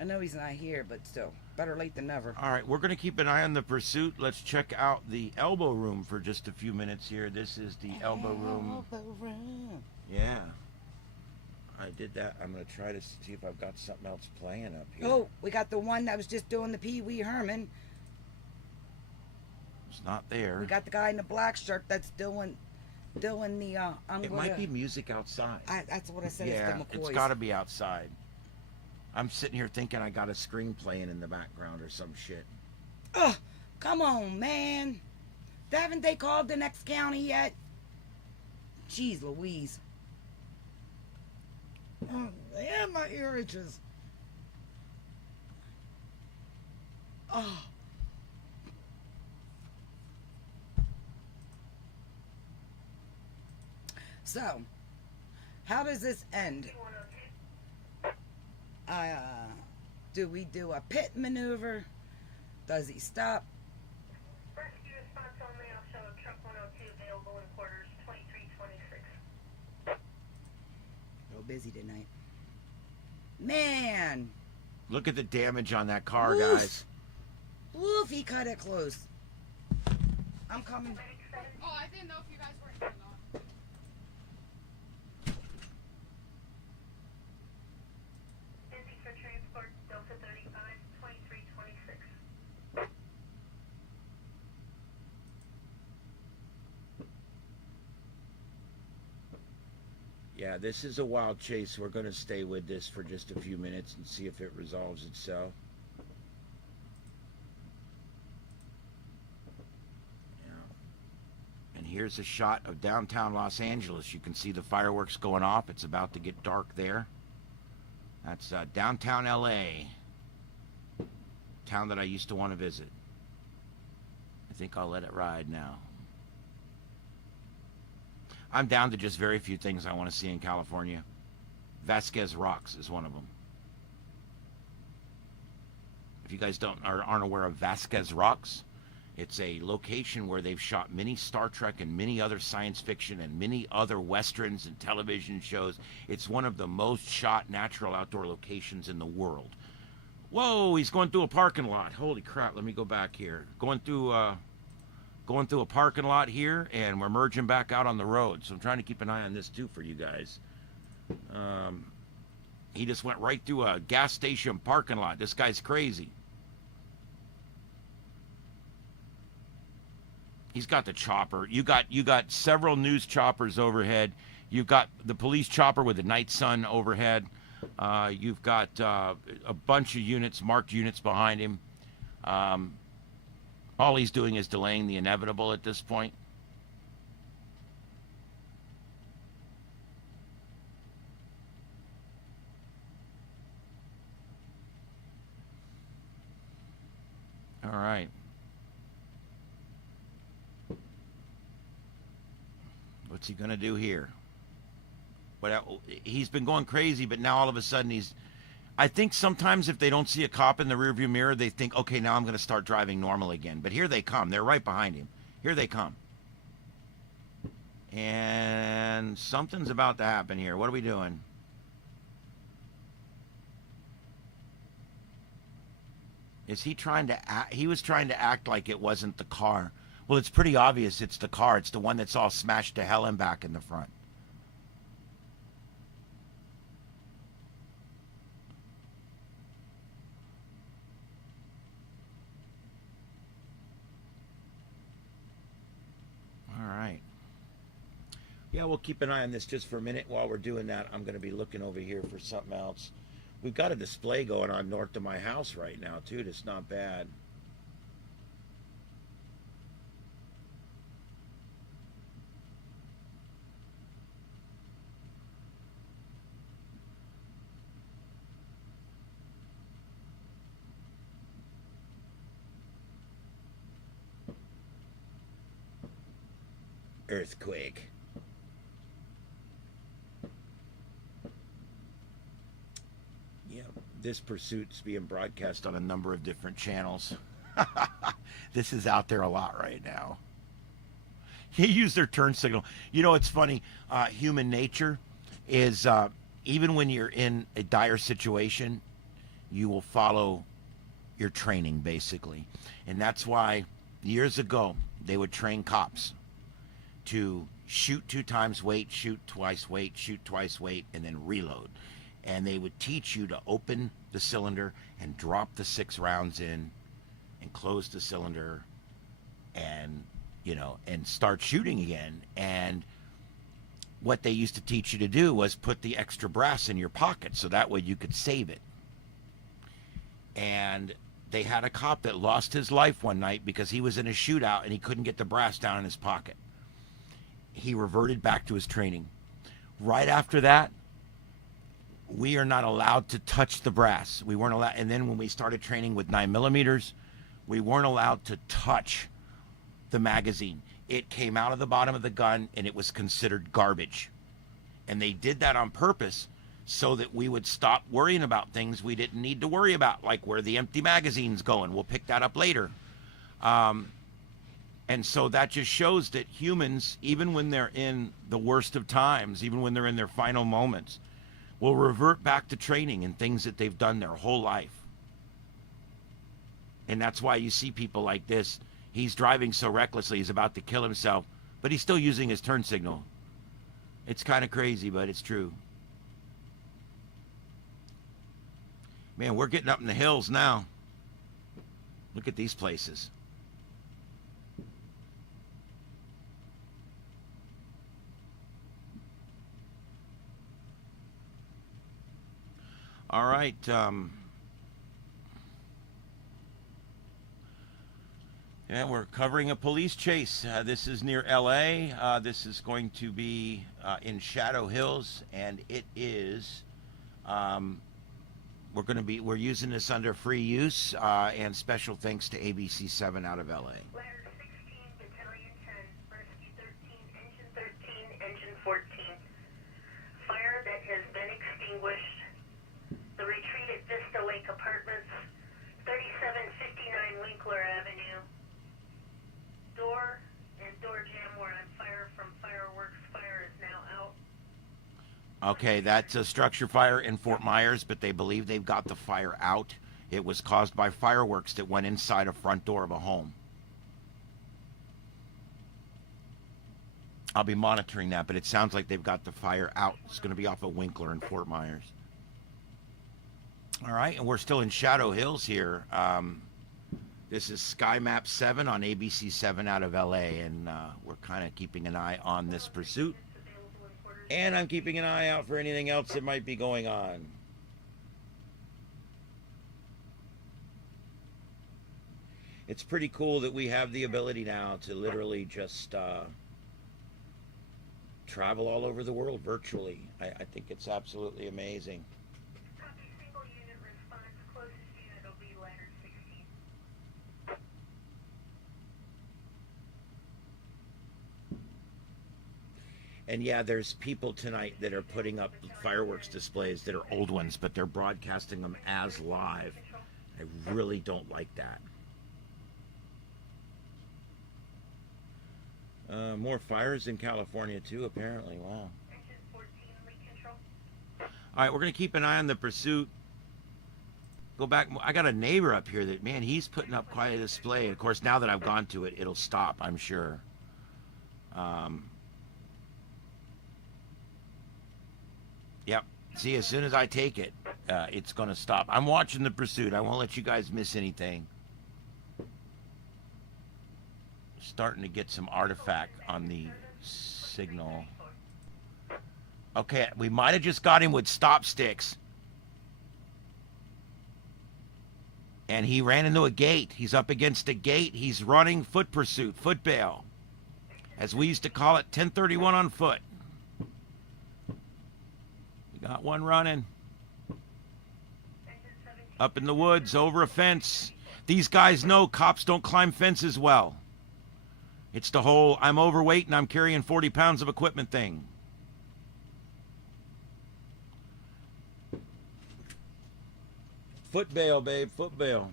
I know he's not here, but still, better late than never. All right, we're going to keep an eye on the pursuit. Let's check out the elbow room for just a few minutes here. This is the elbow room. Elbow room. Yeah. I did that. I'm going to try to see if I've got something else playing up here. Oh, we got the one that was just doing the Pee Wee Herman. It's not there. We got the guy in the black shirt that's doing the Might be music outside. that's what I said. Yeah, it's the it's McCoys. got to be outside. I'm sitting here thinking I got a screen playing in the background or some shit. Ugh, come on, man. Haven't they called the next county yet? Jeez Louise. Oh, and my ear itches. Oh. So, how does this end? 2102. Do we do a pit maneuver? Does he stop? Rescue response only. I'll show truck 102 available in quarters 2326. Real busy tonight. Man! Look at the damage on that car, Woof. guys. Woof, he cut it close. I'm coming. Oh, I didn't know if you guys were here or not. Busy for transport Delta 35 2326. Yeah, this is a wild chase. We're going to stay with this for just a few minutes and see if it resolves itself. Yeah. And here's a shot of downtown Los Angeles. You can see the fireworks going off. It's about to get dark there. That's downtown LA, town that I used to want to visit. I think I'll let it ride now. I'm down to just very few things I want to see in California. Vasquez Rocks is one of them. If you guys aren't aware of Vasquez Rocks, it's a location where they've shot many Star Trek and many other science fiction and many other westerns and television shows. It's one of the most shot natural outdoor locations in the world. Whoa, he's going through a parking lot. Holy crap, let me go back here. Going through a parking lot here, and we're merging back out on the road. So I'm trying to keep an eye on this too for you guys. He just went right through a gas station parking lot. This guy's crazy. He's got the chopper. You got several news choppers overhead. You've got the police chopper with the night sun overhead. You've got a bunch of units, marked units behind him. All he's doing is delaying the inevitable at this point. All right. What's he going to do here? He's been going crazy, but now all of a sudden I think sometimes if they don't see a cop in the rearview mirror, they think, okay, now I'm going to start driving normal again. But here they come. They're right behind him. Here they come. And something's about to happen here. What are we doing? Is he trying to act? He was trying to act like it wasn't the car. Well, it's pretty obvious it's the car. It's the one that's all smashed to hell and back in the front. All right. Yeah, we'll keep an eye on this just for a minute. While we're doing that, I'm going to be looking over here for something else. We've got a display going on north of my house right now, too. That's not bad. Earthquake. Yeah, this pursuit's being broadcast on a number of different channels. This is out there a lot right now. He used their turn signal. You know, it's funny. Human nature is, even when you're in a dire situation, you will follow your training, basically. And that's why years ago, they would train cops to shoot 2 times, wait, shoot twice, wait, shoot twice, wait, and then reload. And they would teach you to open the cylinder and drop the 6 rounds in and close the cylinder and, you know, and start shooting again. And what they used to teach you to do was put the extra brass in your pocket so that way you could save it. And they had a cop that lost his life one night because he was in a shootout and he couldn't get the brass down in his pocket. He reverted back to his training. Right after that, we are not allowed to touch the brass. We weren't allowed. And then when we started training with 9mm, we weren't allowed to touch the magazine. It came out of the bottom of the gun and it was considered garbage. And they did that on purpose so that we would stop worrying about things we didn't need to worry about, like where the empty magazine's going. We'll pick that up later. And so that just shows that humans, even when they're in the worst of times, even when they're in their final moments, will revert back to training and things that they've done their whole life. And that's why you see people like this. He's driving so recklessly, he's about to kill himself, but he's still using his turn signal. It's kind of crazy, but it's true. Man, we're getting up in the hills now. Look at these places. All right. Yeah, we're covering a police chase. This is near LA. This is going to be in Shadow Hills, and it is we're using this under free use, and special thanks to ABC7 out of LA. Ladder 16, Battalion 10, Rescue 13, Engine 13, Engine 14. Fire that has been extinguished. The retreat at Vista Lake Apartments, 3759 Winkler Avenue. Door and door jam were on fire from fireworks. Fire is now out. Okay, that's a structure fire in Fort Myers, but they believe they've got the fire out. It was caused by fireworks that went inside a front door of a home. I'll be monitoring that, but it sounds like they've got the fire out. It's going to be off of Winkler in Fort Myers. All right, and we're still in Shadow Hills here. This is Sky Map 7 on ABC 7 out of LA, and we're kind of keeping an eye on this pursuit. And I'm keeping an eye out for anything else that might be going on. It's pretty cool that we have the ability now to literally just travel all over the world virtually. I think it's absolutely amazing. Copy, single unit response. Closest unit will be ladder 16. And yeah, there's people tonight that are putting up fireworks displays that are old ones, but they're broadcasting them as live. I really don't like that. More fires in California too, apparently. Wow. Engine 14, lead control. All right, we're going to keep an eye on the pursuit. Go back. I got a neighbor up here that, man, he's putting up quite a display. And of course, now that I've gone to it, it'll stop, I'm sure. Yep. See, as soon as I take it, it's going to stop. I'm watching the pursuit. I won't let you guys miss anything. Starting to get some artifact on the signal. Okay, we might have just got him with stop sticks. And he ran into a gate. He's up against a gate. He's running foot pursuit, foot bail. As we used to call it, 1031 on foot. We got one running. Up in the woods, over a fence. These guys know cops don't climb fences well. It's the whole, I'm overweight and I'm carrying 40 pounds of equipment thing. Foot bail, babe, foot bail.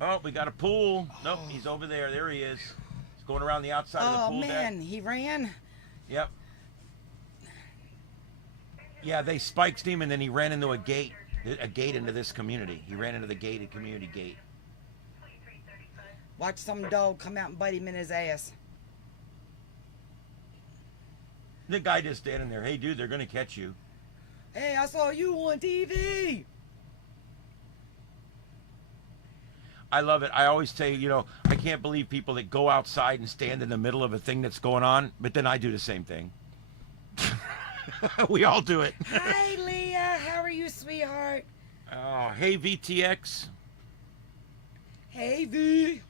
Oh, we got a pool. Nope, he's over there. There he is. He's going around the outside of the Oh pool man, deck. he ran. Yep. Yeah, they spiked him and then he ran into a gate into this community. He ran into the gated community gate. Watch some dog come out and bite him in his ass. The guy just standing there. Hey, dude, they're going to catch you. Hey, I saw you on TV. I love it. I always say, you know, I can't believe people that go outside and stand in the middle of a thing that's going on, but then I do the same thing. We all do it. Hi, Leah. How are you, sweetheart? Oh, hey, VTX. Hey, V.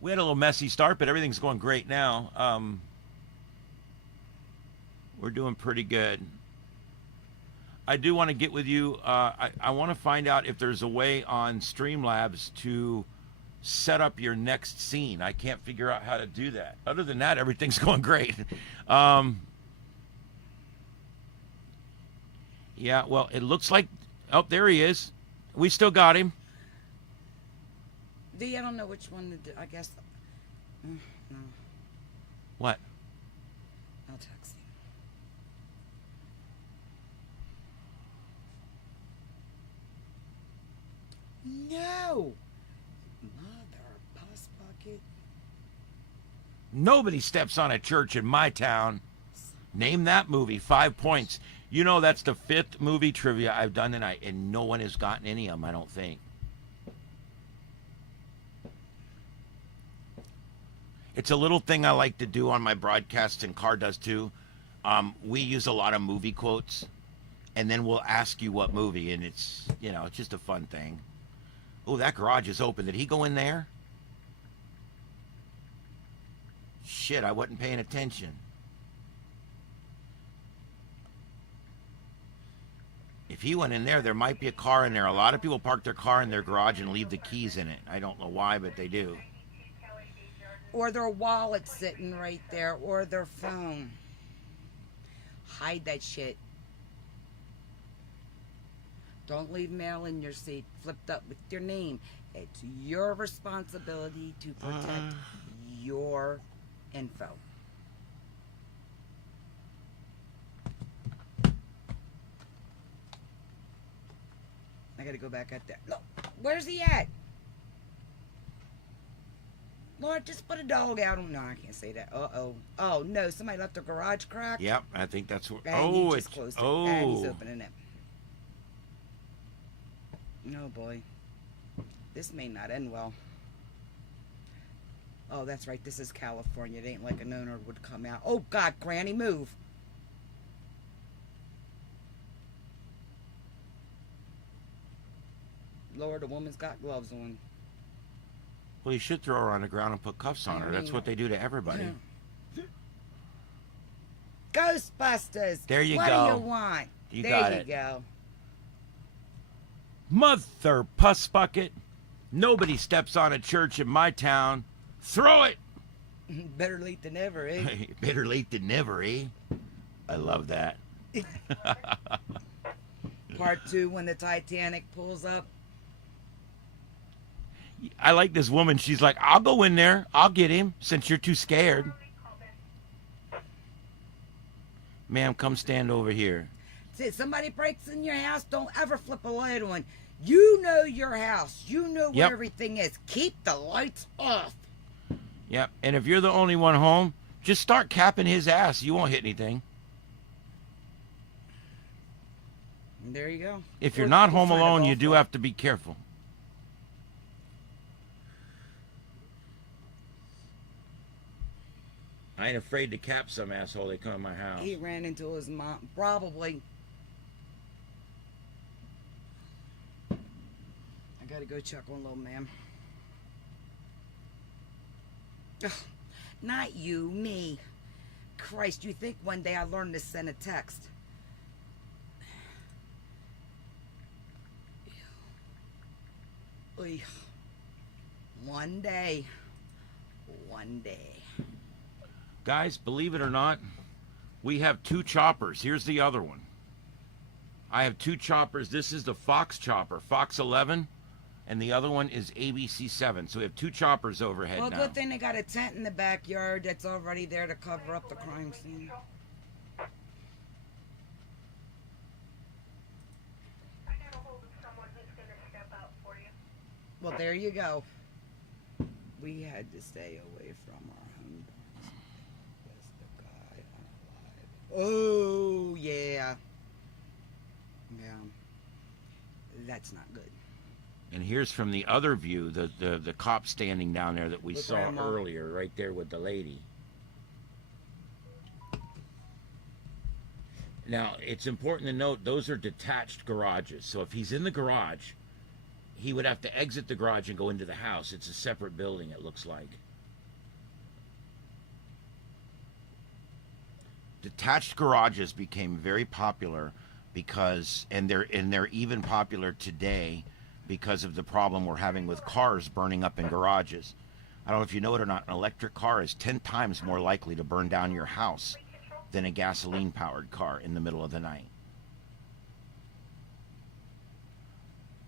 We had a little messy start, but everything's going great now. We're doing pretty good. I do want to get with you. I want to find out if there's a way on Streamlabs to set up your next scene. I can't figure out how to do that. Other than that, everything's going great. Yeah, well, it looks like... Oh, there he is. We still got him. V, I don't know which one to do. I guess... no, What? I'll text him. No! Mother bus bucket. Nobody steps on a church in my town. Name that movie. 5 points. You know that's the 5th movie trivia I've done tonight, and no one has gotten any of them, I don't think. It's a little thing I like to do on my broadcasts, and Carr does too. We use a lot of movie quotes, and then we'll ask you what movie, and it's, you know, it's just a fun thing. Oh, that garage is open. Did he go in there? Shit, I wasn't paying attention. If he went in there, there might be a car in there. A lot of people park their car in their garage and leave the keys in it. I don't know why, but they do. Or their wallet sitting right there, or their phone. Hide that shit. Don't leave mail in your seat flipped up with your name. It's your responsibility to protect your info. I gotta go back out there. Look, where's he at? Lord, just put a dog out. No, I can't say that. Uh-oh. Oh, no, somebody left their garage cracked. Yep, I think that's what... And he just closed it. And he's opening it. Oh, boy. This may not end well. Oh, that's right. This is California. It ain't like an owner would come out. Oh, God, Granny, move. Lord, the woman's got gloves on. Well, you should throw her on the ground and put cuffs on her. That's what they do to everybody. Ghostbusters. There you what go. What do you want? You there got you it. go. Mother puss bucket. Nobody steps on a church in my town. Throw it. Better late than never, eh? Better late than never, eh? I love that. Part 2, when the Titanic pulls up. I like this woman. She's like, I'll go in there. I'll get him since you're too scared. Ma'am, come stand over here. See, somebody breaks in your house, don't ever flip a light on. You know your house. You know where everything is. Keep the lights off. Yep. And if you're the only one home, just start capping his ass. You won't hit anything. And there you go. If you're not home alone, you do have to be careful. I ain't afraid to cap some asshole. They come in my house. He ran into his mom, probably. I gotta go check on little man. Ugh, not you, me. Christ, you think one day I learned to send a text? Oy. One day. One day. Guys, believe it or not, we have 2 choppers. Here's the other one. I have 2 choppers. This is the Fox chopper, Fox 11, and the other one is ABC 7. So we have 2 choppers overhead well, now. good thing they got a tent in the backyard that's already there to cover up the crime scene. I got a hold of someone who's going to step out for you. Well, there you go. We had to stay away from our home. Was the guy alive? Oh, yeah. Yeah. That's not good. And here's from the other view, the cop standing down there that we With saw Grandma. earlier, right there with the lady. Now, it's important to note, those are detached garages. So if he's in the garage, he would have to exit the garage and go into the house. It's a separate building, it looks like. Detached garages became very popular because, and they're even popular today because of the problem we're having with cars burning up in garages. I don't know if you know it or not, an electric car is 10 times more likely to burn down your house than a gasoline-powered car in the middle of the night.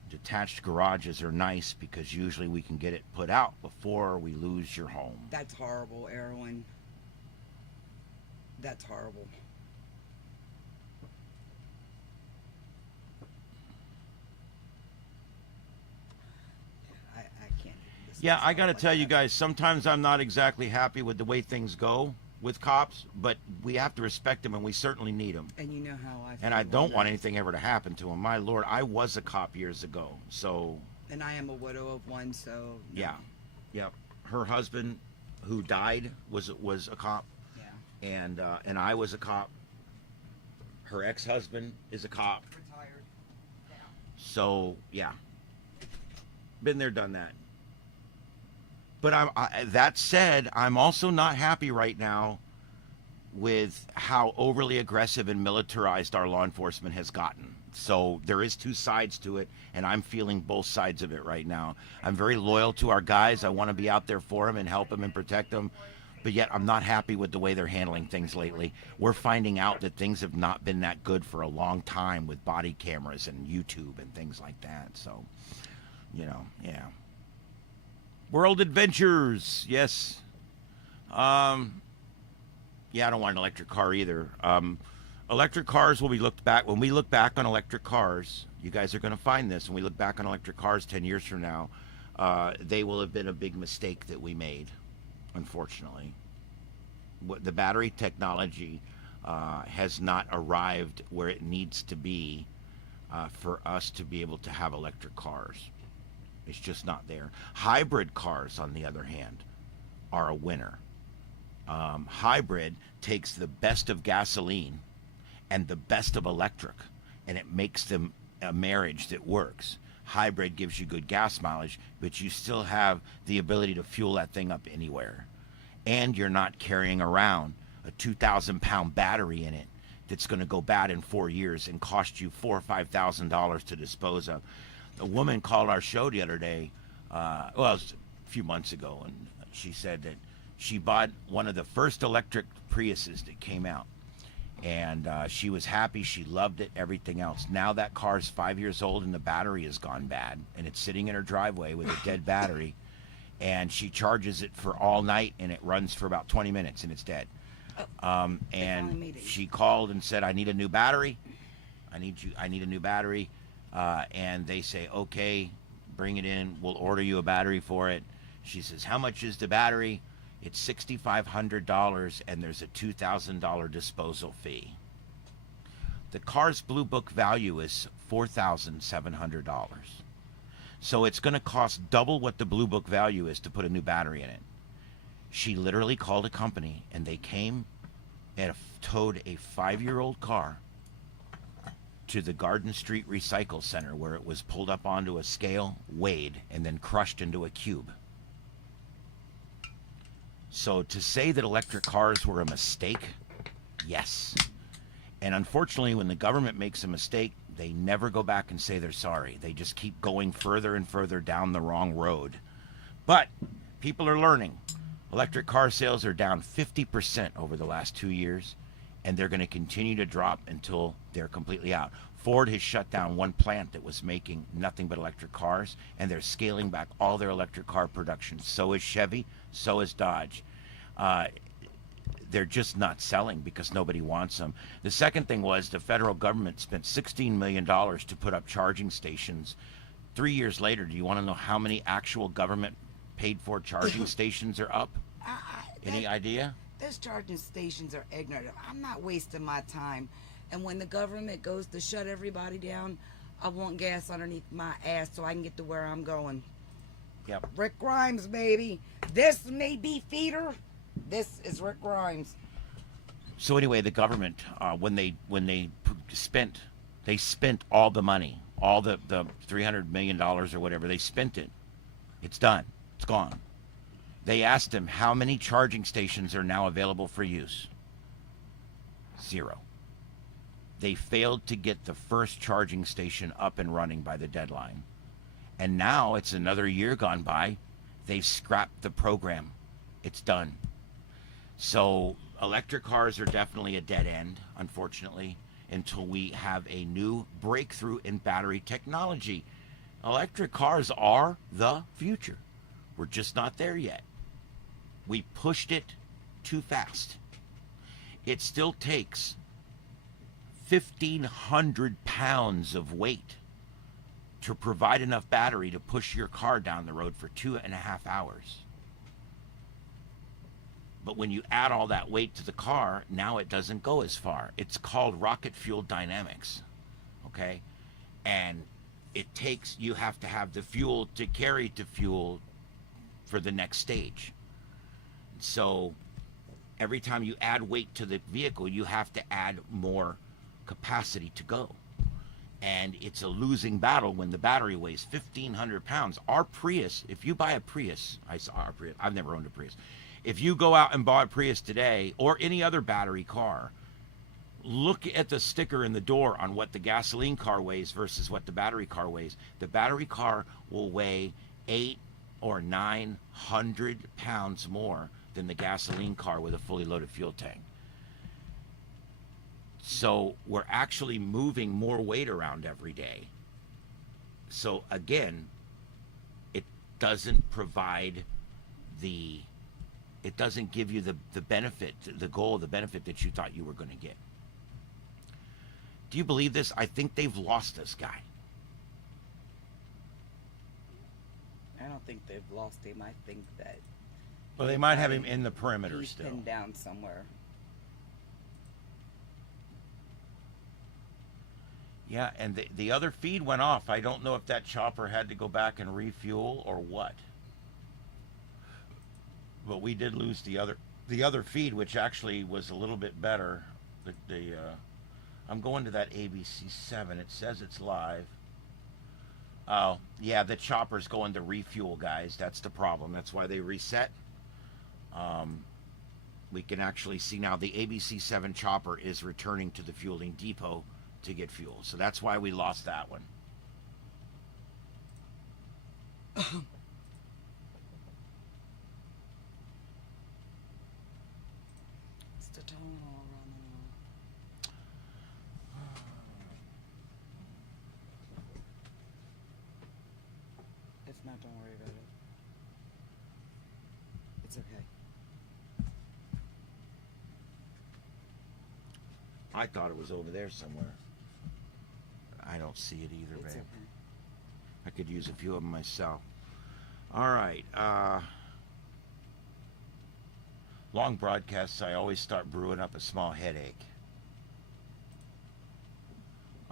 Detached garages are nice because usually we can get it put out before we lose your home. That's horrible, Erwin. That's horrible. I can't. Yeah, I got to tell you guys, sometimes I'm not exactly happy with the way things go with cops, but we have to respect them, and we certainly need them. And you know how I feel. And I don't about want that. anything ever to happen to them. My Lord, I was a cop years ago, so... And I am a widow of one, so... Yeah, yep. Her husband, who died, was a cop, Yeah. and I was a cop. Her ex-husband is a cop. Retired. Yeah. So, yeah. Been there, done that. But that said, I'm also not happy right now with how overly aggressive and militarized our law enforcement has gotten. So there is two sides to it, and I'm feeling both sides of it right now. I'm very loyal to our guys. I want to be out there for them and help them and protect them. But yet I'm not happy with the way they're handling things lately. We're finding out that things have not been that good for a long time with body cameras and YouTube and things like that. So, yeah. World Adventures, yes. Yeah, I don't want an electric car either. Electric cars will be looked back. When we look back on electric cars, you guys are going to find this. When we look back on electric cars 10 years from now, they will have been a big mistake that we made, unfortunately. The battery technology has not arrived where it needs to be for us to be able to have electric cars. It's just not there. Hybrid cars, on the other hand, are a winner. Hybrid takes the best of gasoline and the best of electric, and it makes them a marriage that works. Hybrid gives you good gas mileage, but you still have the ability to fuel that thing up anywhere. And you're not carrying around a 2,000-pound battery in it that's going to go bad in 4 years and cost you $4,000 or $5,000 to dispose of. A woman called our show the other day, it was a few months ago, and she said that she bought one of the first electric Priuses that came out. And she was happy. She loved it, everything else. Now that car's 5 years old and the battery has gone bad. And it's sitting in her driveway with a dead battery. And she charges it for all night, and it runs for about 20 minutes, and it's dead. And she called and said, I need a new battery. I need a new battery. And they say, okay, bring it in. We'll order you a battery for it. She says, how much is the battery? It's $6,500, and there's a $2,000 disposal fee. The car's Blue Book value is $4,700. So it's going to cost double what the Blue Book value is to put a new battery in it. She literally called a company, and they came and towed a 5-year-old car to the Garden Street Recycle Center, where it was pulled up onto a scale, weighed, and then crushed into a cube. So to say that electric cars were a mistake, yes. And unfortunately, when the government makes a mistake, they never go back and say they're sorry. They just keep going further and further down the wrong road. But people are learning. Electric car sales are down 50% over the last 2 years, and they're going to continue to drop until they're completely out. Ford has shut down one plant that was making nothing but electric cars, and they're scaling back all their electric car production. So is Chevy, so is Dodge. They're just not selling because nobody wants them. The second thing was the federal government spent $16 million to put up charging stations. 3 years later, do you want to know how many actual government paid for charging stations are up? Any idea? Those charging stations are ignorant. I'm not wasting my time. And when the government goes to shut everybody down, I want gas underneath my ass so I can get to where I'm going. Yep. Rick Grimes, baby. This may be feeder. This is Rick Grimes. So anyway, the government, when they spent all the money, all the $300 million or whatever, they spent it. It's done. It's gone. They asked him how many charging stations are now available for use. 0. They failed to get the first charging station up and running by the deadline. And now it's another year gone by. They've scrapped the program. It's done. So electric cars are definitely a dead end, unfortunately, until we have a new breakthrough in battery technology. Electric cars are the future. We're just not there yet. We pushed it too fast. It still takes 1,500 pounds of weight to provide enough battery to push your car down the road for 2.5 hours. But when you add all that weight to the car, now it doesn't go as far. It's called rocket fuel dynamics, okay? And you have to have the fuel to carry to fuel for the next stage. So every time you add weight to the vehicle, you have to add more capacity to go. And it's a losing battle when the battery weighs 1,500 pounds. Our Prius, if you buy a Prius, I saw our Prius, I've never owned a Prius. If you go out and buy a Prius today, or any other battery car, Look at the sticker in the door on what the gasoline car weighs versus what the battery car weighs. The battery car will weigh 8 or 900 pounds more than the gasoline car with a fully loaded fuel tank. So we're actually moving more weight around every day. So again, it doesn't provide it doesn't give you the benefit, the goal, the benefit that you thought you were going to get. Do you believe this? I think they've lost this guy. I don't think they've lost him. I think that Well, they might have him in the perimeter he's still. pinned down somewhere. Yeah, and the other feed went off. I don't know if that chopper had to go back and refuel or what. But we did lose the other feed, which actually was a little bit better. I'm going to that ABC7. It says it's live. Oh, yeah, the chopper's going to refuel, guys. That's the problem. That's why they reset. We can actually see now the ABC7 chopper is returning to the fueling depot to get fuel. So that's why we lost that one. It's the tunnel running. If not, don't worry about it. It's okay. I thought it was over there somewhere. I don't see it either, It's babe. okay. I could use a few of them myself. All right. Long broadcasts, I always start brewing up a small headache.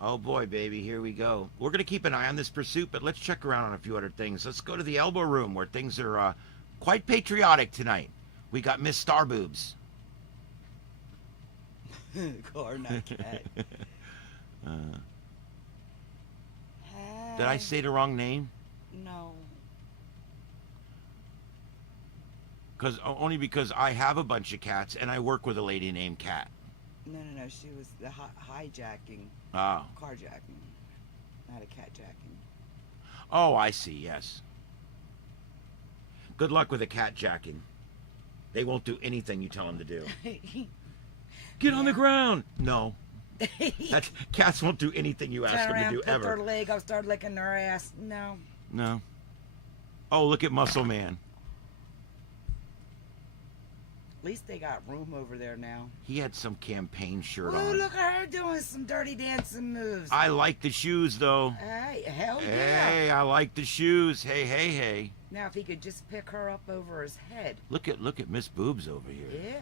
Oh boy, baby, here we go. We're going to keep an eye on this pursuit, but let's check around on a few other things. Let's go to the elbow room where things are quite patriotic tonight. We got Miss Starboobs. Car, not cat. Did I say the wrong name? No. Only because I have a bunch of cats and I work with a lady named Cat. No. She was the hijacking, Oh. carjacking, not a cat jacking. Oh, I see, yes. Good luck with the cat jacking. They won't do anything you tell them to do. Get on the ground! No. Cats won't do anything you ask Turn them to around, do put ever. their leg up, start licking their ass. No. No. Oh, look at Muscle Man. At least they got room over there now. He had some campaign shirt Oh, on. look at her doing some dirty dancing moves. I like the shoes, though. Hey, hell yeah. Hey, I like the shoes. Hey. Now, if he could just pick her up over his head. Look at Miss Boobs over here. Yeah.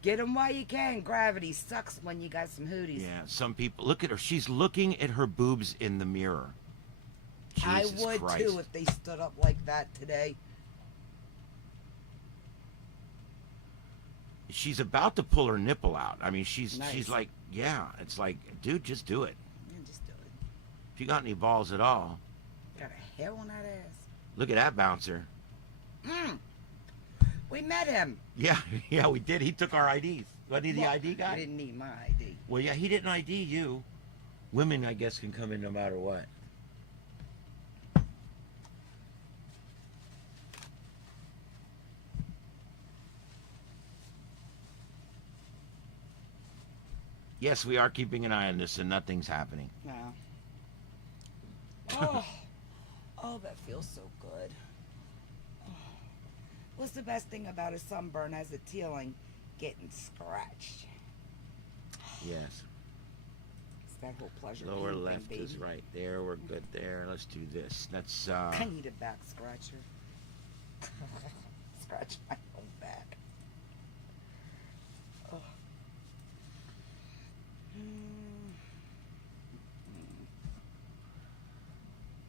Get him while you can. Gravity sucks when you got some hooties. Yeah, some people, look at her. She's looking at her boobs in the mirror. I Jesus would Christ. too if they stood up like that today. She's about to pull her nipple out. I mean, she's Nice. like, yeah. It's like, dude, just do it. Yeah, just do it. If you got any balls at all, Got a hair on that ass. look at that bouncer. We met him. Yeah, we did. He took our IDs. Wasn't he the Well, ID guy? He didn't need my ID. Well, yeah, he didn't ID you. Women, I guess, can come in no matter what. Yes, we are keeping an eye on this and nothing's happening. No. Oh, that feels so good. What's the best thing about a sunburn as a tealing? Getting scratched. Yes. It's that whole pleasure. Lower pain left thing, is baby. right. There, we're good there. Let's do this. Let's, I need a back scratcher. Scratch my own back. Oh.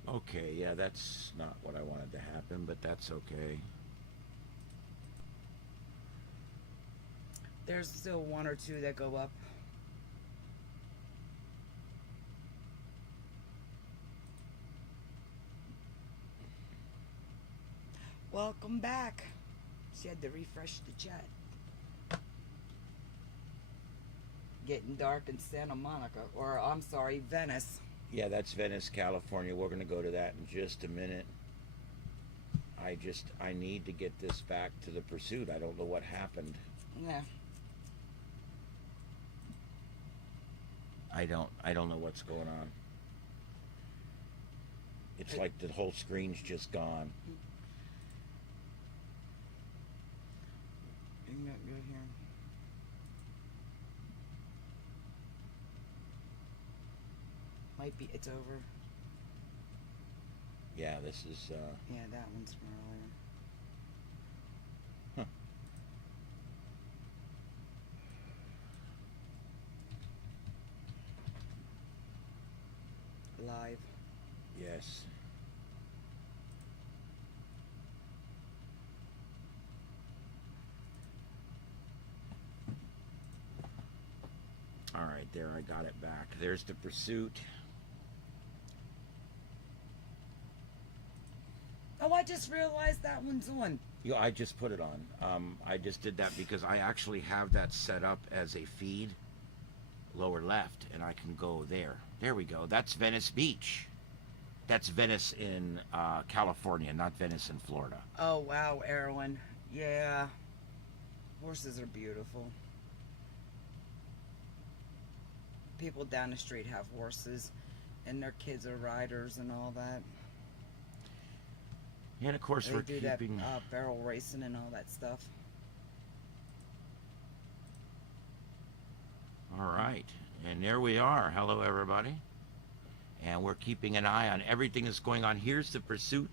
okay, yeah, that's not what I wanted to happen, but that's okay. There's still one or two that go up. Welcome back. She had to refresh the chat. Getting dark in Santa Monica, or I'm sorry, Venice. Yeah, that's Venice, California. We're going to go to that in just a minute. I need to get this back to the pursuit. I don't know what happened. Yeah. I don't know what's going on. It's like the whole screen's just gone. Isn't that good here? Might be. It's over. Yeah, this is Yeah, that one's from earlier. Huh. Live. yes. All right, there, I got it back. There's the pursuit. Oh, I just realized that one's on. I just put it on. I just did that because I actually have that set up as a feed, lower left, and I can go there. There we go. That's Venice Beach. That's Venice in California, not Venice in Florida. Oh, wow, Erwin. Yeah. Horses are beautiful. People down the street have horses, and their kids are riders and all that. And of course, They we're do keeping. that barrel racing and all that stuff. All right, and there we are. Hello, everybody. And we're keeping an eye on everything that's going on. Here's the pursuit.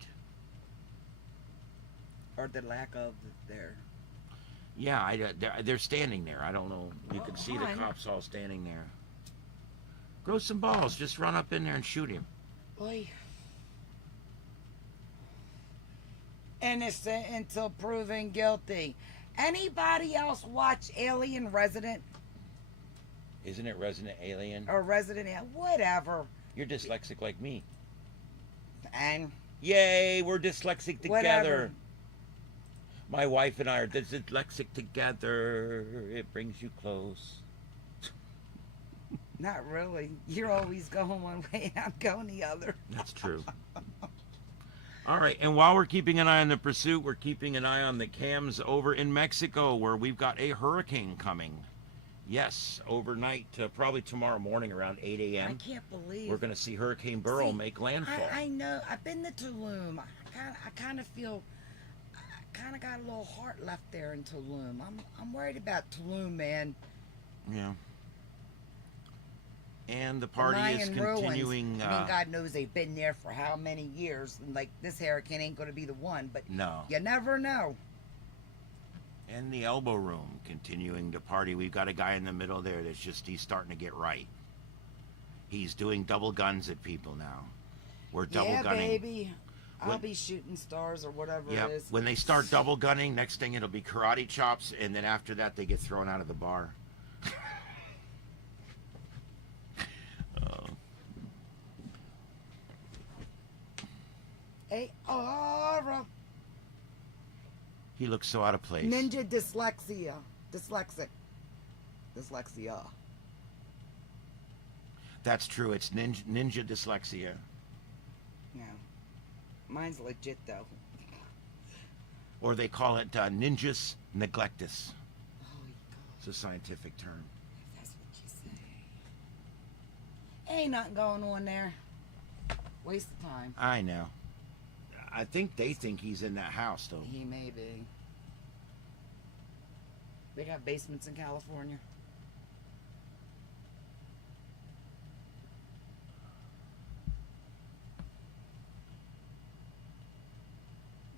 Or the lack of there. Yeah, they're standing there. I don't know. You can see the fine. cops all standing there. Grow some balls. Just run up in there and shoot him. Boy. Innocent until proven guilty. Anybody else watch Alien Resident Isn't it Resident Alien? or Resident whatever? You're dyslexic like me. And Yay, we're dyslexic together. whatever. My wife and I are dyslexic together. It brings you close. Not really. You're always going one way and I'm going the other. That's true. All right, and while we're keeping an eye on the pursuit, we're keeping an eye on the cams over in Mexico, where we've got a hurricane coming. Yes, overnight, probably tomorrow morning around 8 I a.m. can't believe We're going to see Hurricane Beryl See, make landfall. I know. I've been to Tulum. I kind of feel. I kind of got a little heart left there in Tulum. I'm worried about Tulum, man. Yeah. And the party is Mayan continuing. ruins. I mean, God knows they've been there for how many years. And like this hurricane ain't going to be the one, but No. you never know. And the elbow room continuing to party. We've got a guy in the middle there that's he's starting to get right. He's doing double guns at people now. We're double Yeah, gunning. baby. I'll When- be shooting stars or whatever Yep. it is. When they start double gunning, next thing it'll be karate chops, and then after that they get thrown out of the bar. A-R-A. He looks so out of place. Ninja dyslexia. Dyslexic. Dyslexia. That's true. It's ninja dyslexia. Yeah. Mine's legit though. Or they call it ninjas neglectus. Holy God, It's a scientific term. that's what you say. Ain't nothing going on there. Waste of time. I know. I think they think he's in that house, though. He may be. They got basements in California.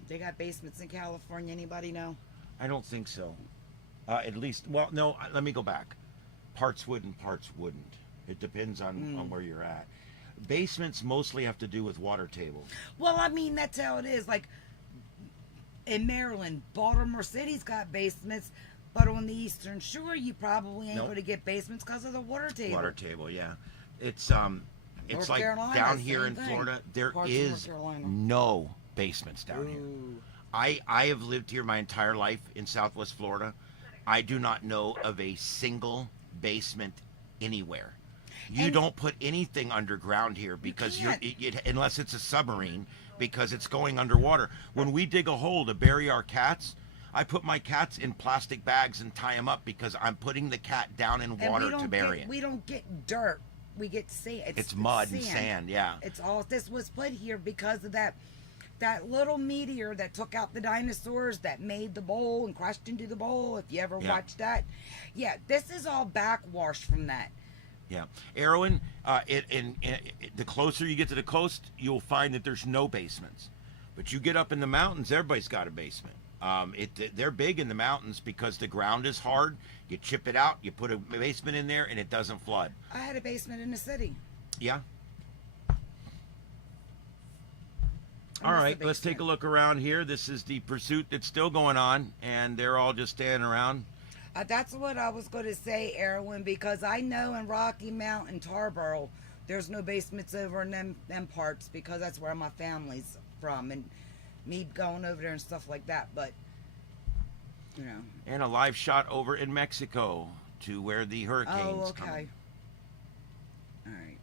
They got basements in California. Anybody know? I don't think so. At least, well, no, let me go back. Parts would and parts wouldn't. It depends on where you're at. Basements mostly have to do with water table. Well, I mean, that's how it is. Like, in Maryland, Baltimore City's got basements, but on the Eastern Shore, you probably ain't Nope. going to get basements because of the water table. Water table, yeah. It's North like Carolina, down here in same thing. Florida, there Parts of North is Carolina. no basements down here. Ooh. I have lived here my entire life in Southwest Florida. I do not know of a single basement anywhere. You don't put anything underground here because can't. unless it's a submarine, because it's going underwater. When we dig a hole to bury our cats, I put my cats in plastic bags and tie them up because I'm putting the cat down in And water to bury it. We don't get dirt. We get sand. It's mud and sand, yeah. It's all. This was put here because of that little meteor that took out the dinosaurs that made the bowl and crashed into the bowl. If you ever watched that, yeah, this is all backwashed from that. Yeah, Erwin, the closer you get to the coast, you'll find that there's no basements. But you get up in the mountains, everybody's got a basement. They're big in the mountains because the ground is hard. You chip it out, you put a basement in there, and it doesn't flood. I had a basement in the city. Yeah. I All miss right, the let's take a basement. look around here. This is the pursuit that's still going on, and they're all just standing around. That's what I was going to say, Erwin, because I know in Rocky Mount and Tarboro, there's no basements over in them parts because that's where my family's from, and me going over there and stuff like that. But you know. And a live shot over in Mexico to where the hurricane's Oh, okay. coming. All right.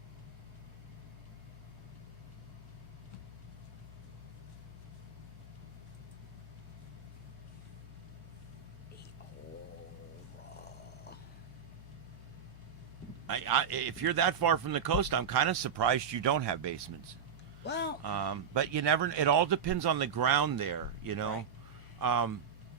If you're that far from the coast, I'm kind of surprised you don't have basements. Well, But you never. It all depends on the ground there, you know.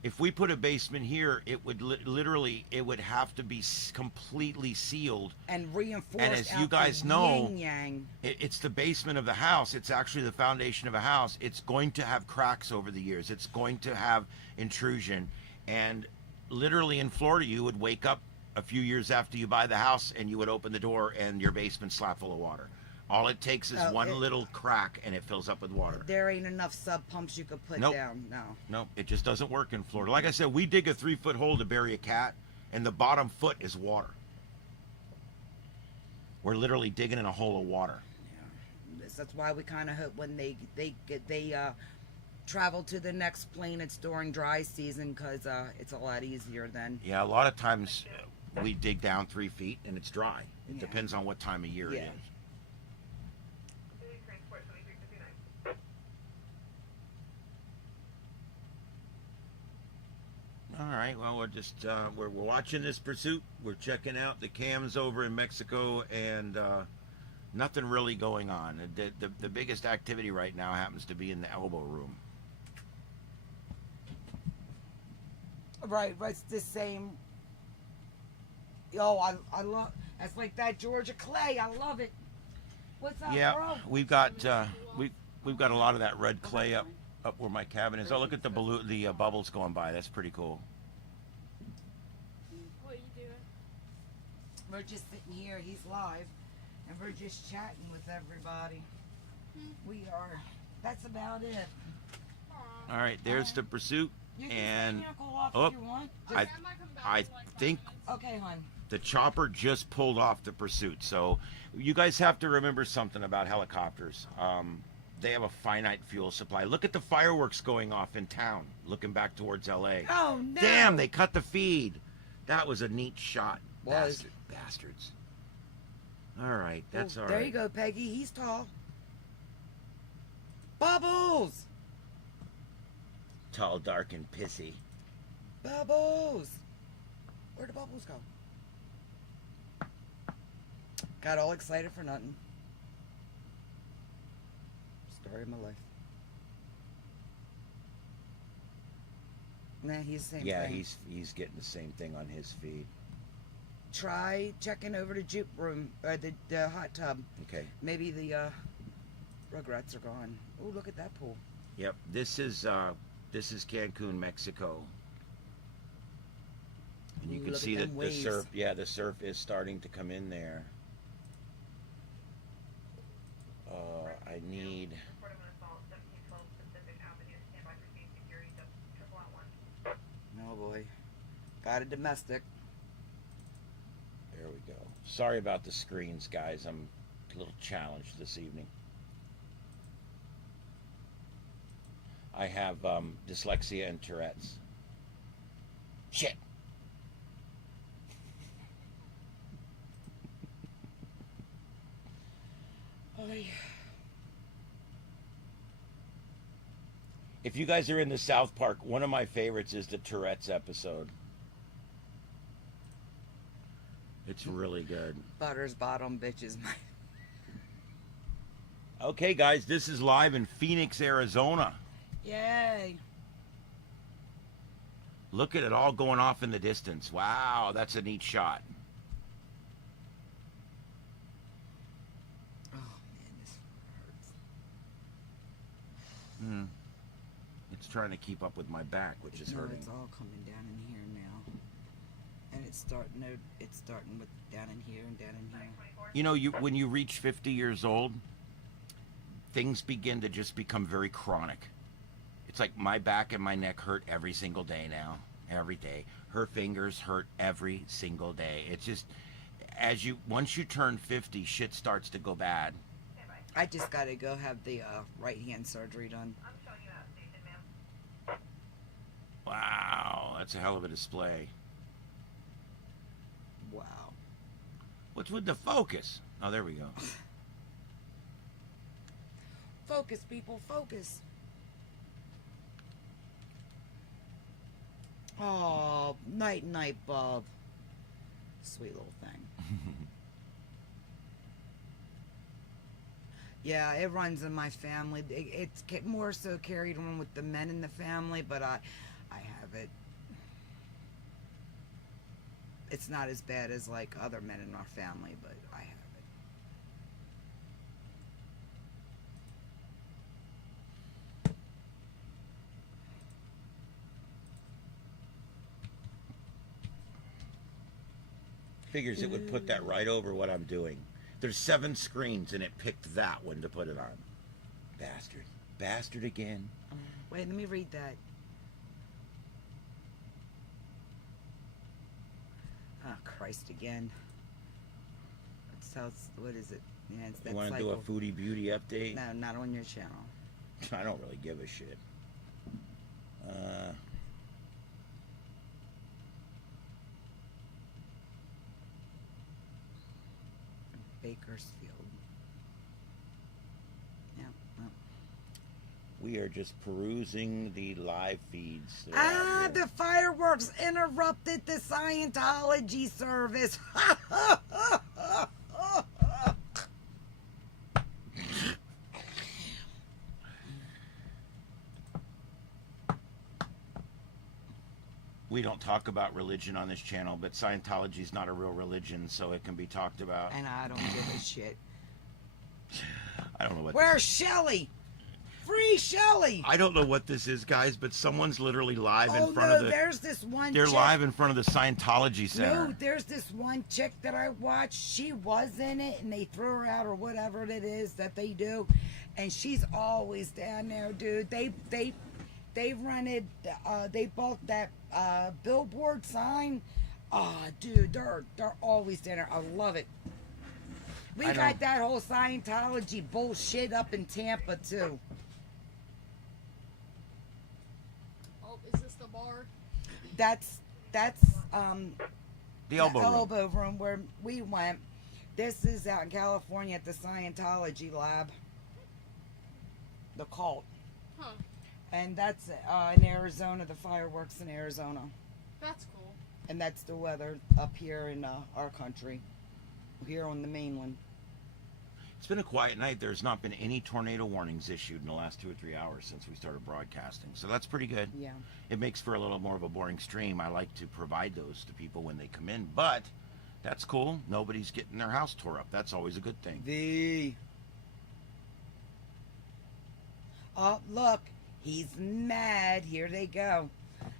If we put a basement here, it would literally it would have to be completely sealed. and reinforced. And as out you guys the know, yin-yang. It's the basement of the house. It's actually the foundation of a house. It's going to have cracks over the years. It's going to have intrusion. And literally in Florida, you would wake up a few years after you buy the house and you would open the door and your basement's slap full of water. All it takes is Oh, one little crack and it fills up with water. There ain't enough sub pumps you could put Nope. down. No. No, it just doesn't work in Florida. Like I said, we dig a 3-foot hole to bury a cat, and the bottom foot is water. We're literally digging in a hole of water. That's why we kind of hope when they travel to the next planets during dry season, because it's a lot easier then. Yeah, a lot of times we dig down 3 feet and it's dry. It Yeah. depends on what time of year Yeah. it is. Transport 2359. All right. Well, we're just we're watching this pursuit. We're checking out the cams over in Mexico, and nothing really going on. The biggest activity right now happens to be in the elbow room. Right, it's the same. Yo, I love. That's like that Georgia clay. I love it. What's up, Yeah, bro? we've got we've got a lot of that red clay up where my cabin is. Oh, look at the bubbles going by. That's pretty cool. What are you doing? We're just sitting here. He's live, and we're just chatting with everybody. We are. That's about it. Aw. All right, there's the pursuit, You can and stay here and cool off oh, if you want. I I might come back I in like 5 think minutes. Okay, hon. the chopper just pulled off the pursuit. So you guys have to remember something about helicopters. They have a finite fuel supply. Look at the fireworks going off in town, looking back towards LA. Oh no! Damn, they cut the feed. That was a neat shot. Was. Bastards. All right, that's Well, all there right. you go, Peggy. He's tall. Bubbles! Tall, dark, and pissy. Bubbles! Where'd the bubbles go? Got all excited for nothing. Story of my life. Nah, he's the same Yeah, thing. he's getting the same thing on his feed. Try checking over the juke room, or the hot tub. Okay. Maybe the rugrats are gone. Oh, look at that pool. Yep. This is Cancun, Mexico. And you Ooh, can look at see them that the waves. surf. Yeah, the surf is starting to come in there. I need. Report of an assault, 1712 Pacific Avenue. Stand by for speed security. Triple out 1. Oh boy. Got a domestic. There we go. Sorry about the screens, guys. I'm a little challenged this evening. I have dyslexia and Tourette's. Shit. If you guys are in the South Park, one of my favorites is the Tourette's episode. It's really good. Butter's bottom bitches. Okay, guys, this is live in Phoenix, Arizona. Yay. Look at it all going off in the distance. Wow, that's a neat shot. Oh man, this hurts. It's trying to keep up with my back, which is No, hurting. it's all coming down in here now, and it's starting with down in here and down in here. You know, when you reach 50 years old, things begin to just become very chronic. It's like my back and my neck hurt every single day now. Every day. Her fingers hurt every single day. It's just, once you turn 50, shit starts to go bad. I just gotta go have the right hand surgery done. I'm showing you out, station, ma'am. Wow, that's a hell of a display. Wow. What's with the focus? Oh, there we go. Focus, people, focus. Oh, night, Bob. Sweet little thing. Yeah, it runs in my family. It's more so carried on with the men in the family, but I have it. It's not as bad as like other men in our family, but I have it. Figures it would put that right over what I'm doing. There's 7 screens and it picked that one to put it on. Bastard. Bastard again. Wait, let me read that. Oh, Christ again. What is it? Yeah, it's that You want to do a foodie beauty update? No, not on your channel. I don't really give a shit. Bakersfield. Yeah. Well. We are just perusing the live feeds. The fireworks interrupted the Scientology service. We don't talk about religion on this channel, but Scientology is not a real religion, so it can be talked about. And I don't give a shit. I don't know what. Where's Shelly? Free Shelly! I don't know what this is, guys, but someone's literally live in front of the. There's this one. They're chick. live in front of the Scientology Center. No, there's this one chick that I watched. She was in it, and they threw her out or whatever it is that they do, and she's always down there, dude. They rented. They bought that billboard sign. Oh, dude, they're always down there. I love it. We got that whole Scientology bullshit up in Tampa too. Oh, is this the bar? That's The elbow room. room where we went. This is out in California at the Scientology lab. The cult. Huh. And that's in Arizona, the fireworks in Arizona. That's cool. And that's the weather up here in our country, here on the mainland. It's been a quiet night. There's not been any tornado warnings issued in the last 2 or 3 hours since we started broadcasting. So that's pretty good. Yeah. It makes for a little more of a boring stream. I like to provide those to people when they come in, but that's cool. Nobody's getting their house tore up. That's always a good thing. Oh, look. He's mad. Here they go.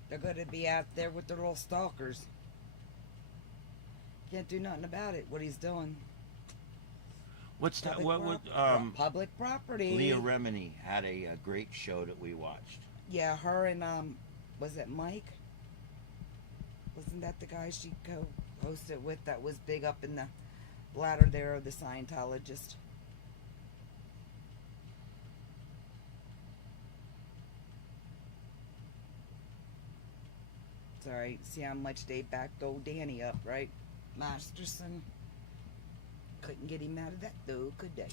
They're going to be out there with their little stalkers. Can't do nothing about it, what he's doing. What's that? Public property. Leah Remini had a great show that we watched. Yeah, her and, was it Mike? Wasn't that the guy she co-hosted with that was big up in the ladder there of the Scientologist? Sorry, see how much they backed old Danny up, right? Masterson. Couldn't get him out of that though, could they?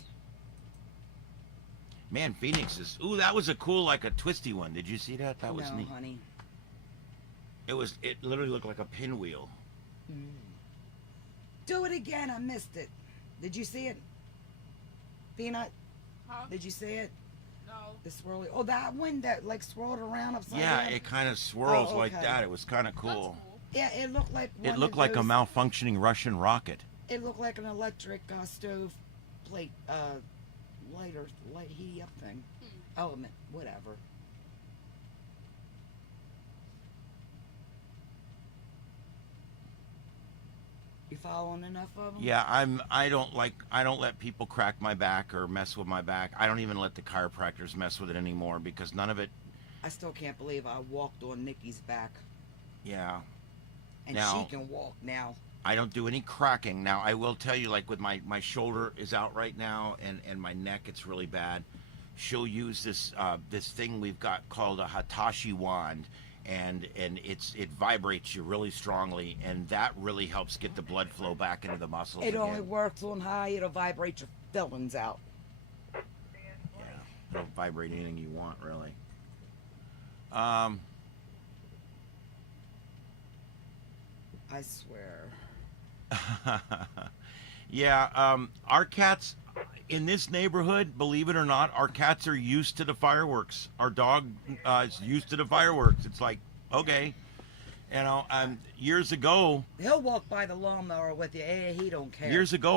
Man, Phoenix is. Ooh, that was a cool, like a twisty one. Did you see that? That was no, neat. honey. It literally looked like a pinwheel. Do it again. I missed it. Did you see it? Peanut, Huh? did you see it? No. The swirly. Oh, that one that like swirled around upside Yeah, down. it kind of swirls Oh, like okay. that. It was kind of That's cool. cool. Yeah, it looked like one It looked of like a those- malfunctioning Russian rocket. It looked like an electric stove plate, light heat up thing. Element, whatever. You following enough of them? Yeah, I don't let people crack my back or mess with my back. I don't even let the chiropractors mess with it anymore because none of it. I still can't believe I walked on Nikki's back. Yeah, And Now- she can walk now. I don't do any cracking. Now I will tell you, like with my shoulder is out right now and my neck, it's really bad. She'll use this this thing we've got called a Hitachi wand, and it vibrates you really strongly, and that really helps get the blood flow back into the muscles. It only again. works on high. It'll vibrate your fillings out. Yeah, it'll vibrate anything you want, really. I swear. Yeah, our cats in this neighborhood, believe it or not, our cats are used to the fireworks. Our dog is used to the fireworks. It's like, okay, you know, years ago, He'll walk by the lawnmower with you. He don't care.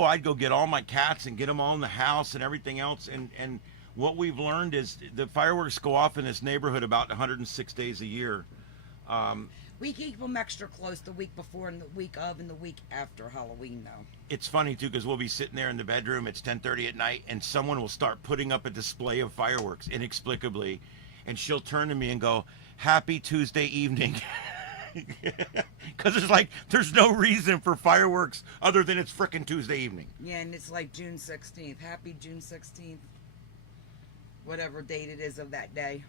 I'd go get all my cats and get them all in the house and everything else. And what we've learned is the fireworks go off in this neighborhood about 106 days a year. We keep them extra close the week before and the week of and the week after Halloween, though. It's funny too because we'll be sitting there in the bedroom. It's 10:30 at night, and someone will start putting up a display of fireworks inexplicably, and she'll turn to me and go, "Happy Tuesday evening," because it's like there's no reason for fireworks other than it's frickin' Tuesday evening. Yeah, and it's like June 16th. Happy June 16th. Whatever date it is of that day.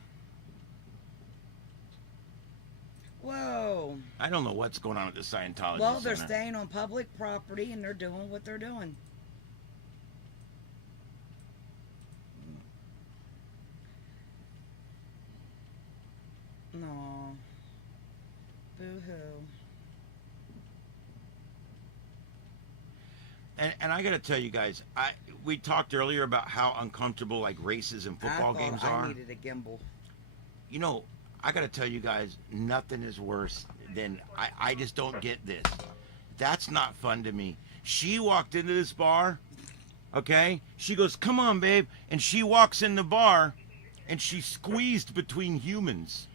Whoa. I don't know what's going on at the Scientology Well, they're Center. staying on public property and they're doing what they're doing. No. Boo-hoo. And I got to tell you guys, we talked earlier about how uncomfortable like races and football I games thought are. I needed a gimbal. You know, I got to tell you guys, nothing is worse than I just don't get this. That's not fun to me. She walked into this bar, okay? She goes, "Come on, babe." And she walks in the bar and she's squeezed between humans.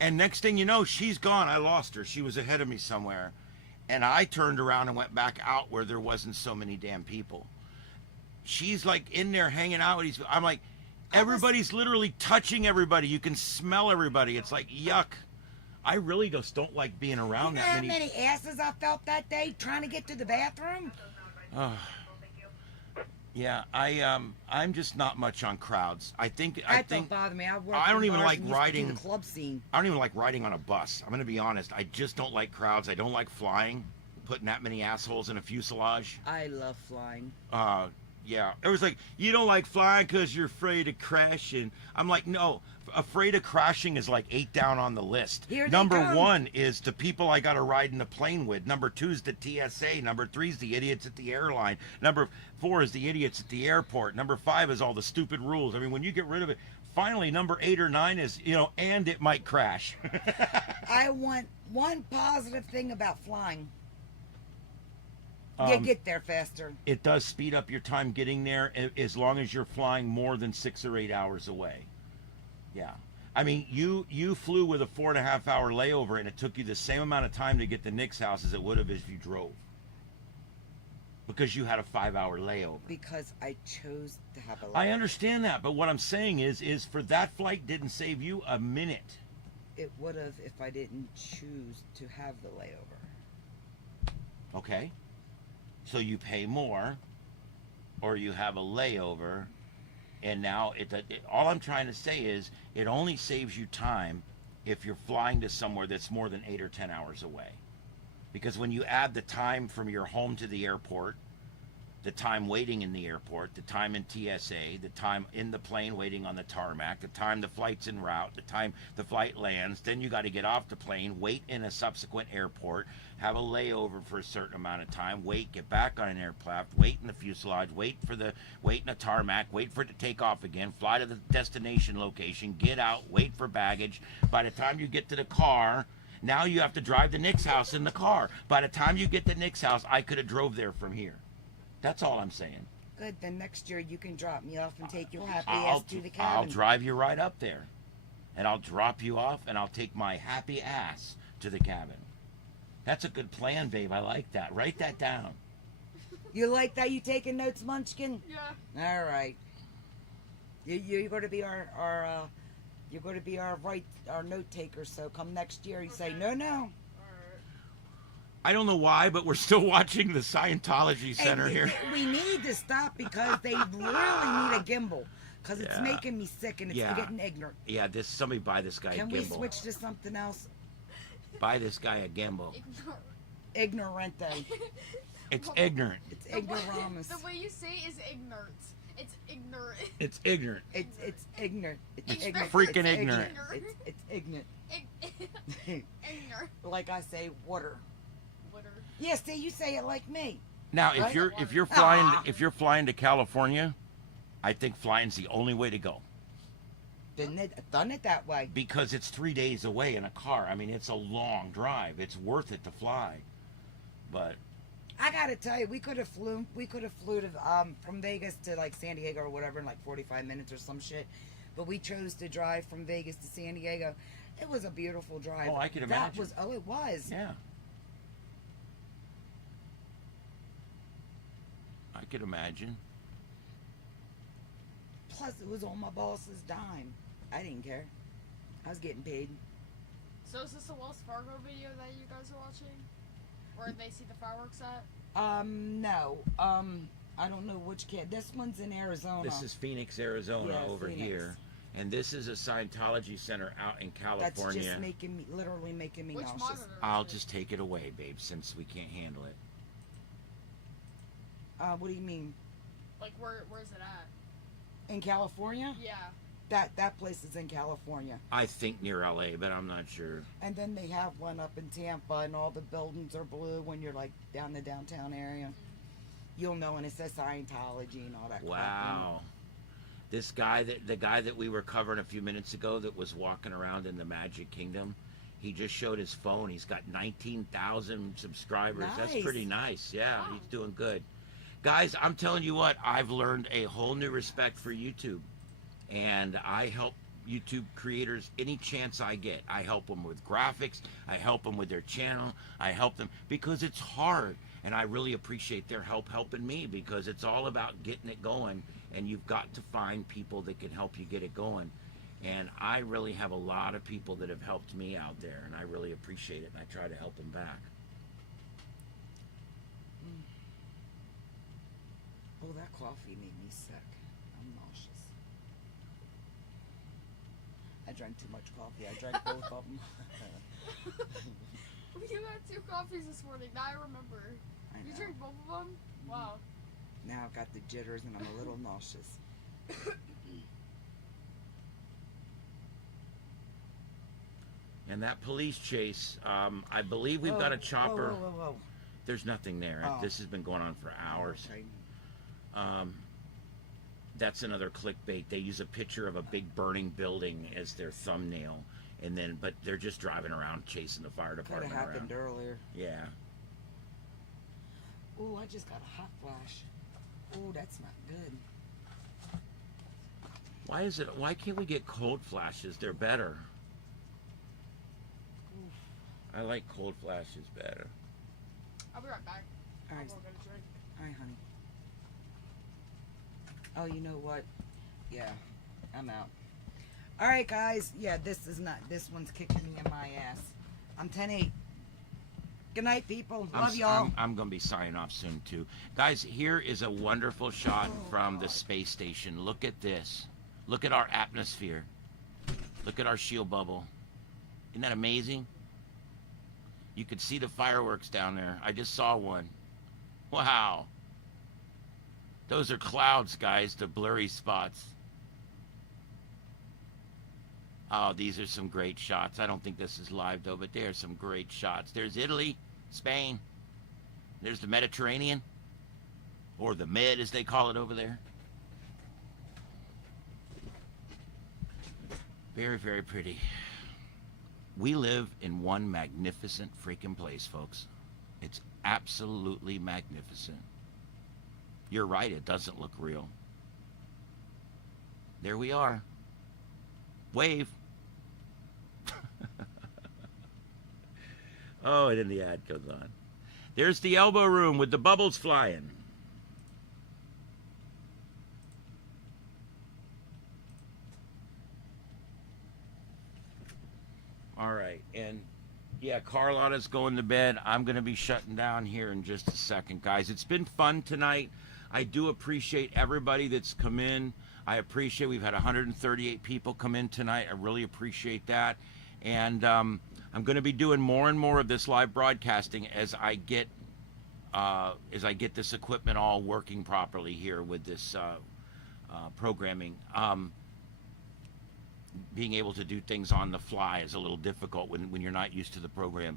And next thing you know, she's gone. I lost her. She was ahead of me somewhere. And I turned around and went back out where there wasn't so many damn people. She's like in there hanging out with these. I'm like, everybody's literally touching everybody. You can smell everybody. It's like, yuck. I really just don't like being around You know that how many. many asses I felt that day trying to get to the bathroom? Yeah, I'm just not much on crowds. I think That don't bother me. I I don't in even bars like and used to do riding- the club scene. I don't even like riding on a bus. I'm gonna be honest. I just don't like crowds. I don't like flying, putting that many assholes in a fuselage. I love flying. Yeah. It was like, you don't like flying because you're afraid of crashing. I'm like, no. Afraid of crashing is like 8 down on the list. Here they Number come. 1 is the people I got to ride in the plane with. Number 2 is the TSA. Number 3 is the idiots at the airline. Number 4 is the idiots at the airport. Number 5 is all the stupid rules. I mean, when you get rid of it, finally, number 8 or 9 is, and it might crash. I want one positive thing about flying. You Um, get there faster. It does speed up your time getting there as long as you're flying more than 6 or 8 hours away. Yeah. I mean, you flew with a 4.5 hour layover, and it took you the same amount of time to get to Nick's house as it would have if you drove. Because you had a 5-hour layover. Because I chose to have a I layover. understand that, but what I'm saying is for that flight didn't save you a minute. It would have if I didn't choose to have the layover. Okay? So you pay more, or you have a layover, and now all I'm trying to say is it only saves you time if you're flying to somewhere that's more than 8 or 10 hours away. Because when you add the time from your home to the airport, the time waiting in the airport, the time in TSA, the time in the plane waiting on the tarmac, the time the flight's en route, the time the flight lands. Then you got to get off the plane, wait in a subsequent airport, have a layover for a certain amount of time, wait, get back on an aircraft, wait in the fuselage, wait in a tarmac, wait for it to take off again, fly to the destination location, get out, wait for baggage. By the time you get to the car, now you have to drive to Nick's house in the car. By the time you get to Nick's house, I could have drove there from here. That's all I'm saying. Good. Then next year you can drop me off and take your happy I'll, ass to the I'll cabin. drive you right up there. And I'll drop you off and I'll take my happy ass to the cabin. That's a good plan, babe. I like that. Write that down. You like that? You taking notes, Munchkin? Yeah. All right. You're going to be our you're going to be our note taker. So come next year, you say no. Alright. I don't know why, but we're still watching the Scientology Center And here. We need to stop because they really need a gimbal. Because it's Yeah. making me sick and it's Yeah. getting ignorant. Yeah, somebody buy this guy Can a we gimbal. switch to something else? Buy this guy a gimbal. Ignorante. It's ignorant. It's The way- ignoramus. The way you say it is ignorant. It's ignorant. It's ignorant. It's ignorant. It's It's ignorant. freaking It's ignorant. It's ignorant. Ignorant. Like I say, water. Water. Yes, see, you say it like me. Now, Right? if you're Ah. flying to California, I think flying's the only way to go Done it that way. because it's 3 days away in a car. I mean, it's a long drive. It's worth it to fly. But I gotta tell you, we could have flew to from Vegas to like San Diego or whatever in like 45 minutes or some shit. But we chose to drive from Vegas to San Diego. It was a beautiful drive. Oh, I can That imagine. was it was. yeah, I could imagine. Plus, it was on my boss's dime. I didn't care. I was getting paid. So is this a Wells Fargo video that you guys are watching? Where they see the fireworks at? No. I don't know which kid. This one's in Arizona. This is Phoenix, Arizona, Yeah, over Phoenix. here, and this is a Scientology center out in That's California. just literally making me Which nauseous. monitor? I'll is it? just take it away, babe, since we can't handle it. What do you mean? Like where's it at? In California? Yeah. That place is in California. I think near LA, but I'm not sure. And then they have one up in Tampa, and all the buildings are blue when you're like down the downtown area. You'll know, and it says Scientology and all that. crap, Wow. This guy the guy that we were covering a few minutes ago that was walking around in the Magic Kingdom, he just showed his phone. He's got 19,000 subscribers. That's Nice. pretty nice. Yeah, Wow. he's doing good. Guys, I'm telling you what, I've learned a whole new respect for YouTube. And I help YouTube creators any chance I get. I help them with graphics. I help them with their channel. I help them because it's hard. And I really appreciate their help helping me because it's all about getting it going. And you've got to find people that can help you get it going. And I really have a lot of people that have helped me out there. And I really appreciate it. And I try to help them back. Oh, that coffee made me sick. I'm nauseous. I drank too much coffee. I drank both of them. You had 2 coffees this morning. Now I remember. I You know. drank both of them? Wow. Now I've got the jitters and I'm a little nauseous. And that police chase, I believe we've got a chopper. Whoa. There's nothing there. Oh. This has been going on for hours. Okay. That's another clickbait. They use a picture of a big burning building as their thumbnail, but they're just driving around chasing the fire Could have department happened around. earlier. Yeah. Ooh, I just got a hot flash. Ooh, that's not good. Why can't we get cold flashes? They're better. I like cold flashes better. I'll be right back. All I'll right. go get a drink. All right, honey. Oh, you know what? Yeah, I'm out. All right, guys. Yeah, this one's kicking me in my ass. I'm 10-8. Good night, people. Love y'all. I'm going to be signing off soon, too. Guys, here is a wonderful shot from the space station. Look at this. Look at our atmosphere. Look at our shield bubble. Isn't that amazing? You could see the fireworks down there. I just saw one. Wow. Those are clouds, guys, the blurry spots. Oh, these are some great shots. I don't think this is live, though, but there's some great shots. There's Italy, Spain. There's the Mediterranean, or the Med, as they call it over there. Very, very pretty. We live in one magnificent freaking place, folks. It's absolutely magnificent. You're right, it doesn't look real. There we are. Wave. Oh, and then the ad goes on. There's the elbow room with the bubbles flying. All right, and yeah, Carlotta's going to bed. I'm going to be shutting down here in just a second, guys. It's been fun tonight. I do appreciate everybody that's come in. I appreciate we've had 138 people come in tonight. I really appreciate that. And I'm going to be doing more and more of this live broadcasting as I get this equipment all working properly here with this programming. Being able to do things on the fly is a little difficult when you're not used to the program.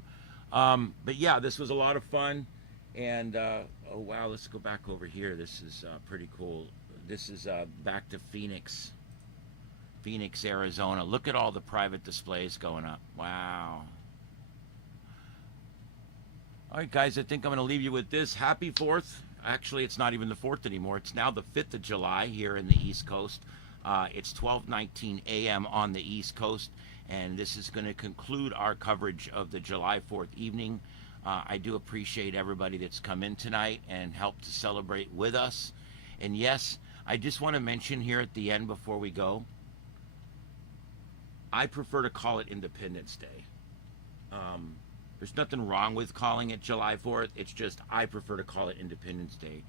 But yeah, this was a lot of fun. And oh wow, let's go back over here. This is pretty cool. This is back to Phoenix, Arizona. Look at all the private displays going up. Wow. All right, guys, I think I'm going to leave you with this. Happy 4th. Actually, it's not even the 4th anymore. It's now the 5th of July here in the East Coast. It's 12:19 a.m. on the East Coast, and this is going to conclude our coverage of the July 4th evening. I do appreciate everybody that's come in tonight and helped to celebrate with us. And yes, I just want to mention here at the end before we go, I prefer to call it Independence Day. There's nothing wrong with calling it July 4th. It's just I prefer to call it Independence Day.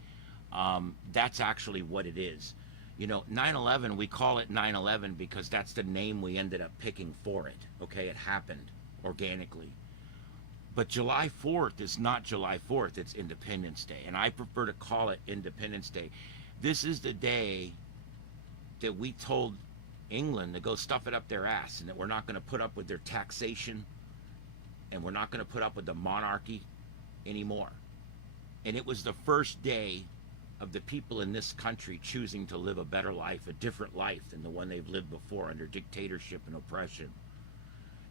That's actually what it is. You know, 9/11, we call it 9/11 because that's the name we ended up picking for it. Okay, it happened organically. But July 4th is not July 4th, it's Independence Day. And I prefer to call it Independence Day. This is the day that we told England to go stuff it up their ass and that we're not going to put up with their taxation and we're not going to put up with the monarchy anymore. And it was the first day of the people in this country choosing to live a better life, a different life than the one they've lived before under dictatorship and oppression.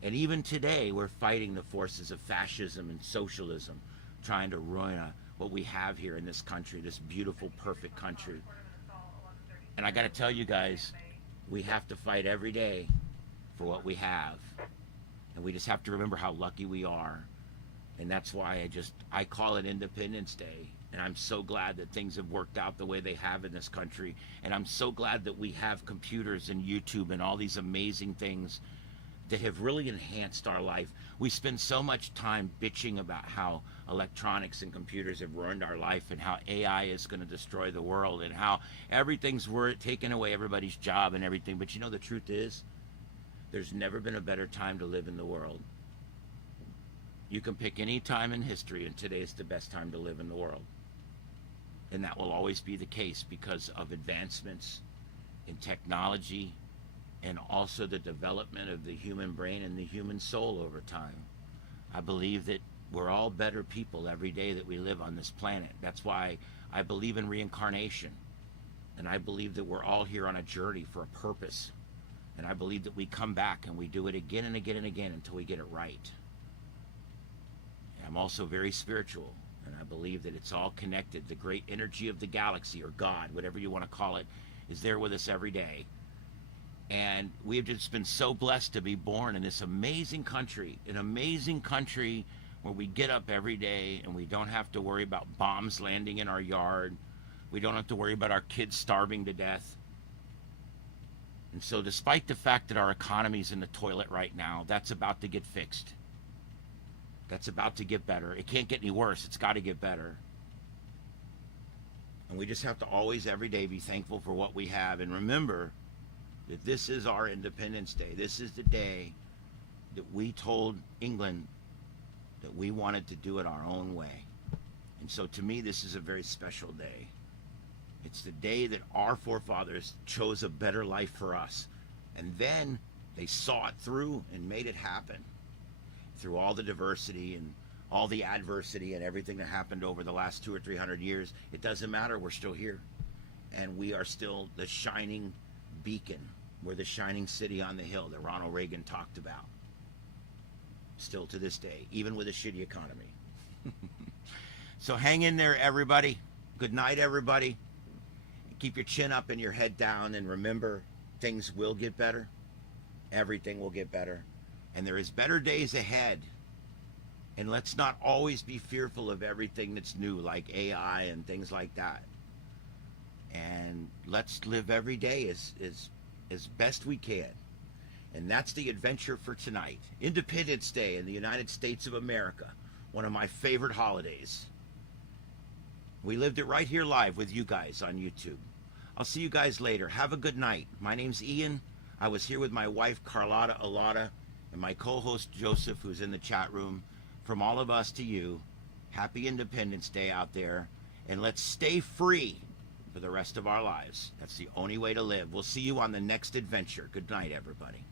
And even today, we're fighting the forces of fascism and socialism, trying to ruin what we have here in this country, this beautiful, perfect country. And I got to tell you guys, we have to fight every day for what we have. And we just have to remember how lucky we are. And that's why I call it Independence Day. And I'm so glad that things have worked out the way they have in this country. And I'm so glad that we have computers and YouTube and all these amazing things that have really enhanced our life. We spend so much time bitching about how electronics and computers have ruined our life and how AI is going to destroy the world and how everything's taking away everybody's job and everything. But you know, the truth is, there's never been a better time to live in the world. You can pick any time in history, and today is the best time to live in the world. And that will always be the case because of advancements in technology and also the development of the human brain and the human soul over time. I believe that we're all better people every day that we live on this planet. That's why I believe in reincarnation. And I believe that we're all here on a journey for a purpose. And I believe that we come back and we do it again and again and again until we get it right. And I'm also very spiritual. And I believe that it's all connected. The great energy of the galaxy, or God, whatever you want to call it, is there with us every day. And we have just been so blessed to be born in this amazing country, where we get up every day and we don't have to worry about bombs landing in our yard. We don't have to worry about our kids starving to death. And so despite the fact that our economy's in the toilet right now, that's about to get fixed. That's about to get better. It can't get any worse. It's got to get better. And we just have to always, every day, be thankful for what we have. And remember that this is our Independence Day. This is the day that we told England that we wanted to do it our own way. And so to me, this is a very special day. It's the day that our forefathers chose a better life for us. And then they saw it through and made it happen. Through all the diversity and all the adversity and everything that happened over the last 200 or 300 years, it doesn't matter. We're still here. And we are still the shining beacon. We're the shining city on the hill that Ronald Reagan talked about. Still to this day, even with a shitty economy. So hang in there, everybody. Good night, everybody. Keep your chin up and your head down, and remember, things will get better. Everything will get better. And there is better days ahead. And let's not always be fearful of everything that's new, like AI and things like that. And let's live every day as best we can. And that's the adventure for tonight. Independence Day in the United States of America. One of my favorite holidays. We lived it right here live with you guys on YouTube. I'll see you guys later. Have a good night. My name's Ian. I was here with my wife, Carlotta Alada, and my co-host, Joseph, who's in the chat room. From all of us to you, happy Independence Day out there. And let's stay free for the rest of our lives. That's the only way to live. We'll see you on the next adventure. Good night, everybody.